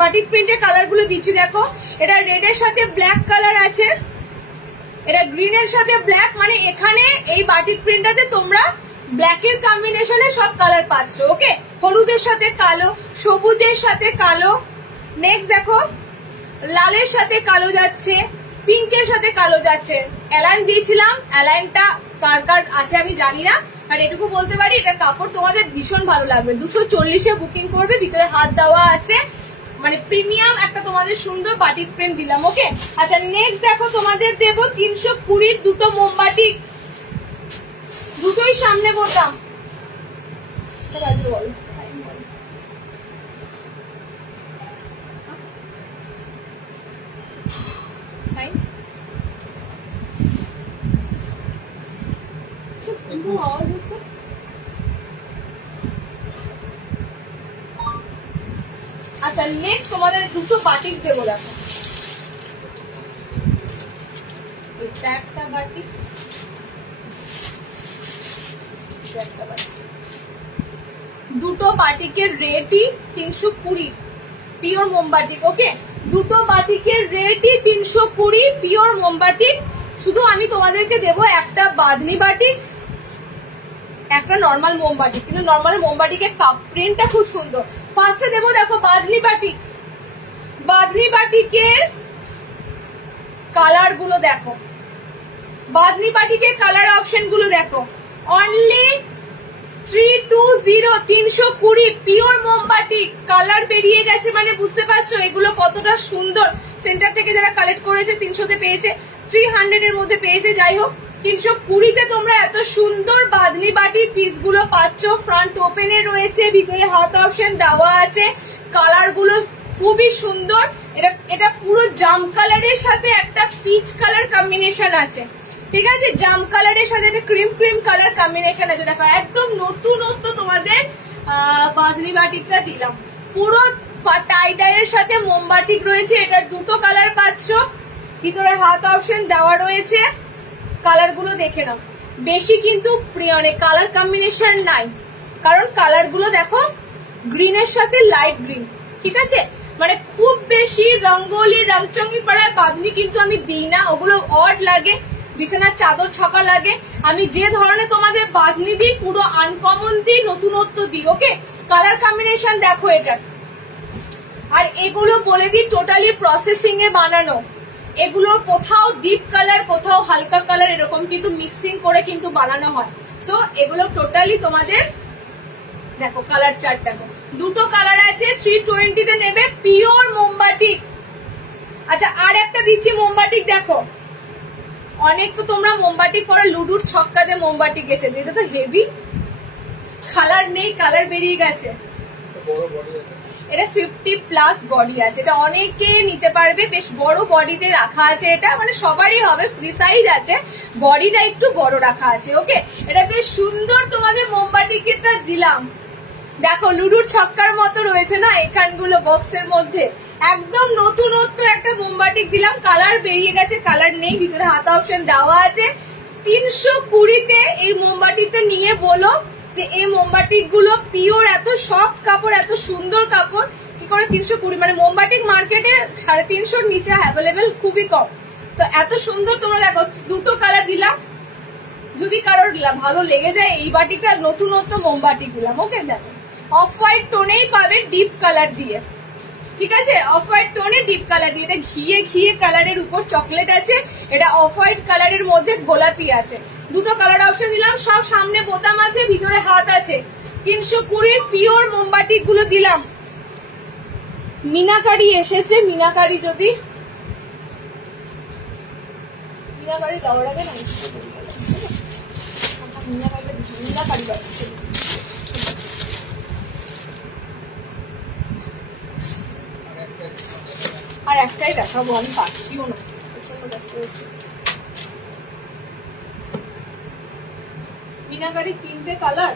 বাটিক প্রিন্টের কালার গুলো দিচ্ছি দেখো। এটা রেড এর সাথে ব্ল্যাক কালার আছে, এটা গ্রিন এর সাথে ব্ল্যাক, মানে এখানে এই বাটিক প্রিন্টটাতে তোমরা ব্ল্যাক এর কম্বিনেশনে সব কালার পাচ্ছ। ওকে, হলুদের সাথে কালো, সবুজের সাথে কালো, নেক্সট দেখো লালের সাথে কালো যাচ্ছে, পিঙ্কের সাথে কালো যাচ্ছে। অ্যালাইন দিয়েছিলাম, অ্যালাইনটা কার কার আছে আমি জানি না, আর এটুকু বলতে পারি এটার কাপড় তোমাদের ভীষণ ভালো লাগবে। 240-এ বুকিং করবে, ভিতরে হাত দেওয়া আছে, মানে প্রিমিয়াম একটা তোমাদের সুন্দর বাটিক প্রিন্ট দিলাম। ওকে, আচ্ছা নেক্সট দেখো তোমাদের দেব 320-র দুটো মোমবাটি, দুটোই সামনে বোতাম। আচ্ছা, নেক্সট তোমাদের দুটো বাটিক দেবো দেখো, এটা একটা বাটিক, দুটো বাটিকের রেটই 320 পিওর মোমবাটিক। ওকে, দুটো বাটিকের রেটই 320 পিওর মোমবাটিক। শুধু আমি তোমাদেরকে দেবো একটা বাঁধনি বাটিক, একটা নর্মাল মোমবাটিক, কিন্তু নর্মাল মোমবাটিকের কাপ প্রিন্টটা খুব সুন্দর। ফার্স্টে দেবো দেখো বাঁধনি বাটিক, বাঁধনি বাটিকের কালার গুলো দেখো, বাঁধনি বাটিকের কালার অপশন গুলো দেখো। Only 320, 320 pure মোমবাটিক। কালার বেরিয়ে গেছে মানে বুঝতে পারছো এগুলো কতটা সুন্দর। সেন্টার থেকে যারা কালেক্ট করেছে 300-তে পেয়েছে, 300-এর মধ্যে পেয়েছে, যাই হোক 320-তে তোমরা এত সুন্দর বাঁধনি বাটির পিস গুলো পাচ্ছ। ফ্রন্ট ওপেনে রয়েছে, ভিতরে হাত অপশন দেওয়া আছে, কালার গুলো খুবই সুন্দর। এটা পুরো জাম কালারের সাথে একটা পিচ কালার কম্বিনেশন আছে, ঠিক আছে, জাম কালারের সাথে একটা ক্রিম ক্রিম কালার কম্বিনেশন আছে। দেখো একদম নতুনত্ব তোমাদের বাঁধনি বাটিকটা দিলাম, পুরো টাই ডাই এর সাথে মোমবাটিক রয়েছে, এটার দুটো কালার পাচ্ছ, ভিতরে হাত অপশন দেওয়া রয়েছে। কালার গুলো দেখে নাও, বেশি কিন্তু মানে কালার কম্বিনেশন নাই, কারণ কালার গুলো দেখো গ্রিনের সাথে লাইট গ্রিন, ঠিক আছে। মানে খুব বেশি রঙ্গোলি রংচঙ্গি পাড়ায় বাঁধনি কিন্তু আমি দিই না, ওগুলো অড লাগে, বিছানার চাদর ছাপা লাগে। আমি যে ধরনের তোমাদের বাঁধনি দিই পুরো আনকমন দিই, নতুনত্ব দিই। ওকে, কালার কম্বিনেশন দেখো এটা। আর এগুলো বলে দিই টোটালি প্রসেসিং এ বানানো, এগুলোর কোথাও ডিপ কালার কোথাও হালকা কালার এরকম কিন্তু মিক্সিং করে কিন্তু বানানো হয়। সো এগুলো টোটালি তোমাদের দেখো কালার চার্ট দেখো, দুটো কালার আছে। 320 তে নেবে, পিওর মোমবাটিক। আচ্ছা আর একটা দিচ্ছি মোমবাটিক, দেখো অনেক তো তোমরা মোমবাটিক পরে লুডুর ছক্কাতে মোমবাটিক এসেছে, এটা তো হেভি, কালার নেই, কালার বেরিয়ে গেছে। এটা 50+ বডি আছে, এটা অনেকে নিতে পারবে, বেশ বড় বডিতে রাখা আছে, এটা মানে সবারই হবে, ফ্রি সাইজ আছে, বডিটা একটু বড় রাখা আছে। ওকে, এটা বেশ সুন্দর তোমাদের মোমবাটিকটা দিলাম, দেখো লুডুর ছক্কার মতো রয়েছে না এখানগুলো বক্সের মধ্যে, একদম নতুনত্ব একটা মোমবাটিক দিলাম। কালার বেরিয়ে গেছে, কালার নেই, ভিতরে হাত অপশন দেওয়া আছে। 320-তে এই মোমবাটিকটা নিয়ে বলো যে এই মোমবাটিক গুলো পিওর, এত সফট কাপড়, এত সুন্দর কাপড়, কি করে 320, মানে মোমবাটিক মার্কেটে 350-র নিচে অ্যাভেলেবেল খুবই কম। তো এত সুন্দর তোমরা দেখো, দুটো কালার দিলাম, যদি কারোর ভালো লেগে যায় এই বাটিটা নতুনত্ব মোমবাটিক দিলাম। ওকে, দেখো অফ হোয়াইট টোনেই পাবে ডিপ কালার দিয়ে, ঠিক আছে, অফ হোয়াইট টোনে ডিপ কালার দিয়ে। এটা ঘিয়ে ঘিয়ে কালারের উপর চকলেট আছে, এটা অফ হোয়াইট কালারের মধ্যে গোলাপি আছে, দুটো কালার অপশন দিলাম। সব সামনে বোতাম আছে, ভিতরে হাত আছে। 320 পিওর মোমবাটিক গুলো দিলাম। মিনাকারি এসেছে, মিনাকারি যদি মিনাকারি দেওয়ার আগে না মিনাকারি বাড়ছে, আর একটাই দেখাবো, আমি পাচ্ছিও না, প্রচন্ড কষ্ট হচ্ছে। মিনাকারি 3টে কালার,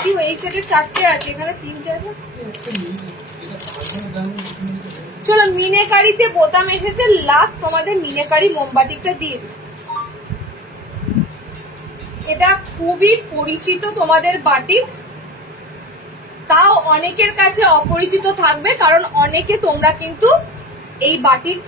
কি এই সেটে 4টে আছে, এখানে 3টে আছে। চলো মিনাকারিতে বোতাম এসেছে, লাস্ট তোমাদের মিনাকারি মোমবাটিকটা দিয়ে দিই। এটা খুবই পরিচিত তোমাদের বাটিক, তাও অনেকের কাছে অপরিচিত থাকবে, কারণ অনেকে তোমরা কিন্তু এই বাটিক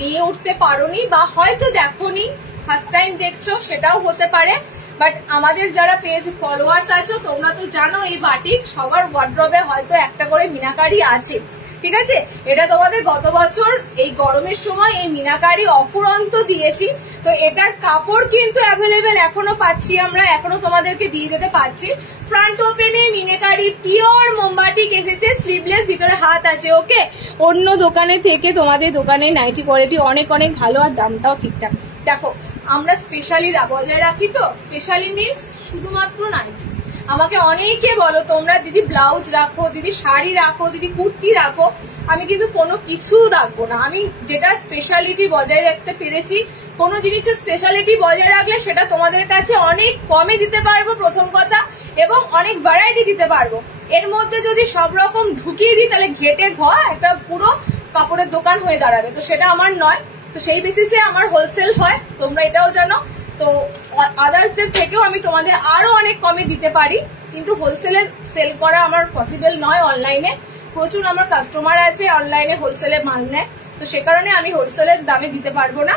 নিয়ে উঠতে পারোনি বা হয়তো দেখোনি, ফার্স্ট টাইম দেখছো, সেটাও হতে পারে। বাট আমাদের যারা পেজ ফলোয়ার্স আছো তোমরা তো জানো এই বাটিক সবার ওয়ার্ড্রবে হয়তো একটা করে মিনাকারি আছে, ঠিক আছে। এটা তোমাদের গত বছর এই গরমের সময় এই মিনাকারি অফুরন্ত দিয়েছি, তো এটার কাপড় কিন্তু অ্যাভেলেবেল এখনো পাচ্ছি আমরা, এখনো তোমাদেরকে দিয়ে যেতে পারছি। ফ্রন্ট ওপেনে মিনাকারি পিওর মোমবাটিক এসেছে, স্লিভলেস, ভিতরে হাত আছে। ওকে, অন্য দোকানে থেকে তোমাদের দোকানে নাইটি কোয়ালিটি অনেক অনেক ভালো, আর দামটাও ঠিকঠাক। দেখো আমরা স্পেশালি বজায় রাখি, তো স্পেশালি মিনস শুধুমাত্র নাইটি। আমাকে অনেকে বলো তোমরা দিদি ব্লাউজ রাখো, দিদি শাড়ি রাখো, দিদি কুর্তি রাখো, আমি কিন্তু কোনো কিছু রাখবো না। আমি যেটা স্পেশালিটি বজায় রাখতে পেরেছি, কোনো জিনিসের স্পেশালিটি বজায় রাখলে সেটা তোমাদের কাছে অনেক কমে দিতে পারবো প্রথম কথা, এবং অনেক ভ্যারাইটি দিতে পারবো। এর মধ্যে যদি সব রকম ঢুকিয়ে দিই তাহলে ঘেটে একটা পুরো কাপড়ের দোকান হয়ে দাঁড়াবে, তো সেটা আমার নয়। তো সেই বেসিসে আমার হোলসেল হয়, তোমরা এটাও জানো। তো আদার্সদের থেকেও আমি তোমাদের আরো অনেক কমে দিতে পারি, কিন্তু হোলসেলে সেল করা আমার পসিবল নয়। অনলাইনে প্রচুর আমার কাস্টমার আছে, অনলাইনে হোলসেলে মাল নেয়, তো সে কারণে আমি হোলসেলের দামে দিতে পারবো না।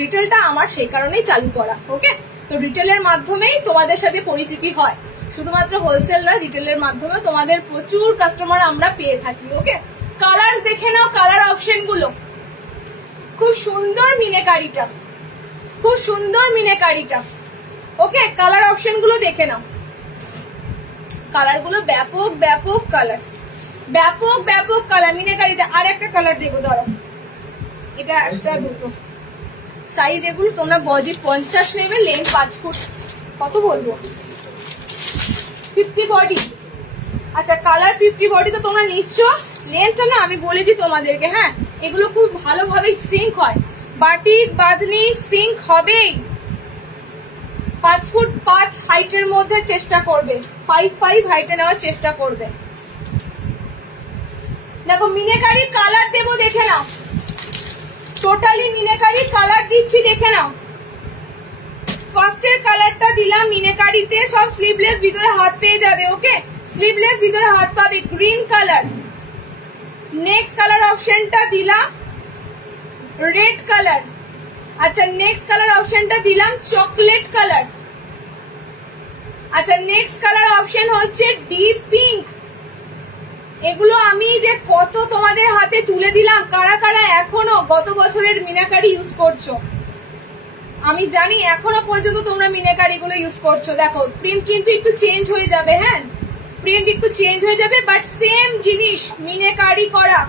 রিটেলটা আমার সেই কারণেই চালু করা। ওকে, তো রিটেলের মাধ্যমেই তোমাদের সাথে পরিচিতি হয়, শুধুমাত্র হোলসেল নয়, রিটেলের মাধ্যমে তোমাদের প্রচুর কাস্টমার আমরা পেয়ে থাকি। ওকে, কালার দেখে নাও, কালার অপশন গুলো খুব সুন্দর, মিনাকারিটা খুব সুন্দর, মিনাকারিটা। ওকে, কালার অপশন গুলো দেখে নাও, কালার গুলো ব্যাপক ব্যাপক কালার, ব্যাপক ব্যাপক কালার মিনাকারিতে। আর একটা কালার দেবো, ধরো এটা একটা দুটো সাইজ, এগুলো তোমরা বডি 50 নেবে, লেন্থ 5 ফুট, কত বলবো 50 বডি। আচ্ছা কালার 50 বডি তো তোমরা নিচ্ছ, লেন্থটা না আমি বলে দিই তোমাদেরকে, হ্যাঁ এগুলো খুব ভালোভাবে সিঙ্ক হয়, বাটিক বাঁধনি সিঙ্ক হবেই 5 ফুট 5 হাইটের মধ্যে চেষ্টা করবে, 5'5" হাইটে নেওয়ার চেষ্টা করবে। দেখো মিনেকারি কালার দেবো, দেখে নাও, টোটালি মিনেকারি কালার দিচ্ছি, দেখে নাও। ফার্স্টের কালারটা দিলাম মিনেকারিতে, সব স্লিভলেস, ভিতরে হাত পেয়ে যাবে। ওকে, স্লিভলেস, ভিতরে হাত পাবে, গ্রিন কালার। নেক্সট কালার অপশনটা দিলাম রেড কালার। আচ্ছা, নেক্সট কালার অপশনটা দিলাম চকলেট কালার। আচ্ছা, নেক্সট কালার অপশন হচ্ছে ডিপ পিঙ্ক। এগুলো আমি যে কত তোমাদের হাতে তুলে দিলাম, কারা কারা এখনো গত বছরের মিনাকারি ইউজ করছো আমি জানি, এখনো পর্যন্ত তোমরা মিনাকারি গুলো ইউজ করছো। দেখো প্রিন্ট কিন্তু একটু চেঞ্জ হয়ে যাবে, হ্যাঁ প্রিন্ট একটু চেঞ্জ হয়ে যাবে, বাট সেম জিনিস, মিনাকারি করা।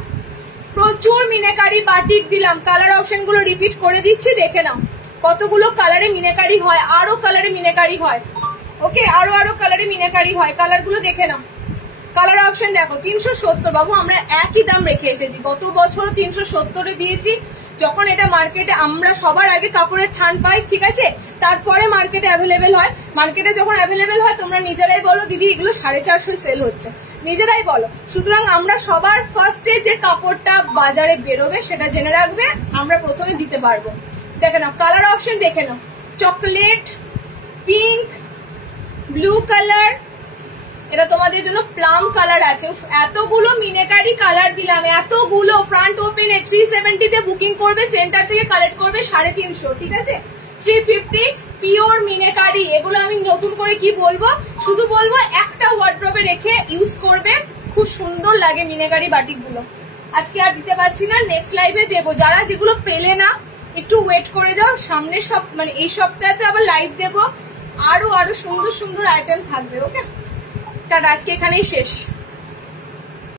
প্রচুর মিনাকারি বাটিক দিলাম, কালার অপশন গুলো রিপিট করে দিচ্ছি, দেখে নাও কতগুলো কালারে মিনাকারি হয়, আরো কালারে মিনাকারি হয়। ওকে, আরো কালারে মিনাকারি হয়, কালার গুলো দেখে নাও। কালার অপশন দেখো 370, বাবু আমরা একই দাম রেখে এসেছি, গত বছর 370-এ দিয়েছি। যখন এটা মার্কেটে আমরা সবার আগে কাপড়ের থান পাই, ঠিক আছে, তারপরে মার্কেটে অ্যাভেলেবেল হয়। মার্কেটে যখন অ্যাভেলেবেল হয় তোমরা নিজেরাই বলো দিদি এগুলো 450 সেল হচ্ছে, নিজেরাই বলো। সুতরাং আমরা সবার ফার্স্টে যে কাপড়টা বাজারে বেরোবে সেটা জেনে রাখবে, আমরা প্রথমে দিতে পারবো। দেখে নাও কালার অপশন, দেখে নাও চকলেট, পিঙ্ক, ব্লু কালার, এটা তোমাদের জন্য প্লাম কালার আছে। এতগুলো মিনেকারি কালার দিলাম, এতগুলো। ফ্রন্ট ওপেনে 370-তে বুকিং করবে, সেন্টার থেকে কালেক্ট করবে 350, ঠিক আছে, 350 পিওর মিনেকারি। এগুলো আমি নতুন করে কি বলবো, শুধু বলবো একটা ওয়ার্ড্রপে রেখে ইউজ করবে, খুব সুন্দর লাগে মিনেকারি বাটিক গুলো। আজকে আর দিতে পারছি না, নেক্সট লাইভে দেবো। যারা যেগুলো পেলে না একটু ওয়েট করে যাও, সামনের মানে এই সপ্তাহে আবার লাইভ দেবো, আরো সুন্দর সুন্দর আইটেম থাকবে। ওকে, টাটা, আজকে এখানেই শেষ।